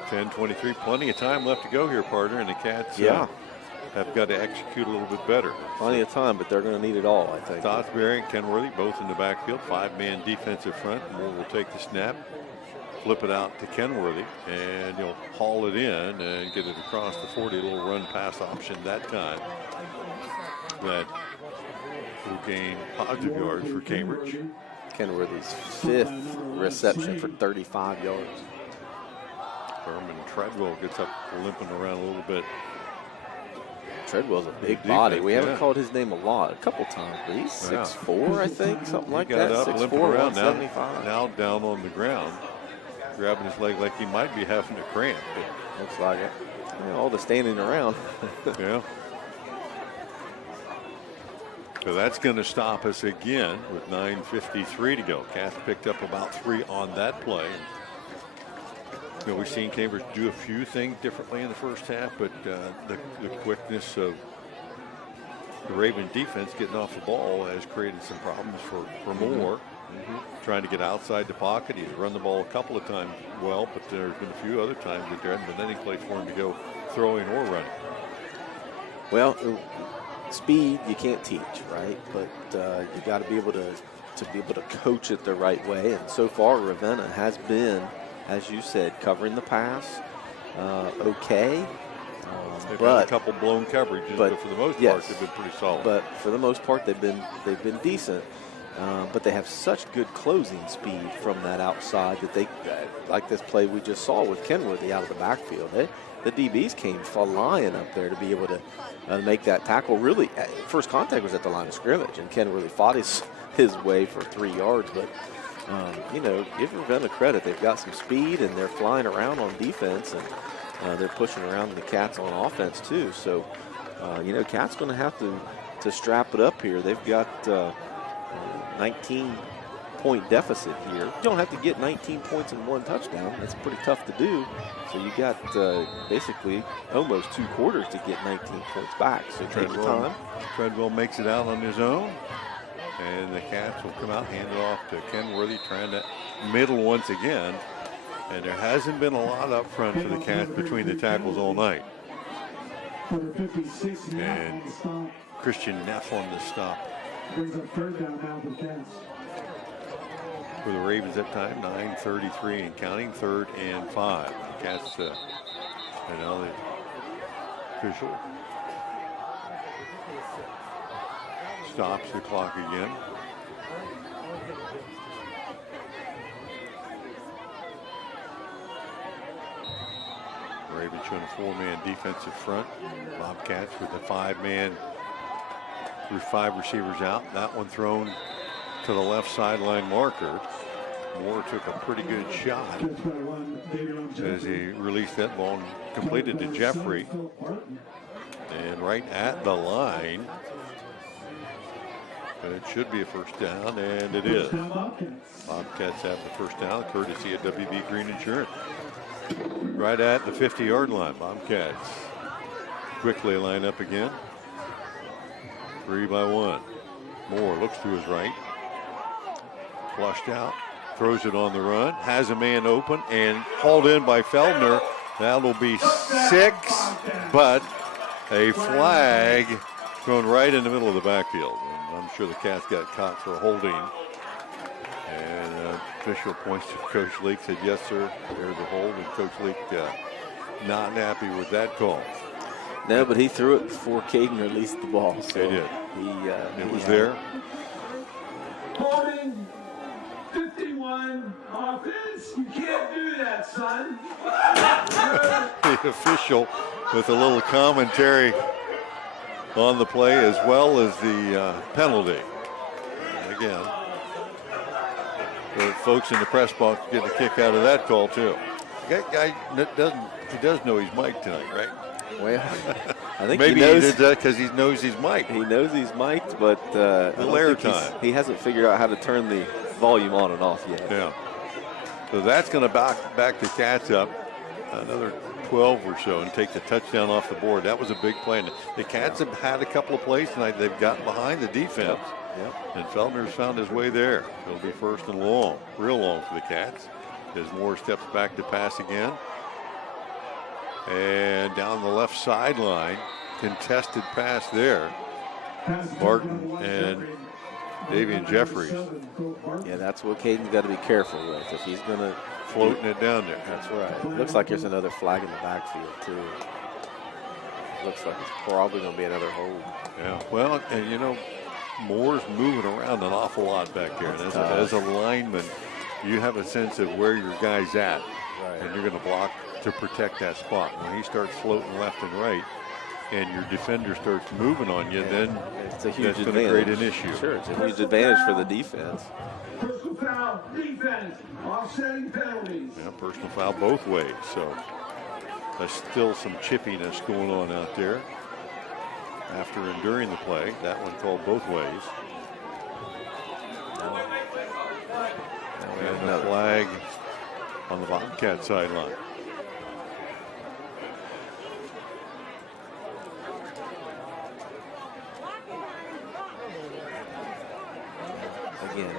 10-23, plenty of time left to go here, partner, and the Cats have got to execute a little bit better. Plenty of time, but they're going to need it all, I think. Dotsbury and Kenworthy both in the backfield, 5-man defensive front. Moore will take the snap, flip it out to Kenworthy, and haul it in and get it across the 40. A little run pass option that time. That will gain positive yards for Cambridge. Kenworthy's 5th reception for 35 yards. Herman Treadwell gets up limping around a little bit. Treadwell's a big body. We haven't called his name a couple times, but he's 6'4", I think, something like that. 6'4", 175. Now down on the ground, grabbing his leg like he might be having a cramp. Looks like it. All the standing around. Yeah. So that's going to stop us again with 9:53 to go. Cats picked up about 3 on that play. We've seen Cambridge do a few things differently in the first half, but the quickness of the Raven defense getting off the ball has created some problems for Moore. Trying to get outside the pocket. He's run the ball a couple of times well, but there's been a few other times that there hasn't been any place for him to go throwing or running. Well, speed you can't teach, right? But you got to be able to coach it the right way. And so far, Ravenna has been, as you said, covering the pass okay. They've had a couple blown coverages, but for the most part, they've been pretty solid. But for the most part, they've been decent. But they have such good closing speed from that outside that they, like this play we just saw with Kenworthy out of the backfield. The DBs came flying up there to be able to make that tackle. Really, first contact was at the line of scrimmage, and Kenworthy fought his way for 3 yards. But give Ravenna credit. They've got some speed, and they're flying around on defense, and they're pushing around the Cats on offense too. So, Cats going to have to strap it up here. They've got 19-point deficit here. You don't have to get 19 points in one touchdown. That's pretty tough to do. So you got basically almost 2 quarters to get 19 points back. So take your time. Treadwell makes it out on his own. And the Cats will come out, hand it off to Kenworthy, trying to middle once again. And there hasn't been a lot up front for the Cats between the tackles all night. And Christian Neff on the stop. Brings up third down now for the Cats. For the Ravens that time, 9:33 and counting, 3rd and 5. Cats, the official stops the clock again. Ravens showing a 4-man defensive front. Bobcats with a 5-man with 5 receivers out. That one thrown to the left sideline marker. Moore took a pretty good shot as he released that ball and completed to Jeffrey. And right at the line. And it should be a first down, and it is. Bobcats have the first down, courtesy of WB Green Insurance. Right at the 50-yard line, Bobcats quickly line up again. 3 by 1. Moore looks to his right. Flushed out. Throws it on the run. Has a man open and hauled in by Feldner. That'll be 6 but a flag thrown right in the middle of the backfield. And I'm sure the Cats got caught for holding. And official points to Coach Leake, said, yes, sir, there's a hold. And Coach Leake not happy with that call. No, but he threw it before Caden released the ball. So he did. It was there. Holding 51 offense. You can't do that, son. The official with a little commentary on the play as well as the penalty. And again, the folks in the press box getting a kick out of that call too. That guy does know he's mic'd tonight, right? Well, I think maybe he knows, he did that because he knows he's mic'd. He knows he's mic'd, but he hasn't figured out how to turn the volume on and off yet. Yeah. So that's going to back the Cats up another 12 or so and take the touchdown off the board. That was a big play. And the Cats have had a couple of plays tonight. They've gotten behind the defense. Yep. And Feltner's found his way there. It'll be first and long, real long for the Cats. As Moore steps back to pass again. And down the left sideline, contested pass there. Barton and Davian Jeffries. Yeah, that's what Caden's got to be careful with. If he's going to floating it down there. That's right. It looks like there's another flag in the backfield too. Looks like it's probably going to be another hold. Yeah. Well, and you know, Moore's moving around an awful lot back there. And as a lineman, you have a sense of where your guy's at, and you're going to block to protect that spot. When he starts floating left and right, and your defender starts moving on you, then it's a huge that's going to create an issue. Sure, it's a huge advantage for the defense. Personal foul, defense, offsetting penalties. Yeah, personal foul both ways. So there's still some chippiness going on out there after enduring the play. That one called both ways. And a flag on the Bobcat sideline. Again,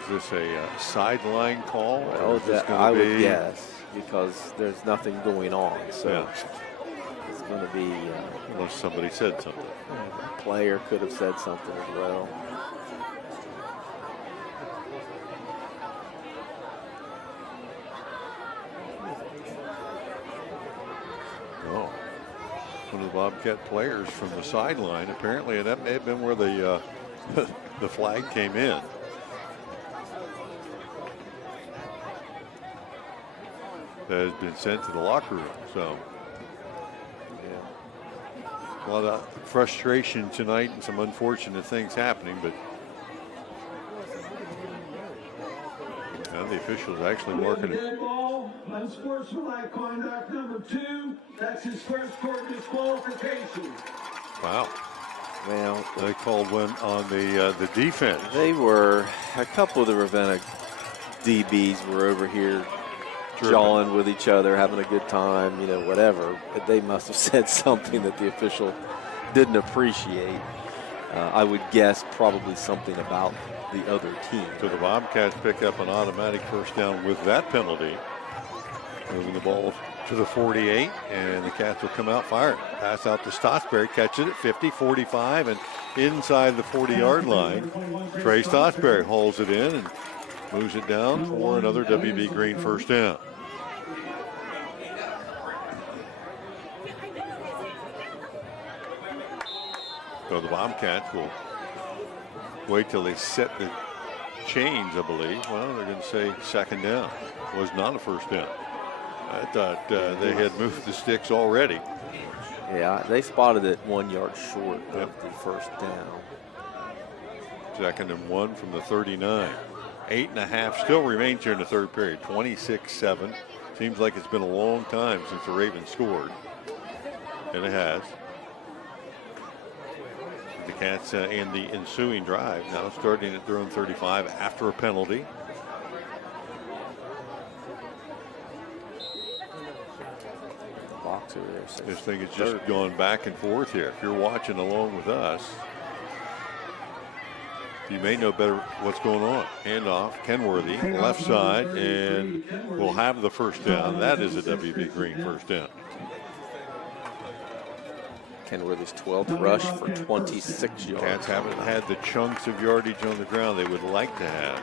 is this a sideline call? Well, I would guess, because there's nothing going on. So it's going to be. Unless somebody said something. A player could have said something as well. Oh, one of the Bobcat players from the sideline. Apparently, that may have been where the the flag came in. That has been sent to the locker room. So, a lot of frustration tonight and some unfortunate things happening, but the officials actually marking it. Dead ball, unsportsmanlike conduct number 2. That's his first court disqualification. Wow. Well, they called one on the defense. They were, a couple of the Ravenna DBs were over here jawing with each other, having a good time, you know, whatever. But they must have said something that the official didn't appreciate. I would guess probably something about the other team. So the Bobcats pick up an automatic first down with that penalty. Moving the ball to the 48, and the Cats will come out firing. Pass out to Stotsberry, catches it 50, 45, and inside the 40-yard line. Trey Stotsberry hauls it in and moves it down for another WB Green first down. So the Bobcats will wait till they set the chains, I believe. Well, they're going to say second down. It was not a first down. I thought they had moved the sticks already. Yeah, they spotted it 1 yard short of the first down. Second and 1 from the 39. 8.5 still remains here in the third period. 26-7. Seems like it's been a long time since the Ravens scored. And it has. The Cats in the ensuing drive now starting at their own 35 after a penalty. This thing has just gone back and forth here. If you're watching along with us, you may know better what's going on. Handoff, Kenworthy, left side, and we'll have the first down. That is a WB Green first down. Kenworthy's 12th rush for 26 yards. Cats haven't had the chunks of yardage on the ground they would like to have.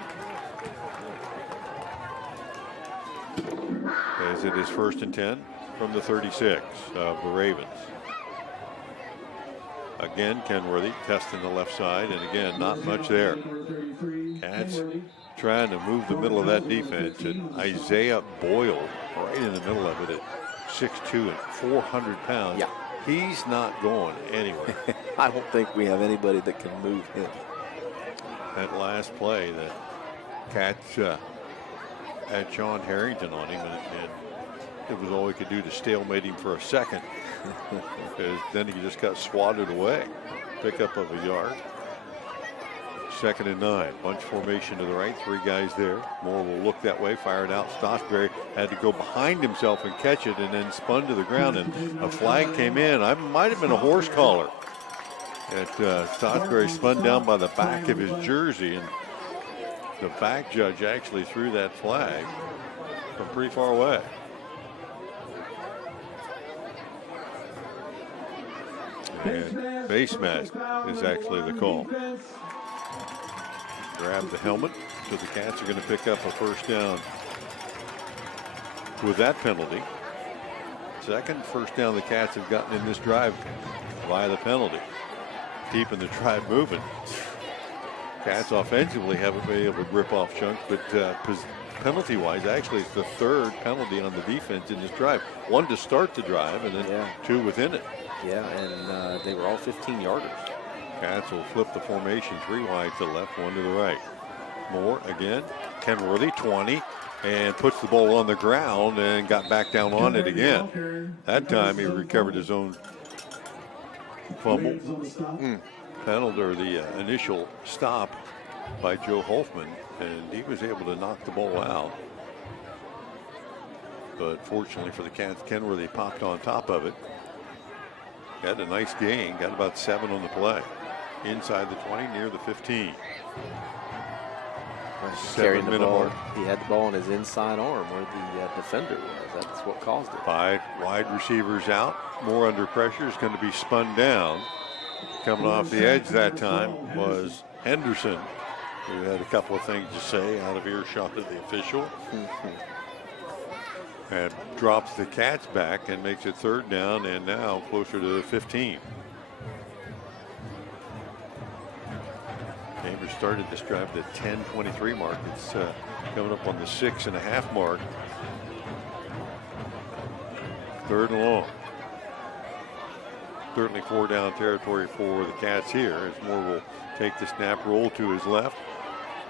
As it is 1st and 10 from the 36 of the Ravens. Again, Kenworthy testing the left side, and again, not much there. Cats trying to move the middle of that defense, and Isaiah Boyle right in the middle of it at 6'2" and 400 pounds. Yeah. He's not going anywhere. I don't think we have anybody that can move him. That last play, the Cats had John Harrington on him, and it was all he could do to stalemate him for a second. Because then he just got swatted away. Pickup of a yard. 2nd and 9. Bunch formation to the right. 3 guys there. Moore will look that way. Fired out. Stotsbury had to go behind himself and catch it, and then spun to the ground. And a flag came in. I might have been a horse collar. Stotsbury spun down by the back of his jersey, and the back judge actually threw that flag from pretty far away. And face mask is actually the call. Grab the helmet, so the Cats are going to pick up a 1st down with that penalty. 2nd 1st down the Cats have gotten in this drive by the penalty, keeping the drive moving. Cats offensively haven't been able to rip off chunks, but penalty-wise, actually it's the 3rd penalty on the defense in this drive. 1 to start the drive, and then 2 within it. Yeah, and they were all 15-yarders. Cats will flip the formation 3 wide to the left, 1 to the right. Moore again. Kenworthy, 20, and puts the ball on the ground and got back down on it again. That time he recovered his own fumble. Penalty, or the initial stop by Joe Holfman, and he was able to knock the ball out. But fortunately for the Cats, Kenworthy popped on top of it. Had a nice gain, got about 7 on the play. Inside the 20, near the 15. Carrying the ball. He had the ball on his inside arm where the defender was. That's what caused it. 5 wide receivers out. Moore under pressure is going to be spun down. Coming off the edge that time was Henderson, who had a couple of things to say out of earshot of the official. And drops the Cats back and makes it 3rd down, and now closer to the 15. Chambers started this drive at the 10:23 mark. It's coming up on the 6.5 mark. 3rd and long. Certainly 4 down territory for the Cats here, as Moore will take the snap, roll to his left,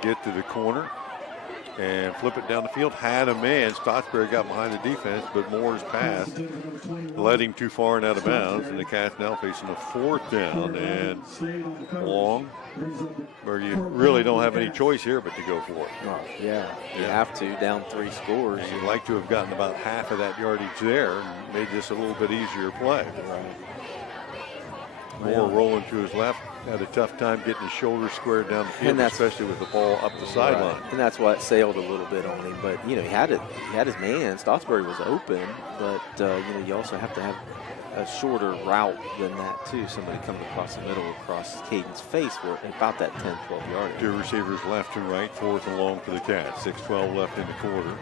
get to the corner, and flip it down the field. Had a man. Stotsbury got behind the defense, but Moore's pass led him too far and out of bounds, and the Cats now facing a 4th down and long, where you really don't have any choice here but to go for it. Oh, yeah, you have to, down 3 scores. And you'd like to have gotten about half of that yardage there and made this a little bit easier play. Moore rolling to his left, had a tough time getting his shoulders squared down the field, especially with the ball up the sideline. And that's why it sailed a little bit on him. But, you know, he had his man. Stotsbury was open, but, you know, you also have to have a shorter route than that, too. Somebody comes across the middle, across Caden's face, where about that 10, 12 yardage. 2 receivers left and right, 4th and long for the Cats. 6:12 left in the quarter.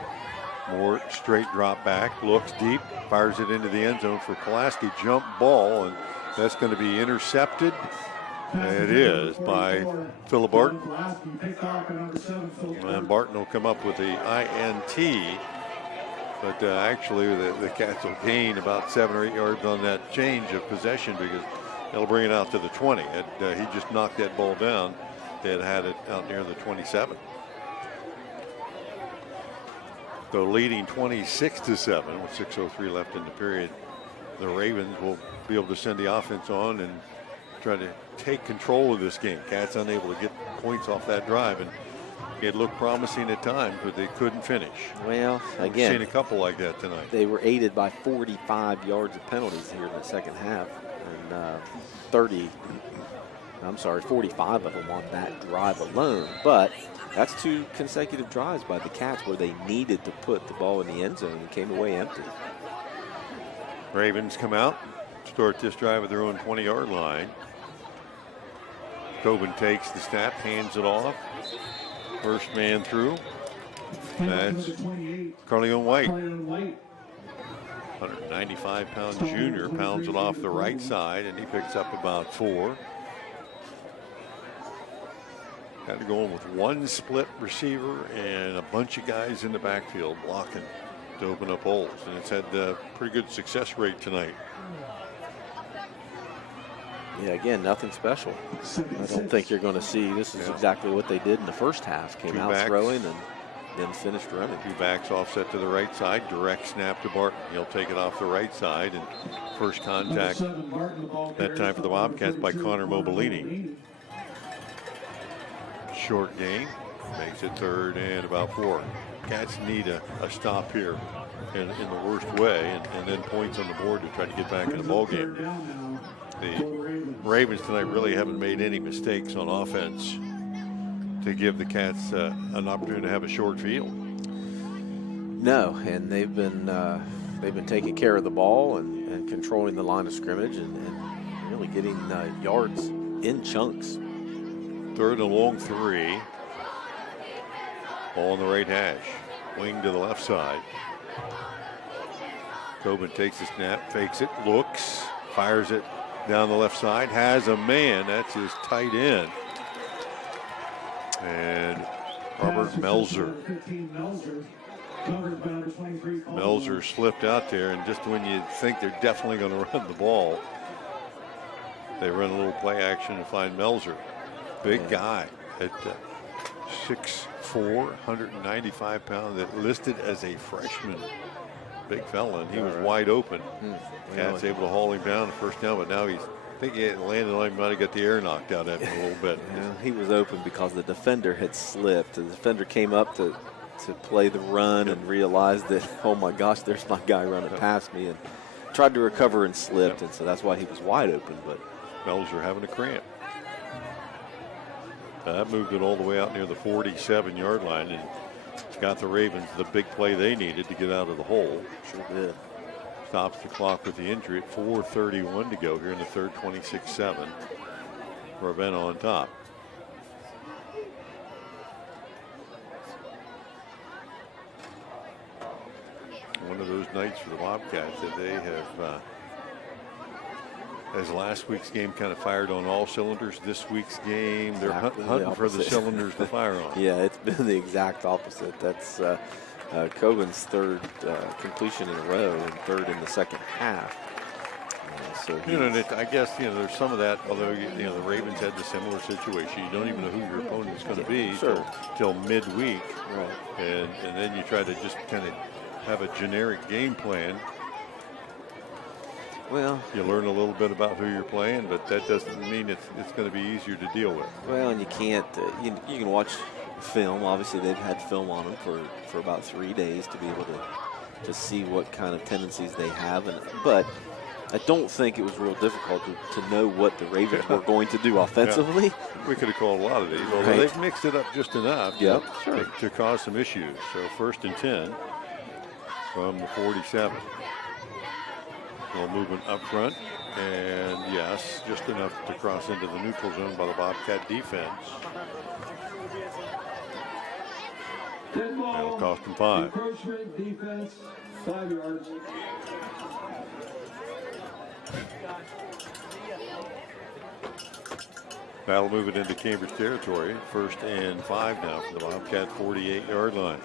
Moore straight drop back, looks deep, fires it into the end zone for Pulaski. Jump ball, and that's going to be intercepted. It is by Phillip Barton. And Barton will come up with the INT. But actually, the Cats will gain about 7 or 8 yards on that change of possession, because they'll bring it out to the 20. He just knocked that ball down. They had it out near the 27. So leading 26-7 with 6:03 left in the period. The Ravens will be able to send the offense on and try to take control of this game. Cats unable to get points off that drive, and it looked promising at times, but they couldn't finish. Well, again, we've seen a couple like that tonight. They were aided by 45 yards of penalties here in the second half, and 45 of them on that drive alone. But that's 2 consecutive drives by the Cats where they needed to put the ball in the end zone and came away empty. Ravens come out, start this drive at their own 20-yard line. Tobin takes the snap, hands it off. First man through. That's Carleon White. 195-pound junior pounds it off the right side, and he picks up about 4. Got to go in with one split receiver and a bunch of guys in the backfield blocking to open up holes, and it's had a pretty good success rate tonight. Yeah, again, nothing special. I don't think you're going to see. This is exactly what they did in the first half. Came out throwing and then finished running. 2 backs offset to the right side. Direct snap to Barton. He'll take it off the right side. And first contact that time for the Bobcats by Connor Mobilini. Short gain. Makes it 3rd and about 4. Cats need a stop here in the worst way, and then points on the board to try to get back in the ballgame. The Ravens tonight really haven't made any mistakes on offense to give the Cats an opportunity to have a short field. No, and they've been taking care of the ball and controlling the line of scrimmage and really getting yards in chunks. 3rd and long 3. Ball on the right hash. Wing to the left side. Tobin takes the snap, fakes it, looks, fires it down the left side, has a man. That's his tight end. And Robert Melzer. Melzer slipped out there, and just when you think they're definitely going to run the ball, they run a little play action and find Melzer. Big guy at 6'4", 195 pounds, that listed as a freshman. Big fella, and he was wide open. Cat's able to haul him down the first down, but now I think he landed on him, might have got the air knocked out of him a little bit. Yeah, he was open because the defender had slipped. The defender came up to play the run and realized that, oh my gosh, there's my guy running past me, and tried to recover and slipped, and so that's why he was wide open. But Melzer having a cramp. That moved it all the way out near the 47-yard line, and got the Ravens the big play they needed to get out of the hole. Sure did. Stops the clock with the injury at 4:31 to go here in the 3rd, 26-7. Ravenna on top. One of those nights for the Bobcats that they have, as last week's game kind of fired on all cylinders, this week's game, they're hunting for the cylinders to fire on. Yeah, it's been the exact opposite. That's Coben's 3rd completion in a row and 3rd in the second half. So I guess there's some of that. Although the Ravens had the similar situation. You don't even know who your opponent is going to be till midweek, right? And then you try to just kind of have a generic game plan. Well, you learn a little bit about who you're playing, but that doesn't mean it's going to be easier to deal with. Well, and you can't. You can watch film. Obviously, they've had film on them for about 3 days to be able to see what kind of tendencies they have. But I don't think it was real difficult to know what the Ravens were going to do offensively. Yeah. We could have called a lot of these, although they've mixed it up just enough to cause some issues. So 1st and 10 from the 47. Well, movement up front, and yes, just enough to cross into the neutral zone by the Bobcat defense. That'll cost them 5. Encroachment defense, 5 yards. That'll move it into Cambridge territory. 1st and 5 now for the Bobcat 48-yard line.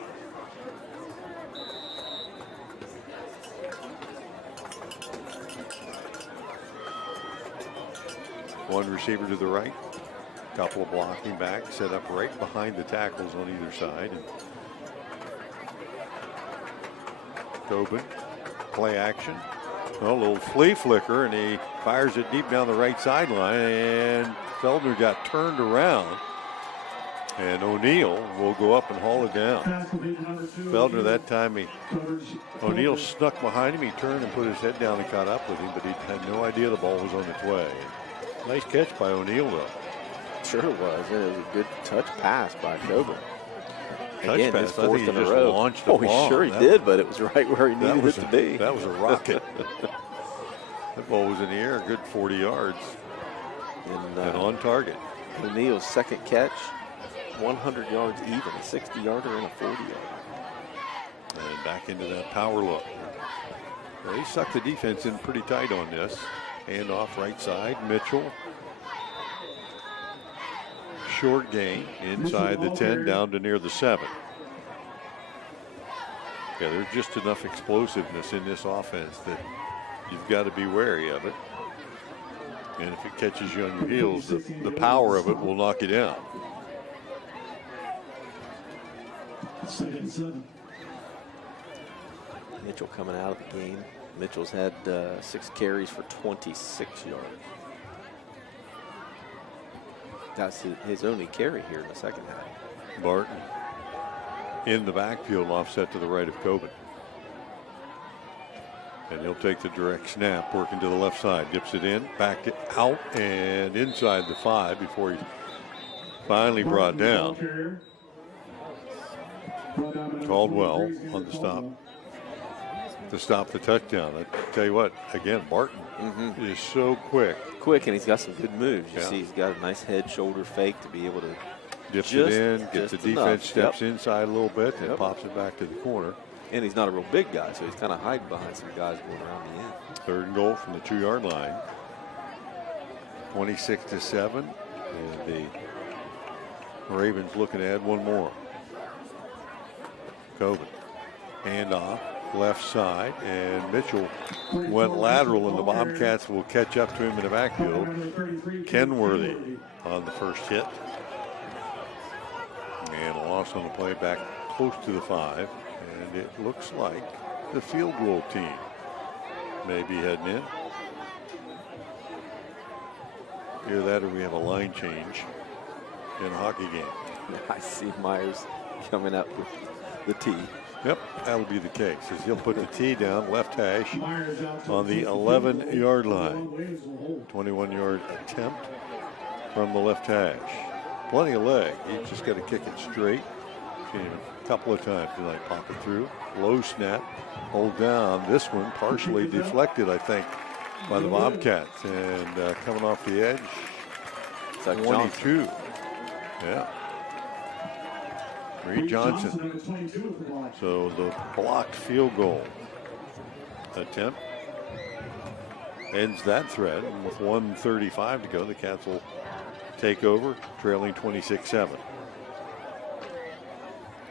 One receiver to the right, couple of blocking backs set up right behind the tackles on either side. And Tobin, play action. A little flea flicker, and he fires it deep down the right sideline, and Feldner got turned around. And O'Neal will go up and haul it down. Feldner that time, O'Neal snuck behind him. He turned and put his head down and caught up with him, but he had no idea the ball was on its way. Nice catch by O'Neal, though. Sure it was. It was a good touch pass by Coben. Again, his 4th in a row. Oh, he sure did, but it was right where he needed it to be. That was a rocket. That ball was in the air, a good 40 yards. And on target. O'Neal's second catch, 100 yards even, a 60-yarder and a 40-yarder. And back into that power look. They sucked the defense in pretty tight on this. Hand off right side, Mitchell. Short gain inside the 10 down to near the 7. Yeah, there's just enough explosiveness in this offense that you've got to be wary of it. And if it catches you on your heels, the power of it will knock you down. 2nd, 7. Mitchell coming out of the game. Mitchell's had 6 carries for 26 yards. That's his only carry here in the second half. Barton in the backfield, offset to the right of Coben. And he'll take the direct snap, working to the left side. Dips it in, back it out, and inside the 5 before he's finally brought down. Caldwell on the stop to stop the touchdown. I tell you what, again, Barton is so quick. Quick, and he's got some good moves. You see he's got a nice head shoulder fake to be able to dips it in, gets the defense, steps inside a little bit, and pops it back to the corner. And he's not a real big guy, so he's kind of hiding behind some guys going around the end. 3rd and goal from the 2-yard line. 26-7. And the Ravens looking to add one more. Coben. Handoff. Left side. And Mitchell went lateral, and the Bobcats will catch up to him in the backfield. Kenworthy on the first hit. And a loss on the play back close to the 5. And it looks like the field goal team may be heading in. Either that or we have a line change in a hockey game. I see Myers coming up with the tee. Yep, that'll be the case, as he'll put the tee down, left hash, on the 11-yard line. 21-yard attempt from the left hash. Plenty of leg. He's just got to kick it straight. Seen him a couple of times tonight, pop it through. Low snap, hold down. This one partially deflected, I think, by the Bobcats. And coming off the edge, 22. Yeah. Reed Johnson. So the blocked field goal attempt ends that thread. And with 1:35 to go, the Cats will take over, trailing 26-7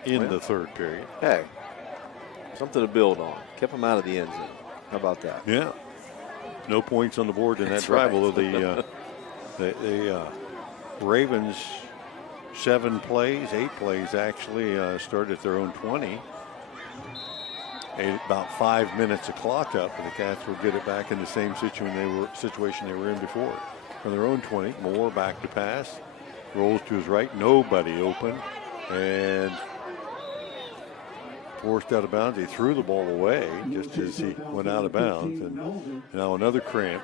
in the 3rd period. Hey, something to build on. Kept them out of the end zone. How about that? Yeah. No points on the board in that drive, although the Ravens 7 plays, 8 plays actually started at their own 20. About 5 minutes of clock up, and the Cats will get it back in the same situation they were in before. From their own 20, Moore back to pass, rolls to his right, nobody open, and forced out of bounds. He threw the ball away just as he went out of bounds, and now another cramp.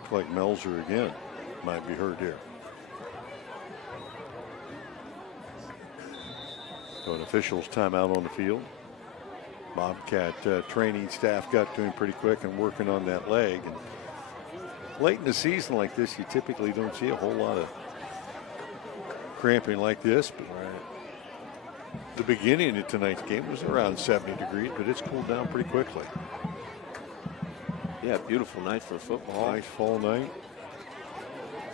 Looks like Melzer again might be hurt here. So an official's timeout on the field. Bobcat training staff got to him pretty quick and working on that leg. And late in the season like this, you typically don't see a whole lot of cramping like this. But the beginning of tonight's game was around 70 degrees, but it's cooled down pretty quickly. Yeah, beautiful night for football. Nice fall night.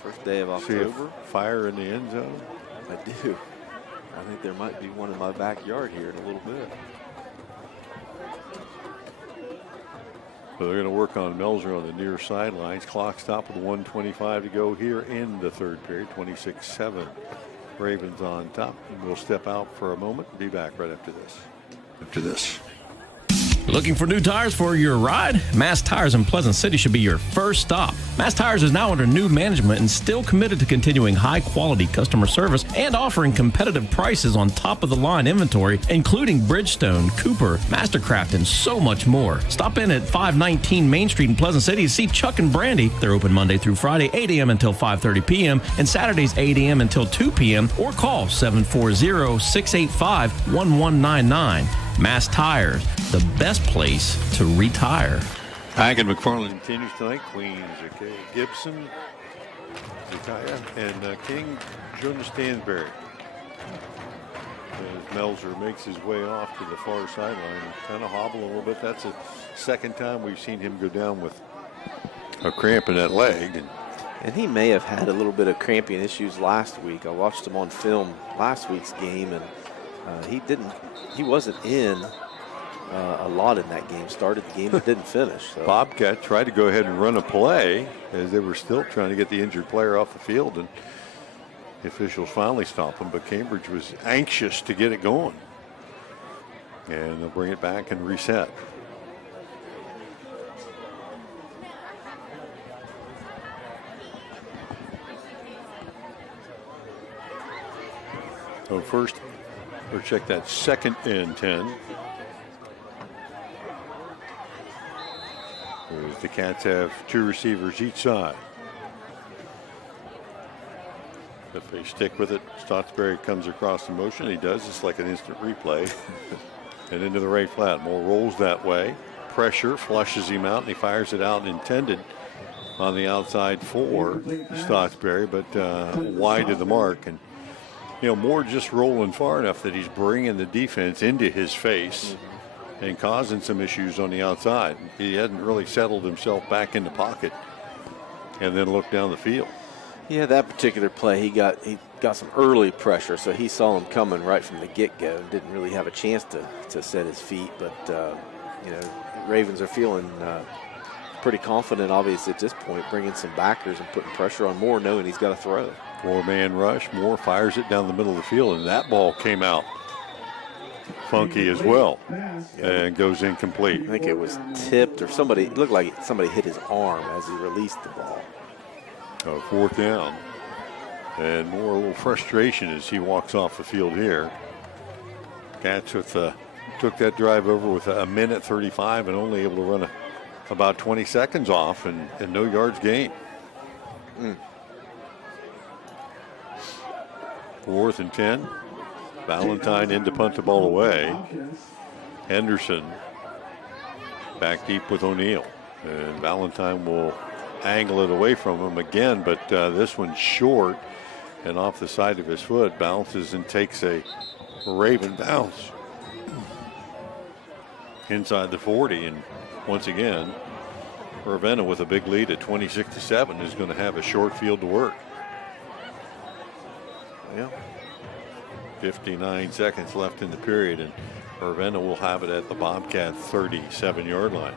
First day of October. Fire in the end zone. I do. I think there might be one in my backyard here in a little bit. So they're going to work on Melzer on the near sidelines. Clock stopped with 1:25 to go here in the 3rd period. 26-7. Ravens on top. And we'll step out for a moment and be back right after this. Looking for new tires for your ride? Mass Tires in Pleasant City should be your first stop. Mass Tires is now under new management and still committed to continuing high-quality customer service and offering competitive prices on top-of-the-line inventory, including Bridgestone, Cooper, Mastercraft, and so much more. Stop in at 519 Main Street in Pleasant City to see Chuck and Brandy. They're open Monday through Friday, 8 a.m. until 5:30 p.m., and Saturdays, 8 a.m. until 2 p.m., or call 740-685-1199. Mass Tires, the best place to retire. Back at McFarland continues tonight. Queens, okay. Gibson, Zakaya, and King, Jonas Stansberry. As Melzer makes his way off to the far sideline, kind of hobble a little bit. That's the second time we've seen him go down with a cramp in that leg. And he may have had a little bit of cramping issues last week. I watched him on film last week's game, and he wasn't in a lot in that game. Started the game but didn't finish. So. Bobcat tried to go ahead and run a play as they were still trying to get the injured player off the field, and the officials finally stopped him, but Cambridge was anxious to get it going. And they'll bring it back and reset. So first, we'll check that 2nd and 10. As the Cats have 2 receivers each side. If they stick with it, Stottsbury comes across in motion. He does. It's like an instant replay. And into the right flat. Moore rolls that way. Pressure flushes him out, and he fires it out intended on the outside for Stottsbury, but wide of the mark. And Moore just rolling far enough that he's bringing the defense into his face and causing some issues on the outside. He hadn't really settled himself back in the pocket and then looked down the field. Yeah, that particular play, he got some early pressure, so he saw him coming right from the get-go and didn't really have a chance to set his feet. But, Ravens are feeling pretty confident, obviously, at this point, bringing some backers and putting pressure on Moore, knowing he's got to throw. 4-man rush. Moore fires it down the middle of the field, and that ball came out funky as well and goes incomplete. I think it was tipped, or it looked like somebody hit his arm as he released the ball. 4th down. And Moore, a little frustration as he walks off the field here. Cats took that drive over with a minute 35 and only able to run about 20 seconds off and no yards gained. 4th and 10. Valentine in to punt the ball away. Henderson back deep with O'Neill. And Valentine will angle it away from him again, but this one's short and off the side of his foot. Bounces and takes a Raven bounce inside the 40. And once again, Ravenna with a big lead at 26-7 is going to have a short field to work. Yeah. 59 seconds left in the period, and Ravenna will have it at the Bobcat 37-yard line.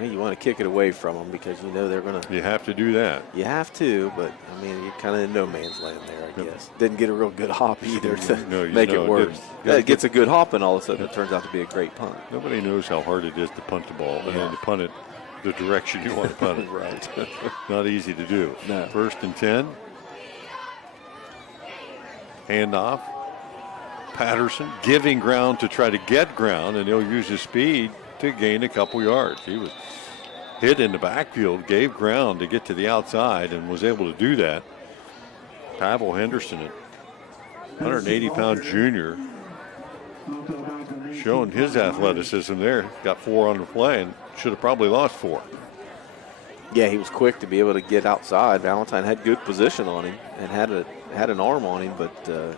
You want to kick it away from them because they're going to. You have to do that. You have to, but you're kind of in no man's land there, I guess. Didn't get a real good hop either to make it worse. It gets a good hop, and all of a sudden it turns out to be a great punt. Nobody knows how hard it is to punt the ball and then to punt it the direction you want to punt it. Right. Not easy to do. No. 1st and 10. Handoff. Patterson giving ground to try to get ground, and he'll use his speed to gain a couple yards. He was hit in the backfield, gave ground to get to the outside, and was able to do that. Pavel Henderson, 180-pound junior, showing his athleticism there. Got 4 on the play and should have probably lost 4. Yeah, he was quick to be able to get outside. Valentine had good position on him and had an arm on him, but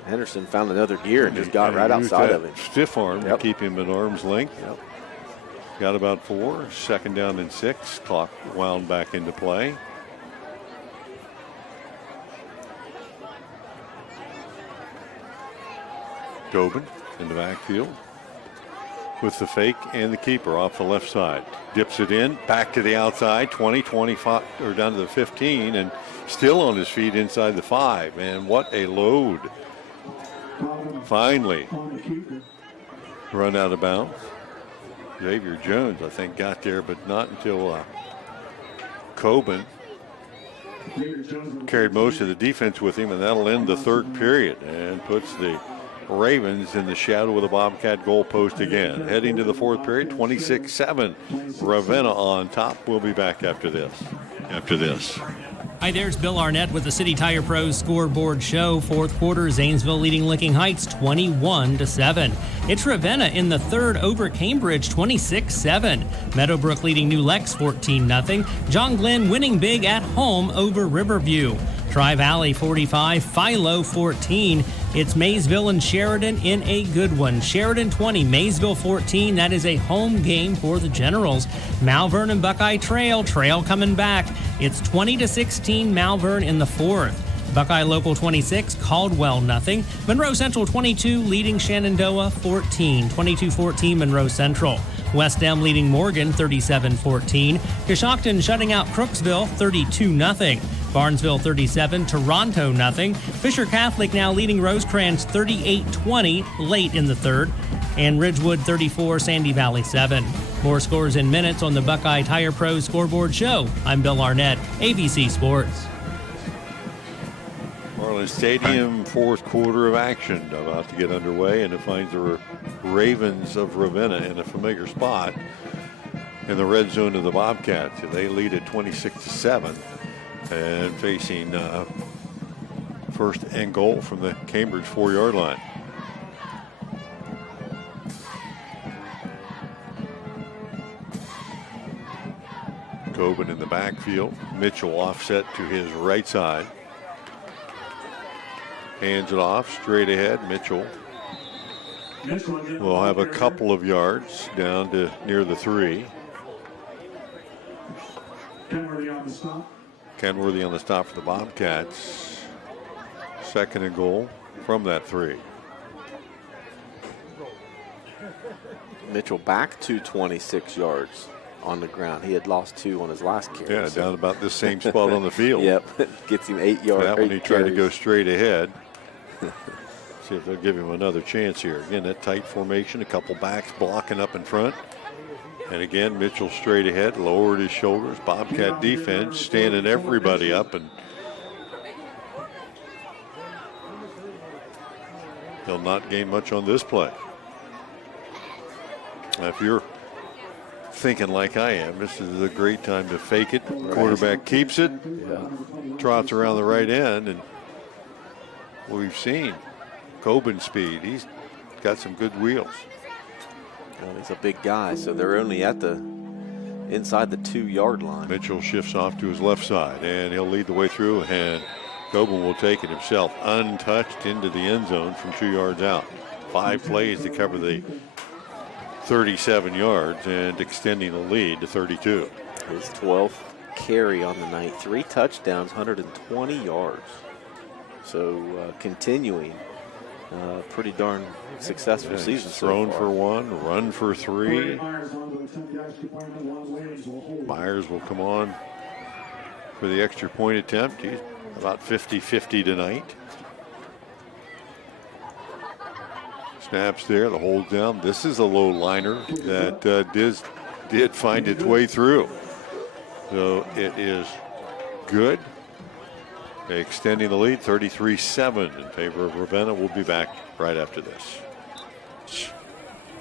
Henderson found another gear and just got right outside of him. Stiff arm to keep him at arm's length. Yep. Got about 4. 2nd down and 6. Clock wound back into play. Tobin in the backfield with the fake and the keeper off the left side. Dips it in, back to the outside, 20, 25, or down to the 15, and still on his feet inside the 5. And what a load. Finally run out of bounds. Xavier Jones, I think, got there, but not until Coben carried most of the defense with him, and that'll end the 3rd period and puts the Ravens in the shadow of the Bobcat goalpost again. Heading to the 4th period, 26-7. Ravenna on top. We'll be back after this. Hi, there's Bill Arnett with the City Tire Pros Scoreboard Show. Fourth quarter, Zanesville leading Licking Heights 21-7. It's Ravenna in the third over Cambridge 26-7. Meadowbrook leading New Lex 14-0. John Glenn winning big at home over Riverview. Tri-Valley 45, Philo 14. It's Maysville and Sheridan in a good one. Sheridan 20, Maysville 14. That is a home game for the Generals. Malvern and Buckeye Trail coming back. It's 20-16 Malvern in the fourth. Buckeye Local 26, Caldwell nothing. Monroe Central 22 leading Shenandoah 14. 22-14 Monroe Central. West Elm leading Morgan 37-14. Coshocton shutting out Crooksville 32-0. Barnesville 37, Toronto nothing. Fisher Catholic now leading Rosecrans 38-20 late in the third. And Ridgewood 34, Sandy Valley 7. More scores in minutes on the Buckeye Tire Pros Scoreboard Show. I'm Bill Arnett, ABC Sports. McFarland Stadium, fourth quarter of action about to get underway, and it finds the Ravens of Ravenna in a familiar spot in the red zone of the Bobcats. They lead at 26-7 and facing first and goal from the Cambridge 4-yard line. Coben in the backfield. Mitchell offset to his right side. Hands it off straight ahead. Mitchell will have a couple of yards down to near the 3. Kenworthy on the stop for the Bobcats. Second and goal from that 3. Mitchell back to 26 yards on the ground. He had lost 2 on his last carry. Yeah, down about this same spot on the field. Yep, gets him 8 yards. That one he tried to go straight ahead. See if they'll give him another chance here. Again, that tight formation, a couple backs blocking up in front. And again, Mitchell straight ahead, lowered his shoulders. Bobcat defense standing everybody up, and he'll not gain much on this play. Now, if you're thinking like I am, this is a great time to fake it. Quarterback keeps it, trots around the right end, and we've seen Coben's speed. He's got some good wheels. Well, he's a big guy, so they're only at the inside the 2-yard line. Mitchell shifts off to his left side, and he'll lead the way through, and Coben will take it himself, untouched into the end zone from 2 yards out. 5 plays to cover the 37 yards and extending the lead to 32. His 12th carry on the night, 3 touchdowns, 120 yards. So continuing pretty darn successful season so thrown far. for 1, run for 3. Myers will come on for the extra point attempt. He's about 50-50 tonight. Snaps there, the hold down. This is a low liner that did find its way through. So it is good. Extending the lead, 33-7 in favor of Ravenna. We'll be back right after this.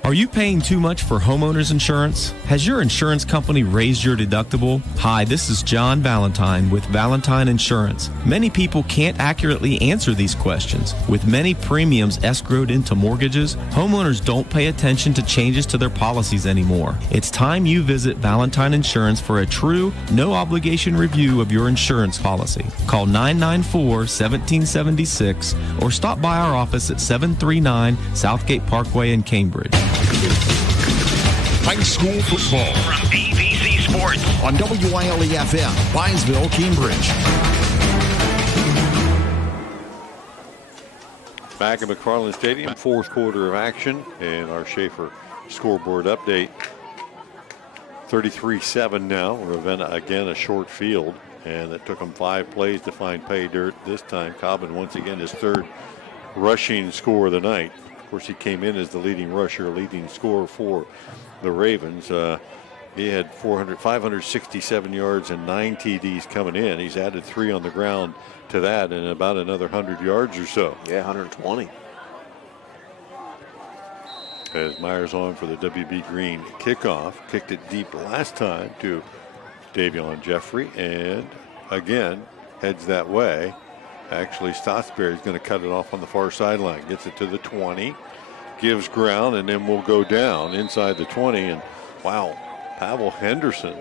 Are you paying too much for homeowners insurance? Has your insurance company raised your deductible? Hi, this is John Valentine with Valentine Insurance. Many people can't accurately answer these questions. With many premiums escrowed into mortgages, homeowners don't pay attention to changes to their policies anymore. It's time you visit Valentine Insurance for a true, no-obligation review of your insurance policy. Call 994-1776 or stop by our office at 739 Southgate Parkway in Cambridge. High school football from ABC Sports on WILE-FM, Byesville, Cambridge. Back at McFarland Stadium, fourth quarter of action, and our Schaefer scoreboard update. 33-7 now. Ravenna again a short field, and it took them 5 plays to find pay dirt. This time, Coben once again his 3rd rushing score of the night. Of course, he came in as the leading rusher, leading scorer for the Ravens. He had 567 yards and 9 TDs coming in. He's added 3 on the ground to that, and about another 100 yards or so. Yeah, 120. As Myers on for the WB Green kickoff. Kicked it deep last time to Davion Jeffrey, and again heads that way. Actually, Stotsberry's going to cut it off on the far sideline. Gets it to the 20, gives ground, and then will go down inside the 20. And wow, Pavel Henderson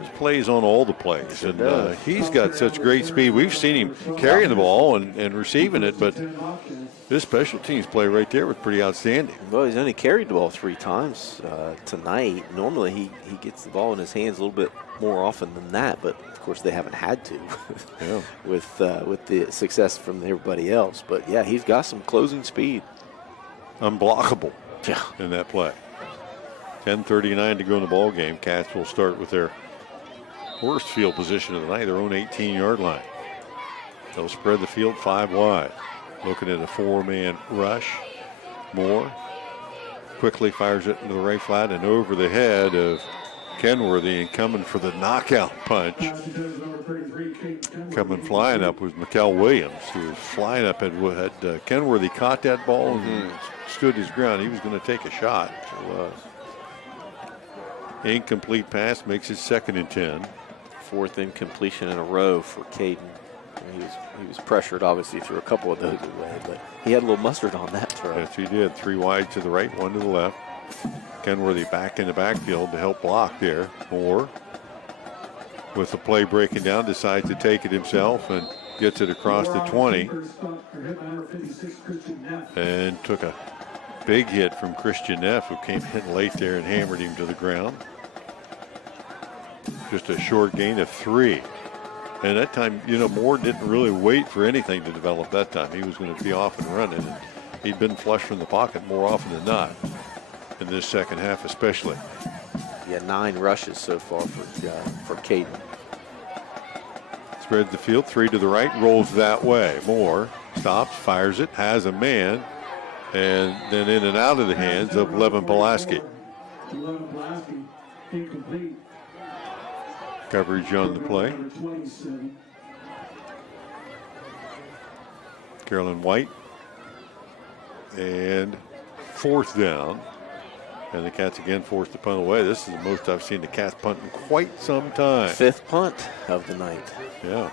just plays on all the plays. And he's got such great speed. We've seen him carrying the ball and receiving it, but this special teams play right there was pretty outstanding. Well, he's only carried the ball 3 times tonight. Normally he gets the ball in his hands a little bit more often than that, but of course they haven't had to with the success from everybody else. But yeah, he's got some closing speed. Unblockable in that play. 10:39 to go in the ball game. Cats will start with their worst field position of the night, their own 18-yard line. They'll spread the field 5 wide. Looking at a 4-man rush. Moore quickly fires it into the right flat and over the head of Kenworthy, and coming for the knockout punch. Coming flying up was Mikal Williams, who was flying up. Had Kenworthy caught that ball and stood his ground, he was going to take a shot. Incomplete pass makes it 2nd and 10. 4th incompletion in a row for Caden. He was pressured, obviously, threw a couple of those away, but he had a little mustard on that throw. Yes, he did. 3 wide to the right, 1 to the left. Kenworthy back in the backfield to help block there. Moore, with the play breaking down, decides to take it himself and gets it across the 20. And took a big hit from Christian Neff, who came in late there and hammered him to the ground. Just a short gain of 3. And that time, Moore didn't really wait for anything to develop that time. He was going to be off and running. And he'd been flush from the pocket more often than not in this second half especially. Yeah, 9 rushes so far for Caden. Spreads the field, 3 to the right, rolls that way. Moore stops, fires it, has a man, and then in and out of the hands of Levin Pulaski. Incomplete. Coverage on the play. Carolyn White. And 4th down. And the Cats again forced the punt away. This is the most I've seen the Cats punt in quite some time. 5th punt of the night. Yeah.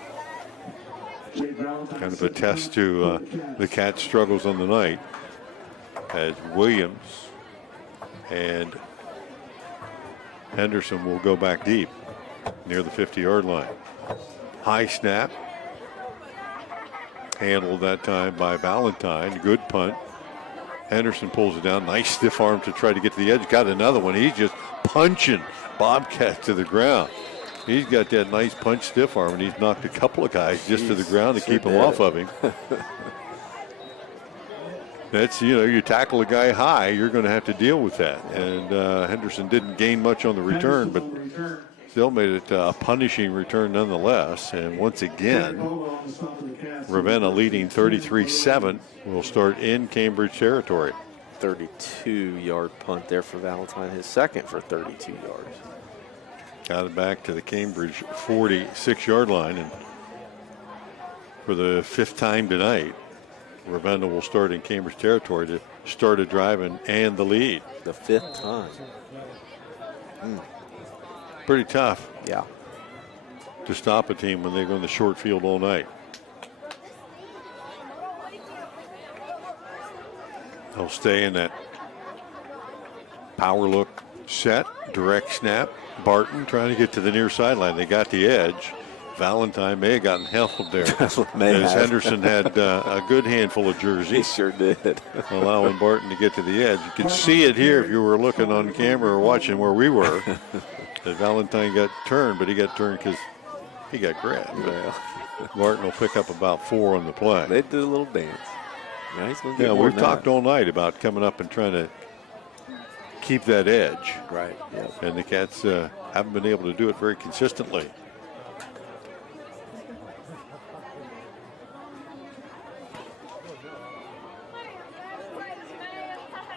Kind of a test to the Cats' struggles on the night, as Williams and Henderson will go back deep near the 50-yard line. High snap. Handled that time by Valentine. Good punt. Henderson pulls it down. Nice stiff arm to try to get to the edge. Got another one. He's just punching Bobcat to the ground. He's got that nice punch stiff arm, and he's knocked a couple of guys just to the ground to keep him off of him. That's, you tackle a guy high, you're going to have to deal with that. And Henderson didn't gain much on the return, but still made it a punishing return nonetheless. And once again, Ravenna leading 33-7 will start in Cambridge territory. 32-yard punt there for Valentine, his 2nd for 32 yards. Got it back to the Cambridge 46-yard line. And for the 5th time tonight, Ravenna will start in Cambridge territory to start a drive and the lead. The 5th time. Pretty tough. Yeah. To stop a team when they go in the short field all night. They'll stay in that power look set, direct snap. Barton trying to get to the near sideline. They got the edge. Valentine may have gotten held there. As Henderson had a good handful of jerseys. He sure did. Allowing Barton to get to the edge. You could see it here if you were looking on camera or watching where we were. That Valentine got turned, but he got turned because he got grabbed. Well, Barton will pick up about 4 on the play. They did a little dance. Yeah, we've talked all night about coming up and trying to keep that edge. Right. Yep. And the Cats haven't been able to do it very consistently.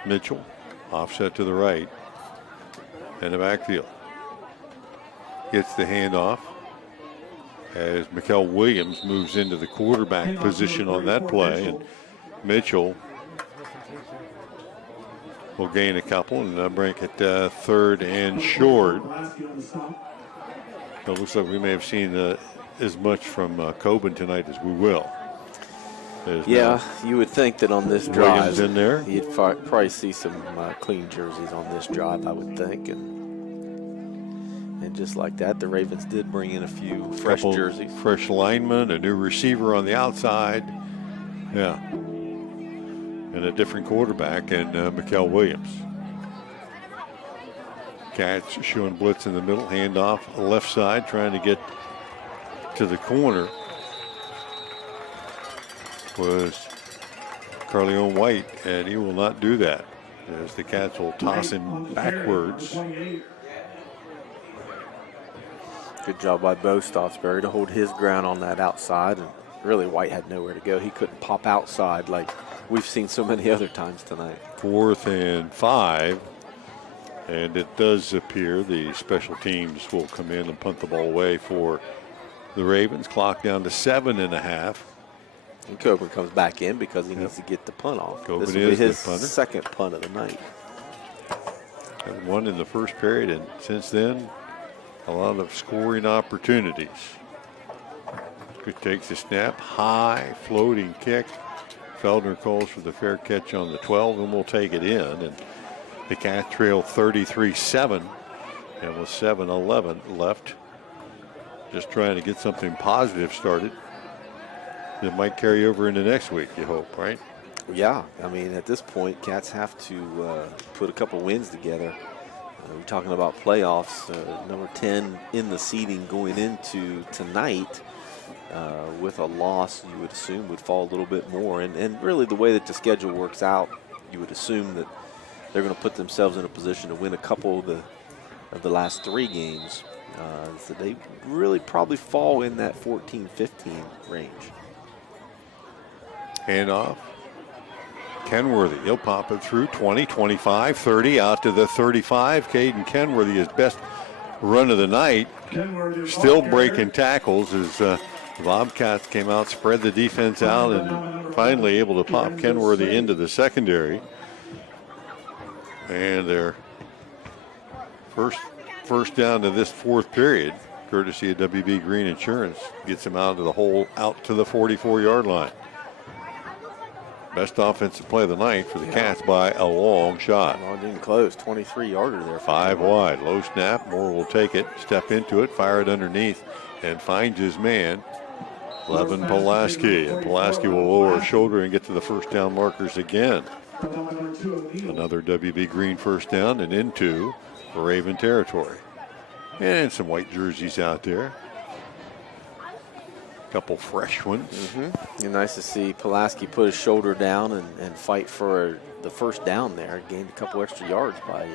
Mitchell, offset to the right, and the backfield. Gets the handoff as Mikal Williams moves into the quarterback position on that play, and Mitchell will gain a couple and break it 3rd and short. It looks like we may have seen as much from Coben tonight as we will. Yeah, you would think that on this Williams drive, in there. you'd probably see some clean jerseys on this drive, I would think. And just like that, the Ravens did bring in a few fresh jerseys. Fresh linemen, a new receiver on the outside. Yeah. And a different quarterback in Mikael Williams. Cats showing blitz in the middle, handoff left side, trying to get to the corner. Was Carleone White, and he will not do that as the Cats will toss him backwards. Good job by Bo Stottsbury to hold his ground on that outside, and really White had nowhere to go. He couldn't pop outside like we've seen so many other times tonight. 4th and 5, and it does appear the special teams will come in and punt the ball away for the Ravens. Clock down to 7.5. And Coburn comes back in because he needs to get the punt off. Coburn this will be is his the punter. second punt of the night. Had one in the first period, and since then, a lot of scoring opportunities. Good takes the snap, high floating kick. Feldner calls for the fair catch on the 12, and we'll take it in. And the Cats trail 33-7, and with 7:11 left, just trying to get something positive started that might carry over into next week, you hope, right? Yeah, I mean, at this point, Cats have to put a couple wins together. We're talking about playoffs, number 10 in the seeding going into tonight. With a loss, you would assume would fall a little bit more. And really the way that the schedule works out, you would assume that they're going to put themselves in a position to win a couple of the last 3 games. So they really probably fall in that 14-15 range. Handoff. Kenworthy, he'll pop it through 20, 25, 30, out to the 35. Caden Kenworthy, his best run of the night. Still breaking tackles as the Bobcats came out, spread the defense out, and finally able to pop Kenworthy into the secondary. And their first down to this 4th period, courtesy of WB Green Insurance, gets him out of the hole, out to the 44-yard line. Best offensive play of the night for the Cats by a long shot. Well, it didn't close. 23-yarder there. 5 wide. Low snap. Moore will take it, step into it, fire it underneath, and finds his man, Levin Pulaski. And Pulaski will lower his shoulder and get to the first down markers again. Another WB Green first down and into Raven territory. And some white jerseys out there. Couple fresh ones. And nice to see Pulaski put his shoulder down and fight for the first down there. Gained a couple extra yards by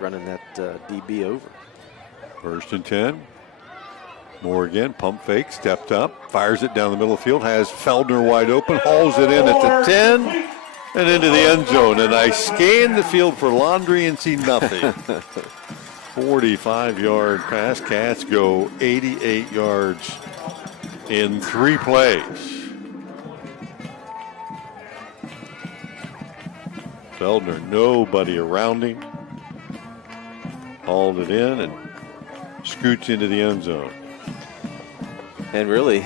running that DB over. 1st and 10. Moore again, pump fake, stepped up, fires it down the middle of the field, has Feldner wide open, hauls it in at the 10 and into the end zone. And I scan the field for Laundry and see nothing. 45-yard pass. Cats go 88 yards in 3 plays. Feldner, nobody around him. Hauled it in and scoots into the end zone. And really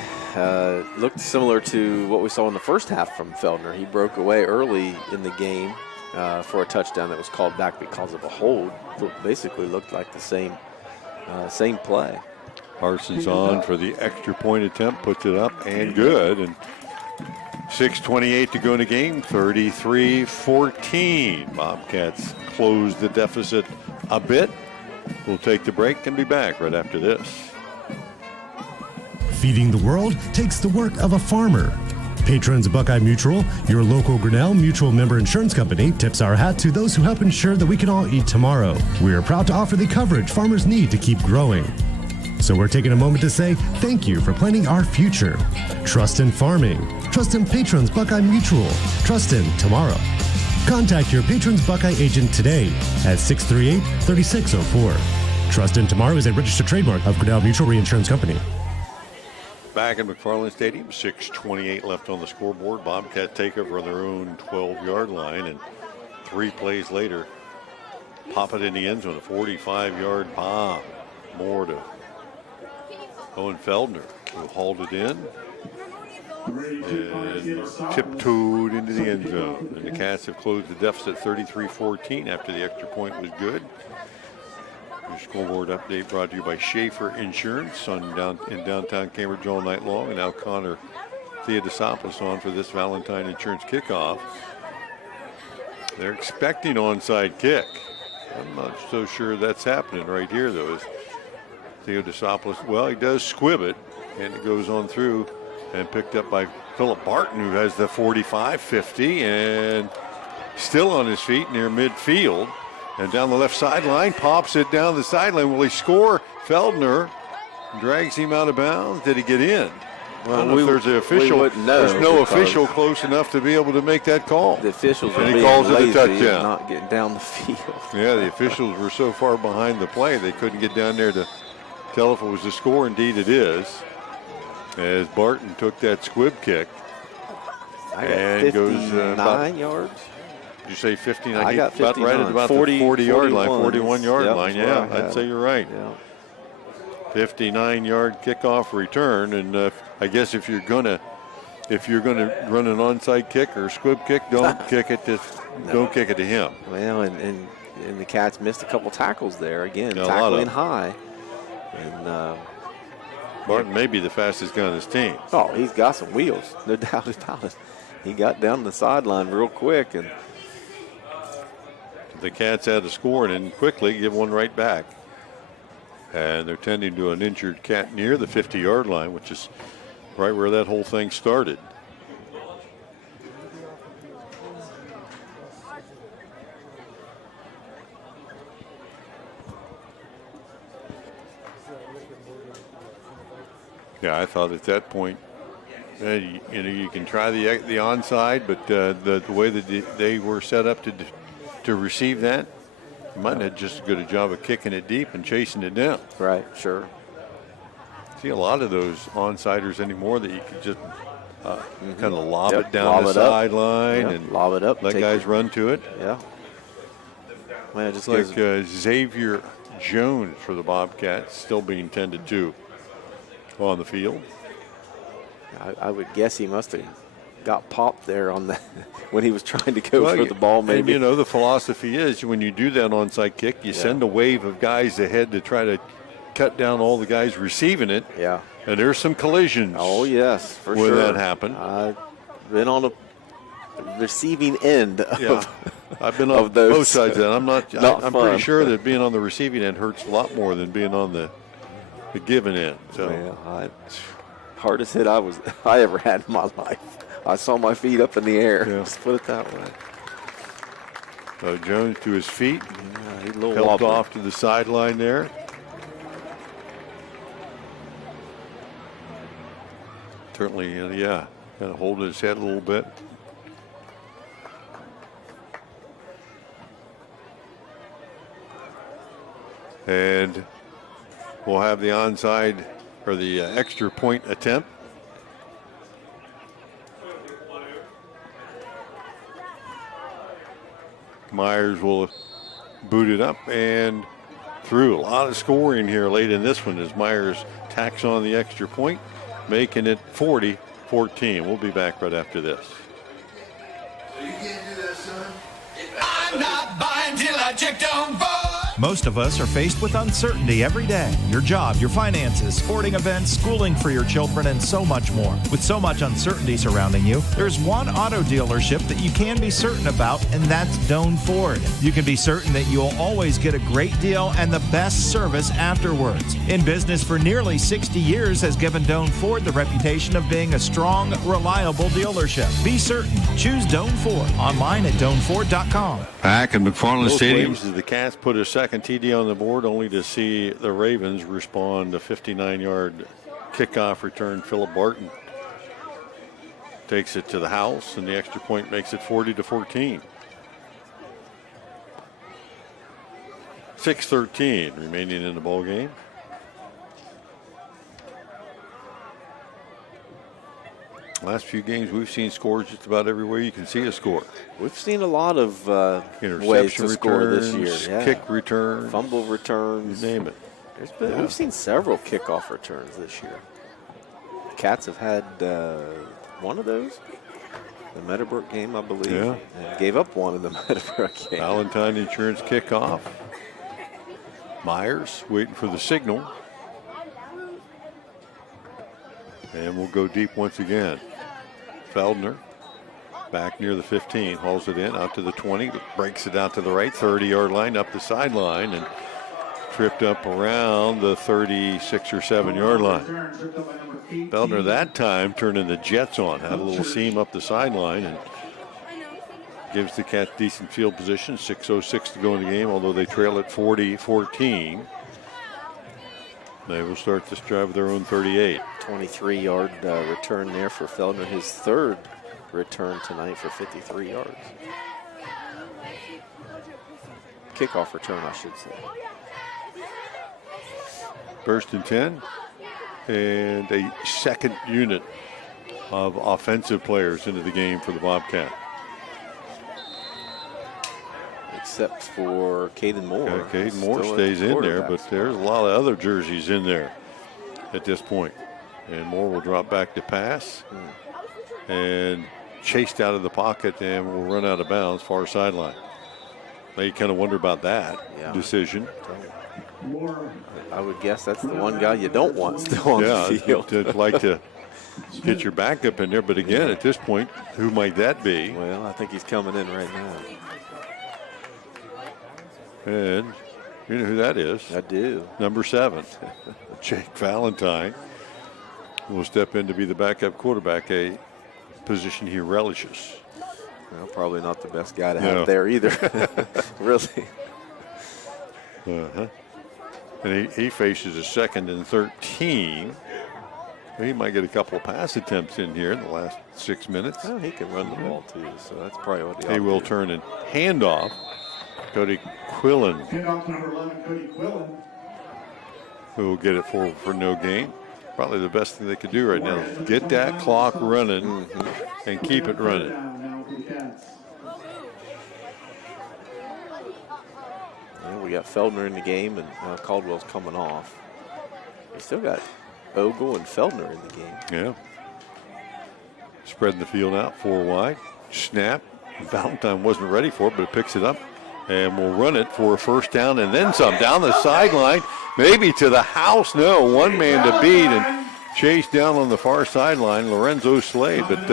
looked similar to what we saw in the first half from Feldner. He broke away early in the game for a touchdown that was called back because of a hold. Basically looked like the same play. Parsons on for the extra point attempt, puts it up and good. And 6:28 to go in the game, 33-14. Bobcats close the deficit a bit. We'll take the break and be back right after this. Feeding the world takes the work of a farmer. Patrons of Buckeye Mutual, your local Grinnell Mutual member insurance company, tips our hat to those who help ensure that we can all eat tomorrow. We are proud to offer the coverage farmers need to keep growing. So we're taking a moment to say thank you for planning our future. Trust in farming. Trust in Patrons Buckeye Mutual. Trust in tomorrow. Contact your Patrons Buckeye agent today at 638-3604. Trust in Tomorrow is a registered trademark of Grinnell Mutual Reinsurance Company. Back in McFarland Stadium, 6:28 left on the scoreboard. Bobcat take over on their own 12-yard line, and 3 plays later, pop it in the end zone, a 45-yard bomb. More to Owen Feldner. Will hauled it in and tiptoed into the end zone. And the Cats have closed the deficit 33-14 after the extra point was good. Your scoreboard update brought to you by Schaefer Insurance in downtown Cambridge all night long. And now Connor Theodosopoulos on for this Valentine Insurance kickoff. They're expecting onside kick. I'm not so sure that's happening right here, though. Is Theodosopoulos, well, he does squib it, and it goes on through and picked up by Philip Barton, who has the 45-50, and still on his feet near midfield. And down the left sideline, pops it down the sideline. Will he score? Feldner drags him out of bounds. Did he get in? Well, I don't know if there's an official. There's no official close enough to be able to make that call. The officials and are he being calls it a lazy touchdown. and not getting down the field. Yeah, the officials were so far behind the play they couldn't get down there to tell if it was a score. Indeed, it is. As Barton took that squib kick and goes 59 yards. Did you say 59? I got 59. About right at about the 40-yard line, 41-yard yep, line. Yeah, I'd say you're right. Yeah. 59-yard kickoff return, and I guess if you're gonna run an onside kick or a squib kick, don't kick it to him. Well, and the Cats missed a couple tackles there again, Yeah, tackling high. And Barton may be the fastest guy on his team. Oh, he's got some wheels, no doubt about it. He got down the sideline real quick, and the Cats had to score and then quickly give one right back. And they're tending to an injured cat near the 50-yard line, which is right where that whole thing started. Yeah, I thought at that point, you can try the onside, but the way that they were set up to receive that, you might not just as good a job of kicking it deep and chasing it down. Right, sure. See a lot of those onsiders anymore that you could just kind of lob it down lob the sideline and lob it up, let guys run to it. Yeah. Man, it just like Xavier Jones for the Bobcats still being tended to on the field. I would guess he must have got popped there on the when he was trying to go for the ball. Maybe. And the philosophy is when you do that onside kick, you send a wave of guys ahead to try to cut down all the guys receiving it. Yeah. And there's some collisions. Oh yes, for when sure. that happened. I've been on the receiving end of, I've been on those. both sides of that. I'm fun. pretty sure that being on the receiving end hurts a lot more than being on the giving end. So hardest hit I ever had in my life. I saw my feet up in the air. Yeah. Let's put it that way. So Jones to his feet. He's a little helped wobbly. off to the sideline there. Certainly, kind of holding his head a little bit. And we'll have the onside or the extra point attempt. Myers will boot it up and through. A lot of scoring here late in this one as Myers tacks on the extra point, making it 40-14. We'll be back right after this. You can't do that, son. I'm not buying till I check on board. Most of us are faced with uncertainty every day. Your job, your finances, sporting events, schooling for your children, and so much more. With so much uncertainty surrounding you, there's one auto dealership that you can be certain about, and that's Doan Ford. You can be certain that you'll always get a great deal and the best service afterwards. In business for nearly 60 years has given Doan Ford the reputation of being a strong, reliable dealership. Be certain. Choose Doan Ford. Online at DoanFord.com. Back at McFarland Both Stadium, ways. the Cats put a second TD on the board, only to see the Ravens respond to 59-yard kickoff return. Philip Barton takes it to the house, and the extra point makes it 40-14. 6:13 remaining in the ball game. Last few games, we've seen scores just about everywhere you can see a score. We've seen a lot of ways Interception to score this returns, year. Yeah. kick returns, Fumble returns. you name it. We've seen several kickoff returns this year. Cats have had one of those. The Meadowbrook game, I believe. Yeah. And gave up one in the Meadowbrook game. Valentine Insurance kickoff. Myers waiting for the signal. And we'll go deep once again. Feldner back near the 15, hauls it in out to the 20, breaks it out to the right, 30-yard line, up the sideline, and tripped up around the 36 or 7-yard line. Feldner that time turning the Jets on, had a little seam up the sideline and gives the Cats decent field position. 6:06 to go in the game, although they trail at 40-14. They will start this drive with their own 38. 23-yard return there for Feldner, his third return tonight for 53 yards. Kickoff return, I should say. First and 10, and a second unit of offensive players into the game for the Bobcat. Except for Caden Moore. Okay, Caden Moore stays in there, but there's a lot of other jerseys in there at this point. And Moore will drop back to pass and chased out of the pocket and will run out of bounds, far sideline. Now you kind of wonder about that decision. I would guess that's the one guy you don't want still on the field. You'd like to get your backup in there, but again, at this point, who might that be? Well, I think he's coming in right now. And you know who that is? I do. Number 7, Jake Valentine, will step in to be the backup quarterback, a position he relishes. Well, probably not the best guy to have there either, really. And he faces a 2nd and 13. He might get a couple of pass attempts in here in the last 6 minutes. Well, he can run the ball too, so that's probably what he will turn and hand off. Cody Quillen, Handoff number 11, Cody Quillen. who will get it for no gain. Probably the best thing they could do right now. Get that clock running and keep it running. Well, we got Feldner in the game, and Caldwell's coming off. We still got Ogle and Feldner in the game. Yeah. Spreading the field out, 4 wide. Snap. Valentine wasn't ready for it, but it picks it up. And we'll run it for a first down and then some. Down the sideline, maybe to the house. No, one man to beat and chased down on the far sideline, Lorenzo Slade. But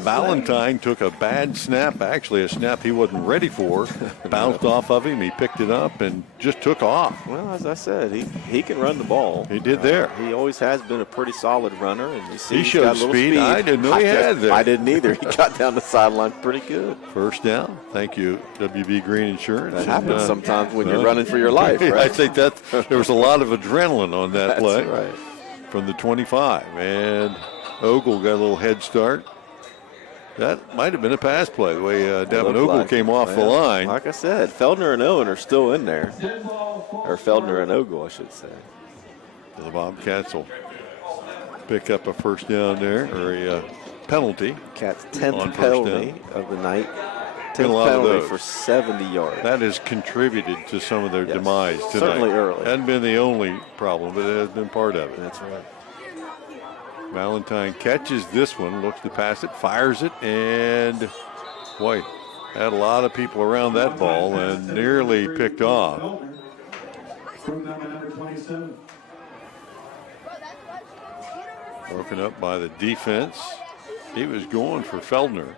Valentine took a bad snap, actually a snap he wasn't ready for. Bounced off of him, he picked it up and just took off. Well, as I said, he can run the ball. He did there. He always has been a pretty solid runner. And you see he showed got a little speed. I didn't know he had that. I didn't either. He got down the sideline pretty good. First down. Thank you, WB Green Insurance. That happens sometimes when you're running for your life, right? I think there was a lot of adrenaline on that play. That's right. From the 25, and Ogle got a little head start. That might have been a pass play, the way Devin Ogle came off the line. Like I said, Feldner and Owen are still in there. Or Feldner and Ogle, I should say. The Bobcats will pick up a first down there, or a penalty. Cats' 10th penalty of the night. 10th penalty for 70 yards. That has contributed to some of their demise tonight. Certainly early. Hasn't been the only problem, but it has been part of it. That's right. Valentine catches this one, looks to pass it, fires it, and boy, had a lot of people around that ball and nearly picked off. Broken up by the defense. He was going for Feldner,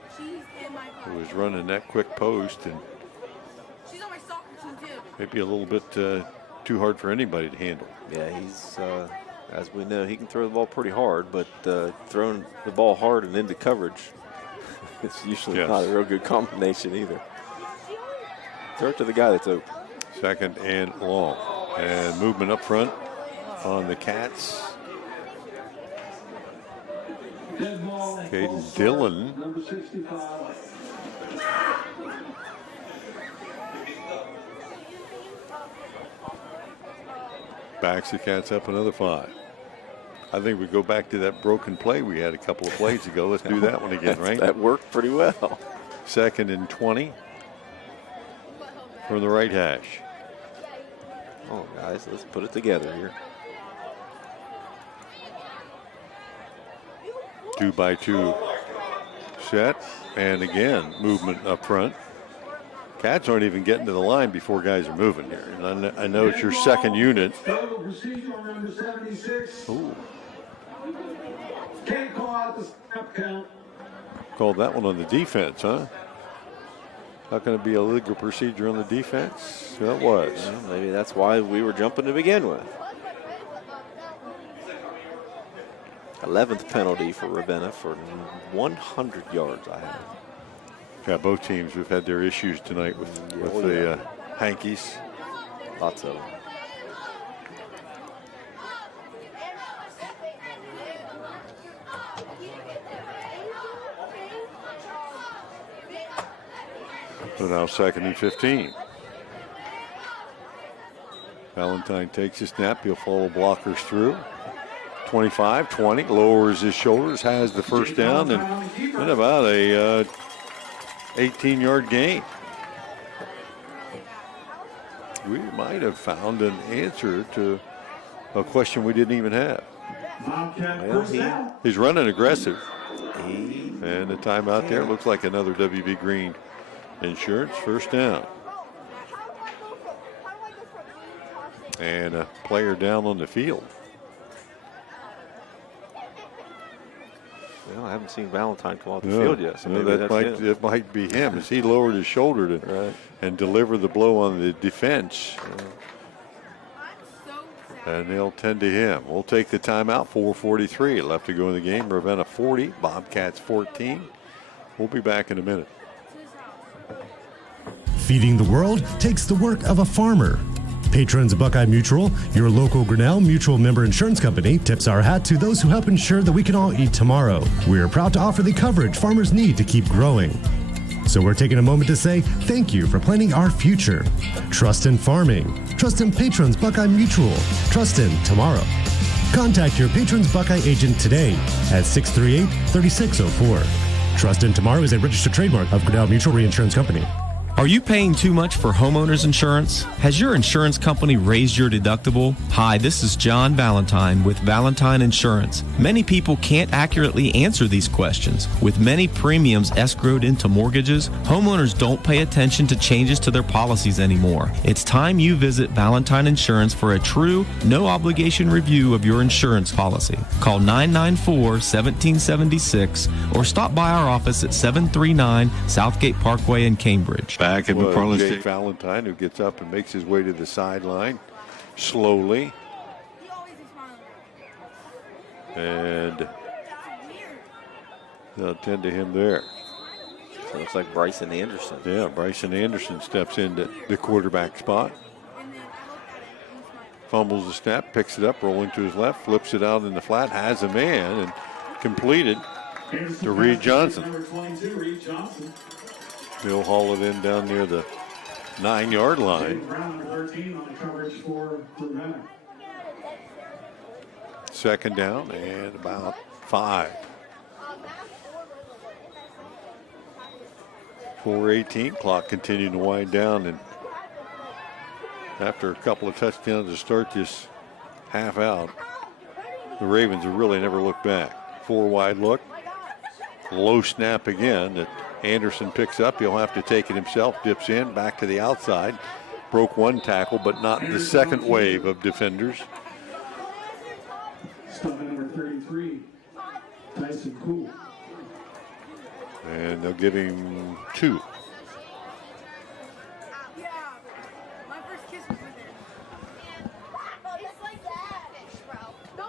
who was running that quick post, and maybe a little bit too hard for anybody to handle. Yeah, he's, as we know, he can throw the ball pretty hard, but throwing the ball hard and into coverage, it's usually not a real good combination either. Throw it to the guy that's open. 2nd and long. And movement up front on the Cats. Caden Dillon. Number 65. Backs the Cats up another 5. I think we go back to that broken play we had a couple of plays ago. Let's do that one again, right? That worked pretty well. 2nd and 20 from the right hash. Oh, guys, let's put it together here. 2-by-2 set, and again, movement up front. Cats aren't even getting to the line before guys are moving here. And I know it's your second unit. Ooh. Can't call out the snap count. Called that one on the defense, huh? Not going to be a legal procedure on the defense? That was. Well, maybe that's why we were jumping to begin with. 11th penalty for Ravenna for 100 yards, I have. Yeah, both teams have had their issues tonight with the hankies. Lots of them. So now 2nd and 15. Valentine takes a snap. He'll follow blockers through. 25, 20, lowers his shoulders, has the first down, and then about a 18-yard gain. We might have found an answer to a question we didn't even have. Well, he's running aggressive. And the timeout there looks like another WB Green Insurance first down. And a player down on the field. Well, I haven't seen Valentine come off the field yet. So maybe that might be him as he lowered his shoulder and delivered the blow on the defense. And they'll tend to him. We'll take the timeout. 4:43 left to go in the game. Ravenna 40, Bobcats 14. We'll be back in a minute. Feeding the world takes the work of a farmer. Patrons of Buckeye Mutual, your local Grinnell Mutual member insurance company, tips our hat to those who help ensure that we can all eat tomorrow. We are proud to offer the coverage farmers need to keep growing. So we're taking a moment to say thank you for planning our future. Trust in farming. Trust in Patrons Buckeye Mutual. Trust in tomorrow. Contact your Patrons Buckeye agent today at 638-3604. Trust in Tomorrow is a registered trademark of Grinnell Mutual Reinsurance Company. Are you paying too much for homeowners insurance? Has your insurance company raised your deductible? Hi, this is John Valentine with Valentine Insurance. Many people can't accurately answer these questions. With many premiums escrowed into mortgages, homeowners don't pay attention to changes to their policies anymore. It's time you visit Valentine Insurance for a true, no-obligation review of your insurance policy. Call 994-1776 or stop by our office at 739 Southgate Parkway in Cambridge. Back at McFarland Stadium. Valentine, who gets up and makes his way to the sideline slowly. And they'll tend to him there. So it looks like Bryson Anderson. Yeah, Bryson Anderson steps into the quarterback spot. Fumbles the snap, picks it up, rolling to his left, flips it out in the flat, has a man, and completed to Reed Johnson. He'll haul it in down near the 9-yard line. Second down and about 5. 4:18, clock continuing to wind down, and after a couple of touchdowns to start this half out, the Ravens have really never looked back. 4 wide look, low snap again that Anderson picks up. He'll have to take it himself, dips in, back to the outside. Broke one tackle, but not the second wave of defenders. Stopping number 33, Tyson Cool. And they'll give him 2.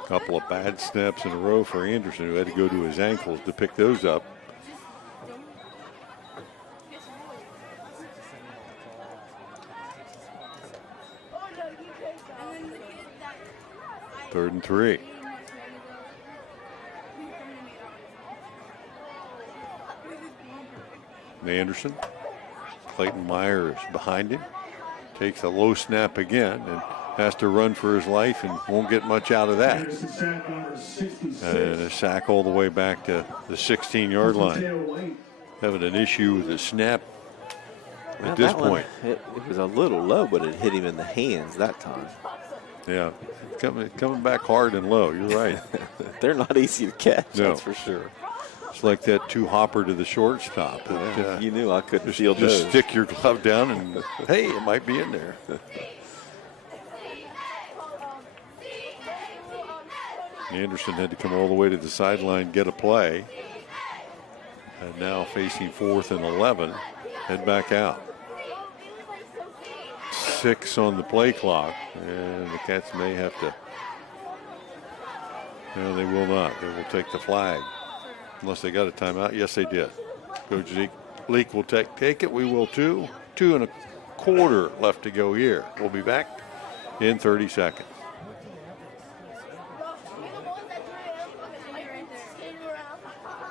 Couple of bad snaps in a row for Anderson, who had to go to his ankles to pick those up. Third and 3. Anderson. Clayton Myers behind him. Takes a low snap again and has to run for his life and won't get much out of that. And a sack all the way back to the 16-yard line. Having an issue with the snap at this point. It was a little low, but it hit him in the hands that time. Yeah, coming back hard and low. You're right. They're not easy to catch, No. that's for sure. It's like that two-hopper to the shortstop. Yeah, you knew I couldn't field Just those. stick your glove down and, hey, it might be in there. Anderson had to come all the way to the sideline, get a play. And now facing 4th and 11, head back out. 6 on the play clock, and the Cats may have to. No, they will not. They will take the flag. Unless they got a timeout. Yes, they did. Coach Leak will take it. We will too. 2 1/4 left to go here. We'll be back in 30 seconds.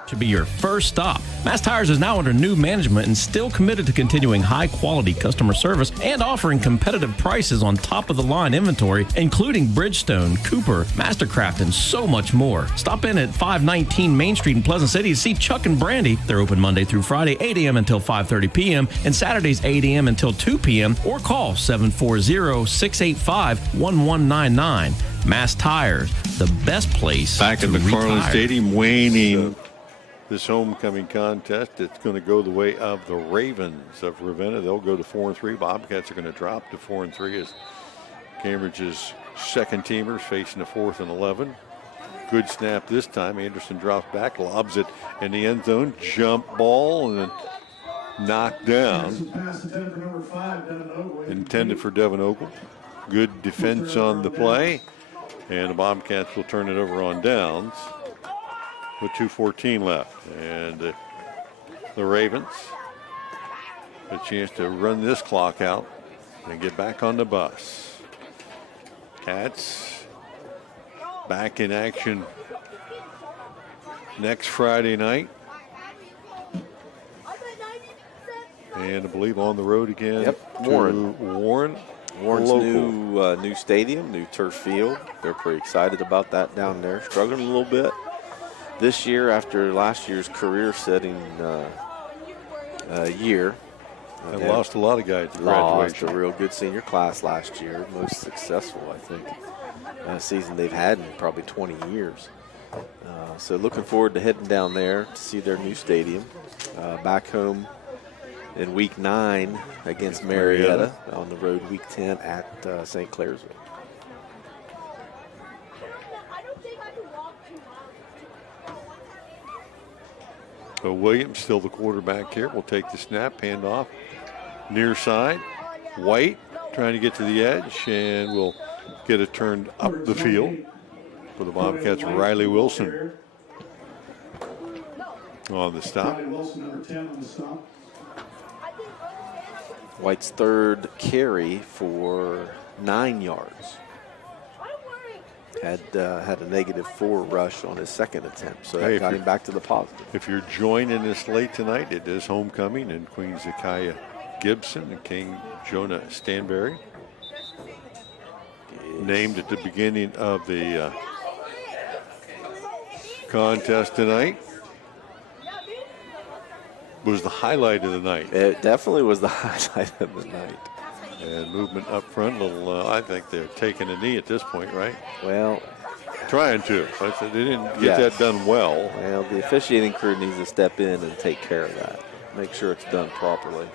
Should be your first stop. Mass Tires is now under new management and still committed to continuing high-quality customer service and offering competitive prices on top-of-the-line inventory, including Bridgestone, Cooper, Mastercraft, and so much more. Stop in at 519 Main Street in Pleasant City to see Chuck and Brandy. They're open Monday through Friday, 8 a.m. until 5:30 p.m., and Saturdays, 8 a.m. until 2 p.m., or call 740-685-1199. Mass Tires, the best place Back to at McFarland retire. Stadium, waning this homecoming contest. It's going to go the way of the Ravens of Ravenna. They'll go to 4-3. Bobcats are going to drop to 4-3 as Cambridge's second teamers facing a 4th and 11. Good snap this time. Anderson drops back, lobs it in the end zone. Jump ball and then knocked down. Intended for Devin Ogle. Good defense on the play. And the Bobcats will turn it over on downs with 2:14 left. And the Ravens a chance to run this clock out and get back on the bus. Cats back in action next Friday night. And I believe on the road again. Yep, to Warren. Warren's Local. new stadium, new turf field. They're pretty excited about that down there. Struggling a little bit this year after last year's career-setting year. They lost a lot of guys at Lost graduation. a real good senior class last year. Most successful, I think, season they've had in probably 20 years. So looking forward to heading down there to see their new stadium. Back home in week 9 against Marietta, on the road week 10 at St. Clairsville. So Williams still the quarterback here. Will take the snap, hand off near side. White trying to get to the edge and will get it turned up the field for the Bobcats. Riley Wilson on the stop. White's third carry for 9 yards. Had a -4 rush on his second attempt, so that got him back to the positive. If you're joining us late tonight, it is homecoming, and Queen Zakiah Gibson and King Jonah Stanberry named at the beginning of the contest tonight. Was the highlight of the night. It definitely was the highlight of the night. And movement up front, little. I think they're taking a knee at this point, right? Well, trying to. But they didn't get that done well. Well, the officiating crew needs to step in and take care of that. Make sure it's done properly.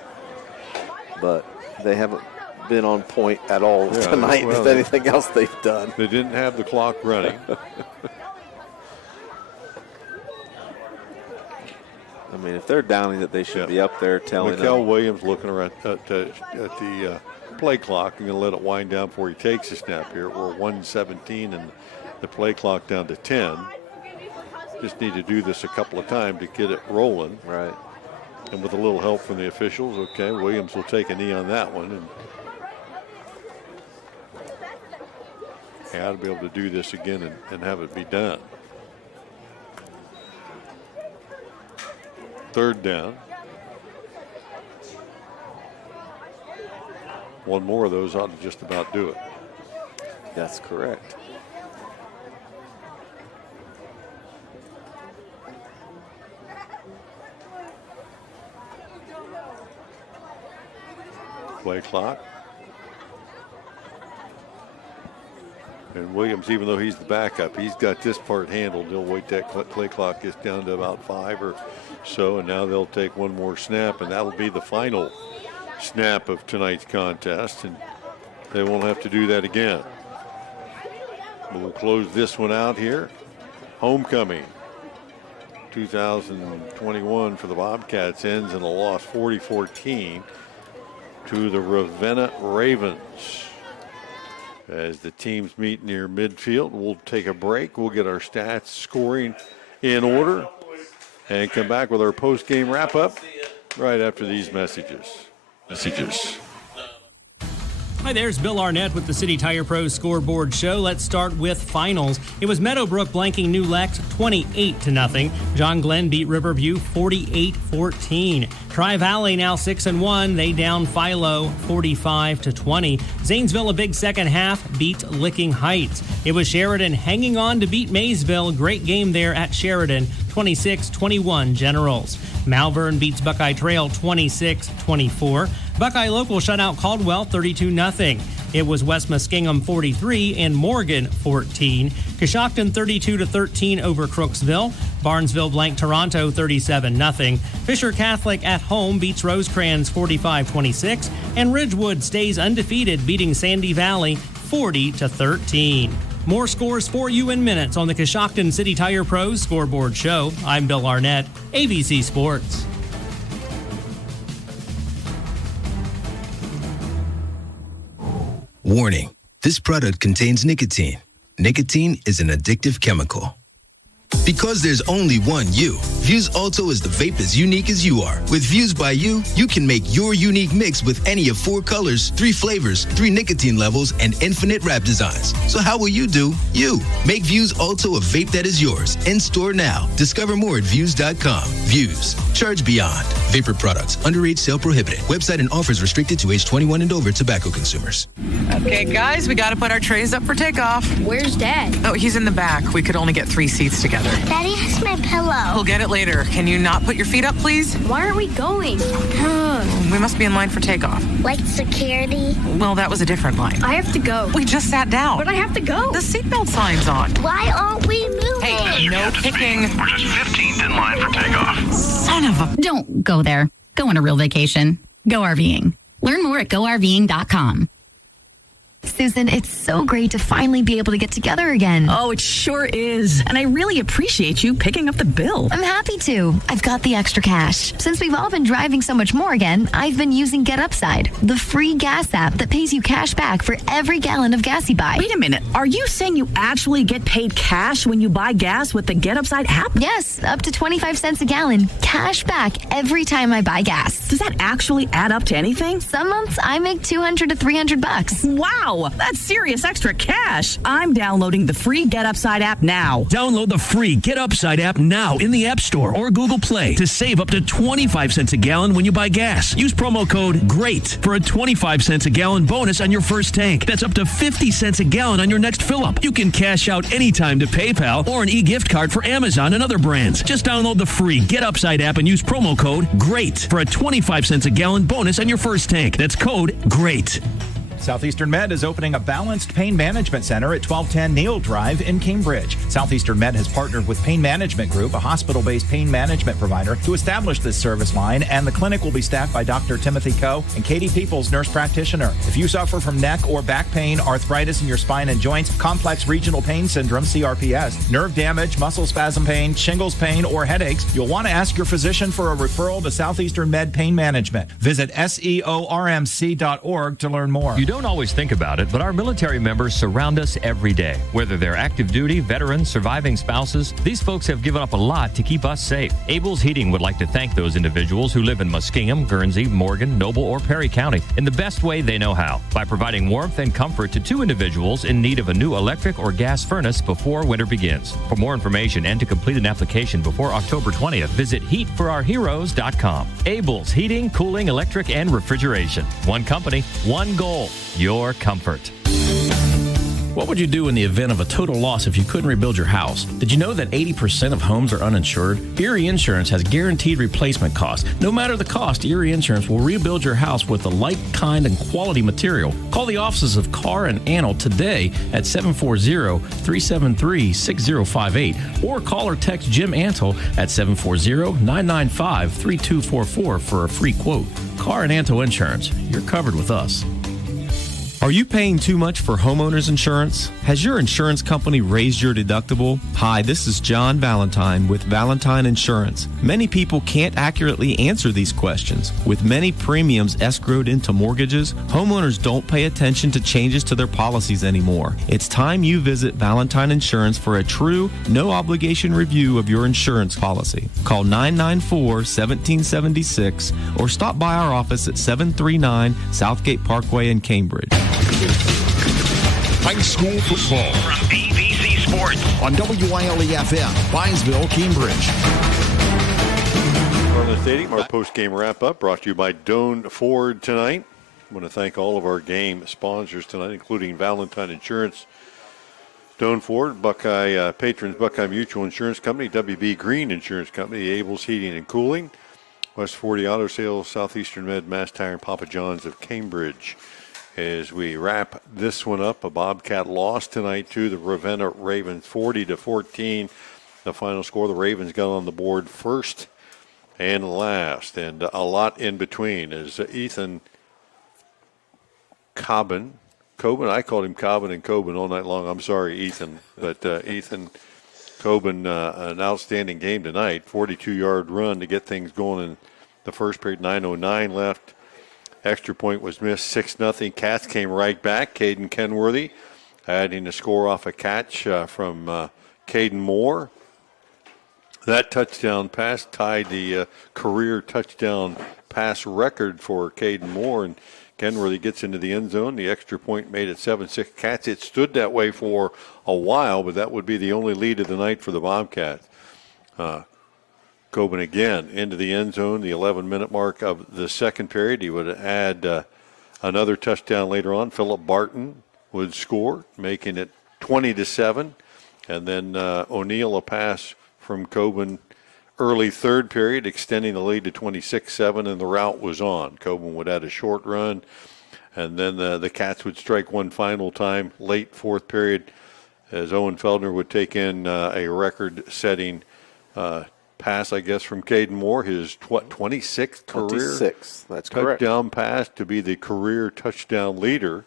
But they haven't been on point at all tonight with anything else they've done. They didn't have the clock running. I mean, if they're downing it, they should be up there telling Mikel them. Williams looking around at the play clock and going to let it wind down before he takes a snap here. We're 1:17 and the play clock down to 10. Just need to do this a couple of times to get it rolling. Right. And with a little help from the officials, okay, Williams will take a knee on that one. And ought to be able to do this again and have it be done. Third down. One more of those ought to just about do it. That's correct. Play clock. And Williams, even though he's the backup, he's got this part handled. They'll wait that play clock gets down to about 5 or so, and now they'll take one more snap, and that'll be the final snap of tonight's contest, and they won't have to do that again. We'll close this one out here. Homecoming 2021 for the Bobcats ends in a loss 40-14 to the Ravenna Ravens. As the teams meet near midfield, we'll take a break. We'll get our stats scoring in order and come back with our post-game wrap-up right after these messages. Hi, there's Bill Arnett with the City Tire Pros Scoreboard Show. Let's start with finals. It was Meadowbrook blanking New Lex 28-0. John Glenn beat Riverview 48-14. Tri-Valley now 6-1. They down Philo 45-20. Zanesville, a big second half, beat Licking Heights. It was Sheridan hanging on to beat Maysville. Great game there at Sheridan, 26-21 Generals. Malvern beats Buckeye Trail 26-24. Buckeye Local shut out Caldwell 32-0. It was West Muskingum 43 and Morgan 14. Coshocton 32-13 over Crooksville. Barnesville blanked Toronto 37-0. Fisher Catholic at home beats Rosecrans 45-26. And Ridgewood stays undefeated, beating Sandy Valley 40-13. More scores for you in minutes on the Coshocton City Tire Pros Scoreboard Show. I'm Bill Arnett, ABC Sports. Warning, this product contains nicotine. Nicotine is an addictive chemical. Because there's only one you, Vuse Alto is the vape as unique as you are. With Vuse by You, you can make your unique mix with any of 4 colors, 3 flavors, 3 nicotine levels, and infinite wrap designs. So how will you do you? Make Vuse Alto a vape that is yours. In store now. Discover more at Vuse.com. Vuse. Charge beyond. Vapor products. Underage sale prohibited. Website and offers restricted to age 21 and over tobacco consumers. Okay, guys, we got to put our trays up for takeoff. Where's Dad? Oh, he's in the back. We could only get 3 seats together. Daddy has my pillow. We'll get it later. Can you not put your feet up, please? Why aren't we going? We must be in line for takeoff. Like security? Well, that was a different line. I have to go. We just sat down. But I have to go. The seatbelt sign's on. Why aren't we moving? Hey, no kicking. We're just 15th in line for takeoff. Son of a... Don't go there. Go on a real vacation. Go RVing. Learn more at GoRVing.com. Susan, it's so great to finally be able to get together again. Oh, it sure is. And I really appreciate you picking up the bill. I'm happy to. I've got the extra cash. Since we've all been driving so much more again, I've been using Get Upside, the free gas app that pays you cash back for every gallon of gas you buy. Wait a minute. Are you saying you actually get paid cash when you buy gas with the Get Upside app? Yes, up to 25 cents a gallon. Cash back every time I buy gas. Does that actually add up to anything? Some months I make $200 to $300. Wow. That's serious extra cash. I'm downloading the free Get Upside app now. Download the free Get Upside app now in the App Store or Google Play to save up to 25 cents a gallon when you buy gas. Use promo code GREAT for a 25 cents a gallon bonus on your first tank. That's up to 50 cents a gallon on your next fill up. You can cash out anytime to PayPal or an e-gift card for Amazon and other brands. Just download the free Get Upside app and use promo code GREAT for a 25 cents a gallon bonus on your first tank. That's code GREAT. Southeastern Med is opening a balanced pain management center at 1210 Neal Drive in Cambridge. Southeastern Med has partnered with Pain Management Group, a hospital-based pain management provider, to establish this service line, and the clinic will be staffed by Dr. Timothy Coe and Katie Peoples, nurse practitioner. If you suffer from neck or back pain, arthritis in your spine and joints, complex regional pain syndrome, CRPS, nerve damage, muscle spasm pain, shingles pain, or headaches, you'll want to ask your physician for a referral to Southeastern Med Pain Management. Visit seormc.org to learn more. You don't always think about it, but our military members surround us every day. Whether they're active duty, veterans, surviving spouses, these folks have given up a lot to keep us safe. Abel's Heating would like to thank those individuals who live in Muskingum, Guernsey, Morgan, Noble, or Perry County in the best way they know how, by providing warmth and comfort to 2 individuals in need of a new electric or gas furnace before winter begins. For more information and to complete an application before October 20th, visit heatforourheroes.com. Abel's Heating, Cooling, Electric, and Refrigeration. One company, one goal. Your comfort. What would you do in the event of a total loss if you couldn't rebuild your house? Did you know that 80% of homes are uninsured? Erie Insurance has guaranteed replacement costs. No matter the cost, Erie Insurance will rebuild your house with the like, kind, and quality material. Call the offices of Carr and Antle today at 740-373-6058 or call or text Jim Antle at 740-995-3244 for a free quote. Carr and Antle Insurance. You're covered with us. Are you paying too much for homeowners insurance? Has your insurance company raised your deductible? Hi, this is John Valentine with Valentine Insurance. Many people can't accurately answer these questions. With many premiums escrowed into mortgages, homeowners don't pay attention to changes to their policies anymore. It's time you visit Valentine Insurance for a true, no-obligation review of your insurance policy. Call 994-1776 or stop by our office at 739 Southgate Parkway in Cambridge. High school football From ABC Sports. on WILE-FM, Byesville, Cambridge. McFarland Stadium, our post-game wrap-up brought to you by Doan Ford tonight. I want to thank all of our game sponsors tonight, including Valentine Insurance, Doan Ford, Buckeye Patrons, Buckeye Mutual Insurance Company, WB Green Insurance Company, Abel's Heating and Cooling, West 40 Auto Sales, Southeastern Med, Mass Tire, and Papa John's of Cambridge. As we wrap this one up, a Bobcat loss tonight to the Ravenna Ravens, 40-14. The final score, the Ravens got on the board first and last, and a lot in between. As Ethan Coben, I called him Coben and Coben all night long. I'm sorry, Ethan, but Ethan Coben, an outstanding game tonight. 42-yard run to get things going in the first period. 9:09 left. Extra point was missed, 6-0. Cats came right back. Caden Kenworthy adding a score off a catch from Caden Moore. That touchdown pass tied the career touchdown pass record for Caden Moore, and Kenworthy gets into the end zone. The extra point made it 7-6 Cats. It stood that way for a while, but that would be the only lead of the night for the Bobcats. Coben again into the end zone, the 11-minute mark of the second period. He would add another touchdown later on. Philip Barton would score, making it 20-7. And then O'Neal, a pass from Coben early third period, extending the lead to 26-7, and the route was on. Coben would add a short run, and then the Cats would strike one final time late fourth period as Owen Feldner would take in a record-setting pass, I guess, from Caden Moore, his 26th career 26, that's correct. Touchdown pass to be the career touchdown leader.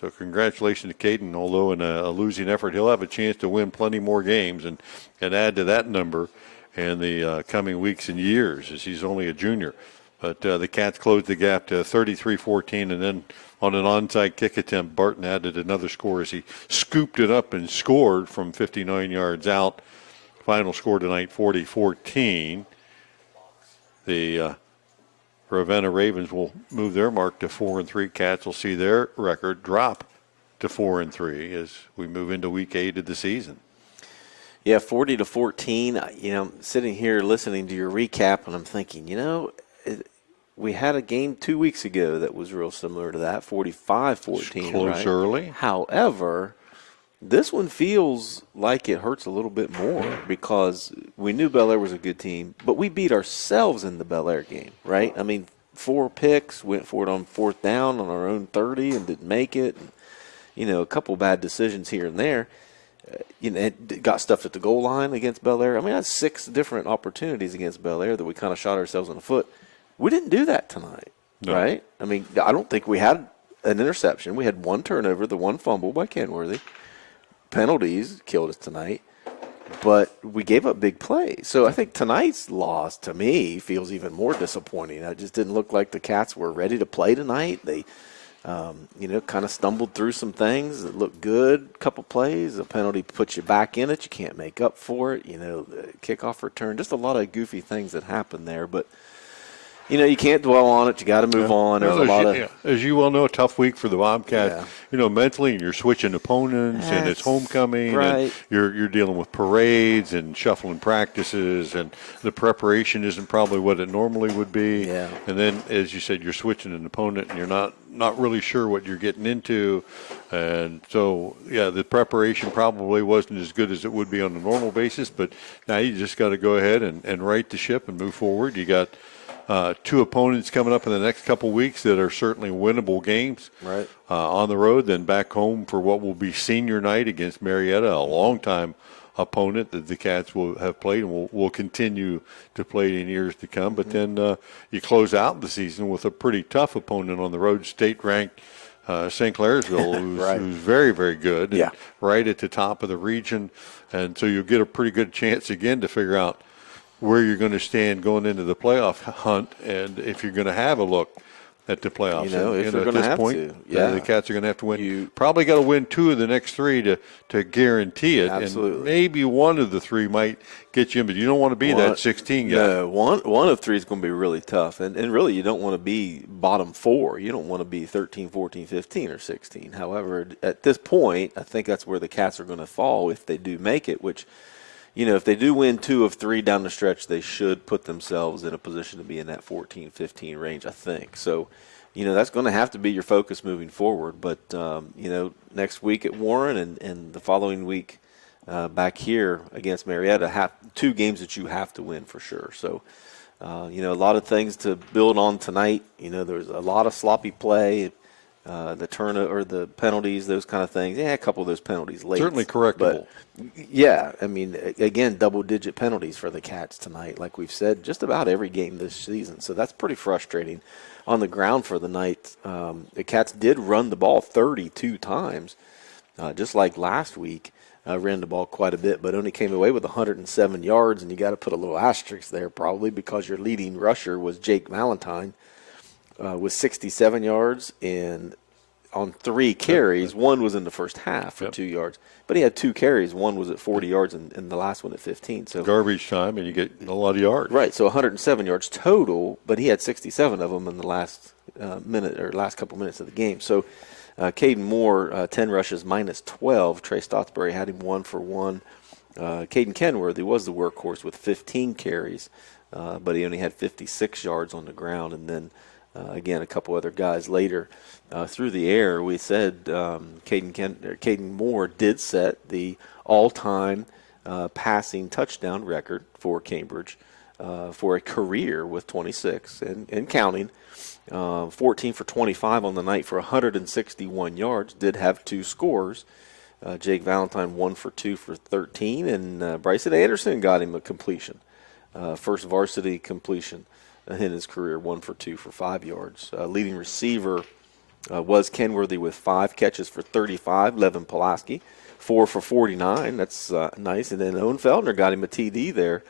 So congratulations to Caden. Although in a losing effort, he'll have a chance to win plenty more games and add to that number in the coming weeks and years, as he's only a junior. But the Cats closed the gap to 33-14, and then on an onside kick attempt, Barton added another score as he scooped it up and scored from 59 yards out. Final score tonight, 40-14. The Ravenna Ravens will move their mark to 4-3. Cats will see their record drop to 4-3 as we move into week 8 of the season. Yeah, 40-14. You know, sitting here listening to your recap, and I'm thinking, we had a game 2 weeks ago that was real similar to that, 45-14. Close right? early. However, this one feels like it hurts a little bit more because we knew Bel Air was a good team, but we beat ourselves in the Bel Air game, right? I mean, 4 picks, went for it on fourth down on our own 30 and didn't make it. And, a couple bad decisions here and there. It got stuffed at the goal line against Bel Air. I mean, I had 6 different opportunities against Bel Air that we kind of shot ourselves in the foot. We didn't do that tonight, right? I mean, I don't think we had an interception. We had 1 turnover, the 1 fumble by Kenworthy. Penalties killed us tonight, but we gave up big plays. So I think tonight's loss, to me, feels even more disappointing. It just didn't look like the Cats were ready to play tonight. They, kind of stumbled through some things that looked good, a couple plays. A penalty puts you back in it. You can't make up for it. The kickoff return, just a lot of goofy things that happened there. But, You can't dwell on it. You got to move on. There's a lot of, as you well know, a tough week for the Bobcats. Mentally, and you're switching opponents, and it's homecoming, and you're dealing with parades and shuffling practices, and the preparation isn't probably what it normally would be. Yeah. And then, as you said, you're switching an opponent, and you're not really sure what you're getting into, and so the preparation probably wasn't as good as it would be on a normal basis. But now you just got to go ahead and right the ship and move forward. You got 2 opponents coming up in the next couple weeks that are certainly winnable games on the road, then back home for what will be senior night against Marietta, a longtime opponent that the Cats will have played and will continue to play in years to come. But then you close out the season with a pretty tough opponent on the road, state-ranked St. Clairsville, who's very, very good, and right at the top of the region. And so you'll get a pretty good chance again to figure out where you're going to stand going into the playoff hunt, and if you're going to have a look at the playoffs. If you're at going to this have point, to. The Cats are going to have to win. You probably got to win 2 of the next 3 to guarantee it. Absolutely. And maybe 1 of the 3 might get you in, but you don't want to be that 16 guy. No, one of 3 is going to be really tough. And really, you don't want to be bottom 4. You don't want to be 13, 14, 15, or 16. However, at this point, I think that's where the Cats are going to fall if they do make it, which – if they do win 2 of 3 down the stretch, they should put themselves in a position to be in that 14, 15 range, I think. So, that's going to have to be your focus moving forward. But, next week at Warren and the following week back here against Marietta, 2 games that you have to win for sure. So, a lot of things to build on tonight. There's a lot of sloppy play. The penalties, those kind of things. Yeah, a couple of those penalties late. Certainly correctable. But, again, double-digit penalties for the Cats tonight, like we've said, just about every game this season. So that's pretty frustrating. On the ground for the night, the Cats did run the ball 32 times, just like last week. Ran the ball quite a bit, but only came away with 107 yards, and you got to put a little asterisk there probably because your leading rusher was Jake Valentine. With 67 yards and on 3 carries. 1 was in the first half for 2 yards. But he had 2 carries. 1 was at 40 yards and the last one at 15. So garbage time, and you get a lot of yards. Right, so 107 yards total, but he had 67 of them in the last last couple minutes of the game. So Caden Moore, 10 rushes, minus 12. Trey Stotsbury had him 1 for 1. Caden Kenworthy was the workhorse with 15 carries, but he only had 56 yards on the ground. And then again, a couple other guys later through the air. We said Caden Moore did set the all-time passing touchdown record for Cambridge for a career with 26 and counting. 14 for 25 on the night for 161 yards. Did have 2 scores. Jake Valentine 1 for 2 for 13, and Bryson Anderson got him a completion, first varsity completion in his career, 1 for 2 for 5 yards. Leading receiver was Kenworthy with 5 catches for 35. Levin Pulaski, 4 for 49. That's nice. And then Owen Feldner got him a TD there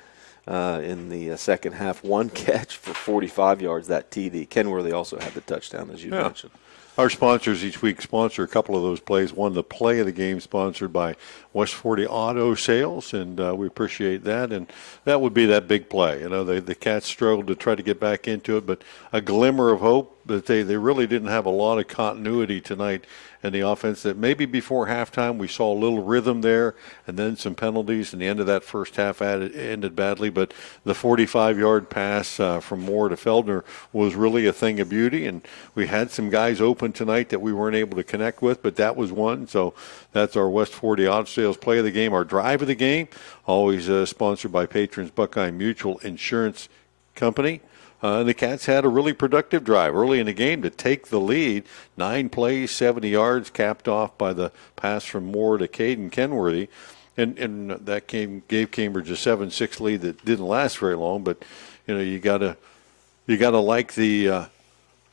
in the second half. 1 catch for 45 yards, that TD. Kenworthy also had the touchdown, as you mentioned. Our sponsors each week sponsor a couple of those plays. One, the play of the game, sponsored by West 40 Auto Sales, and we appreciate that. And that would be that big play. The Cats struggled to try to get back into it, but a glimmer of hope that they really didn't have a lot of continuity tonight in the offense. That maybe before halftime we saw a little rhythm there, and then some penalties, and the end of that first half ended badly. But the 45-yard pass from Moore to Feldner was really a thing of beauty, and we had some guys open tonight that we weren't able to connect with, but that was one. So that's our West 40 Auto Sales play of the game. Our drive of the game, always sponsored by patrons Buckeye Mutual Insurance Company. The Cats had a really productive drive early in the game to take the lead. 9 plays, 70 yards, capped off by the pass from Moore to Caden Kenworthy. And that gave Cambridge a 7-6 lead that didn't last very long. But, you gotta like the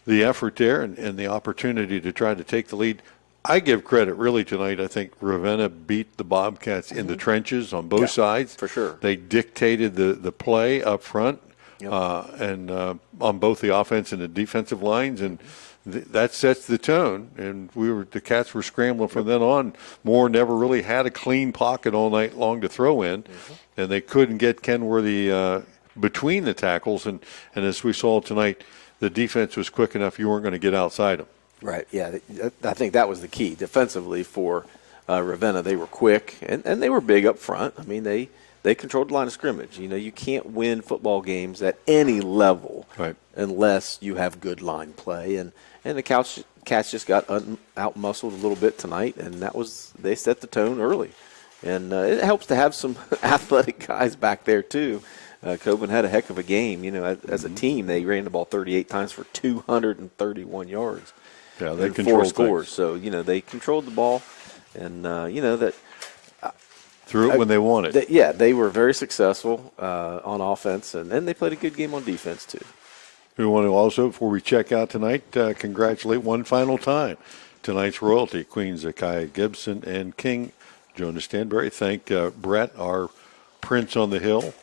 effort there and the opportunity to try to take the lead. I give credit really tonight. I think Ravenna beat the Bobcats in the trenches on both sides. For sure. They dictated the play up front. And on both the offense and the defensive lines, and that sets the tone. And the Cats were scrambling from then on. Moore never really had a clean pocket all night long to throw in, and they couldn't get Kenworthy between the tackles. And as we saw tonight, the defense was quick enough you weren't going to get outside them. Right, yeah. I think that was the key. Defensively for Ravenna, they were quick, and they were big up front. I mean, they controlled the line of scrimmage. You know, you can't win football games at any level unless you have good line play. And the Cats just got out-muscled a little bit tonight, and they set the tone early. And it helps to have some athletic guys back there, too. Coben had a heck of a game. You know, as a team, they ran the ball 38 times for 231 yards. Yeah, they controlled 4 scores. things. So, you know, they controlled the ball. And, you know, that threw it when they wanted. They were very successful on offense, and they played a good game on defense, too. We want to also, before we check out tonight, congratulate one final time tonight's royalty, Queens Akai Gibson and King Jonas Stanberry. Thank Brett, our Prince on the Hill,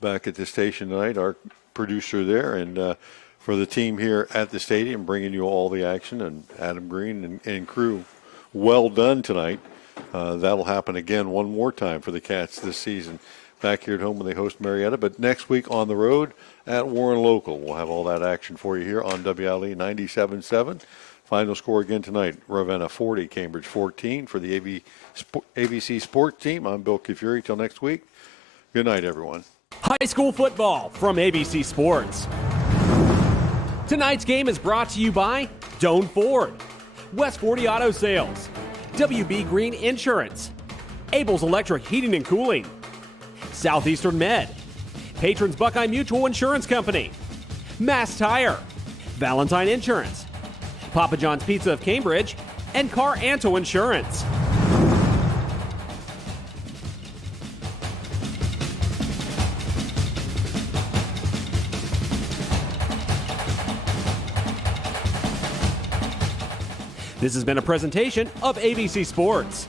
back at the station tonight, our producer there, and for the team here at the stadium, bringing you all the action, and Adam Green and crew. Well done tonight. That'll happen again one more time for the Cats this season. Back here at home when they host Marietta, but next week on the road at Warren Local. We'll have all that action for you here on WLE 97.7. Final score again tonight, Ravenna 40, Cambridge 14 for the ABC Sports Team. I'm Bill Kifuri. Till next week, good night, everyone. High school football from ABC Sports. Tonight's game is brought to you by Doan Ford, West 40 Auto Sales, WB Green Insurance, Abel's Electric Heating and Cooling, Southeastern Med, Patrons Buckeye Mutual Insurance Company, Mass Tire, Valentine Insurance, Papa John's Pizza of Cambridge, and Car Anto Insurance. This has been a presentation of ABC Sports.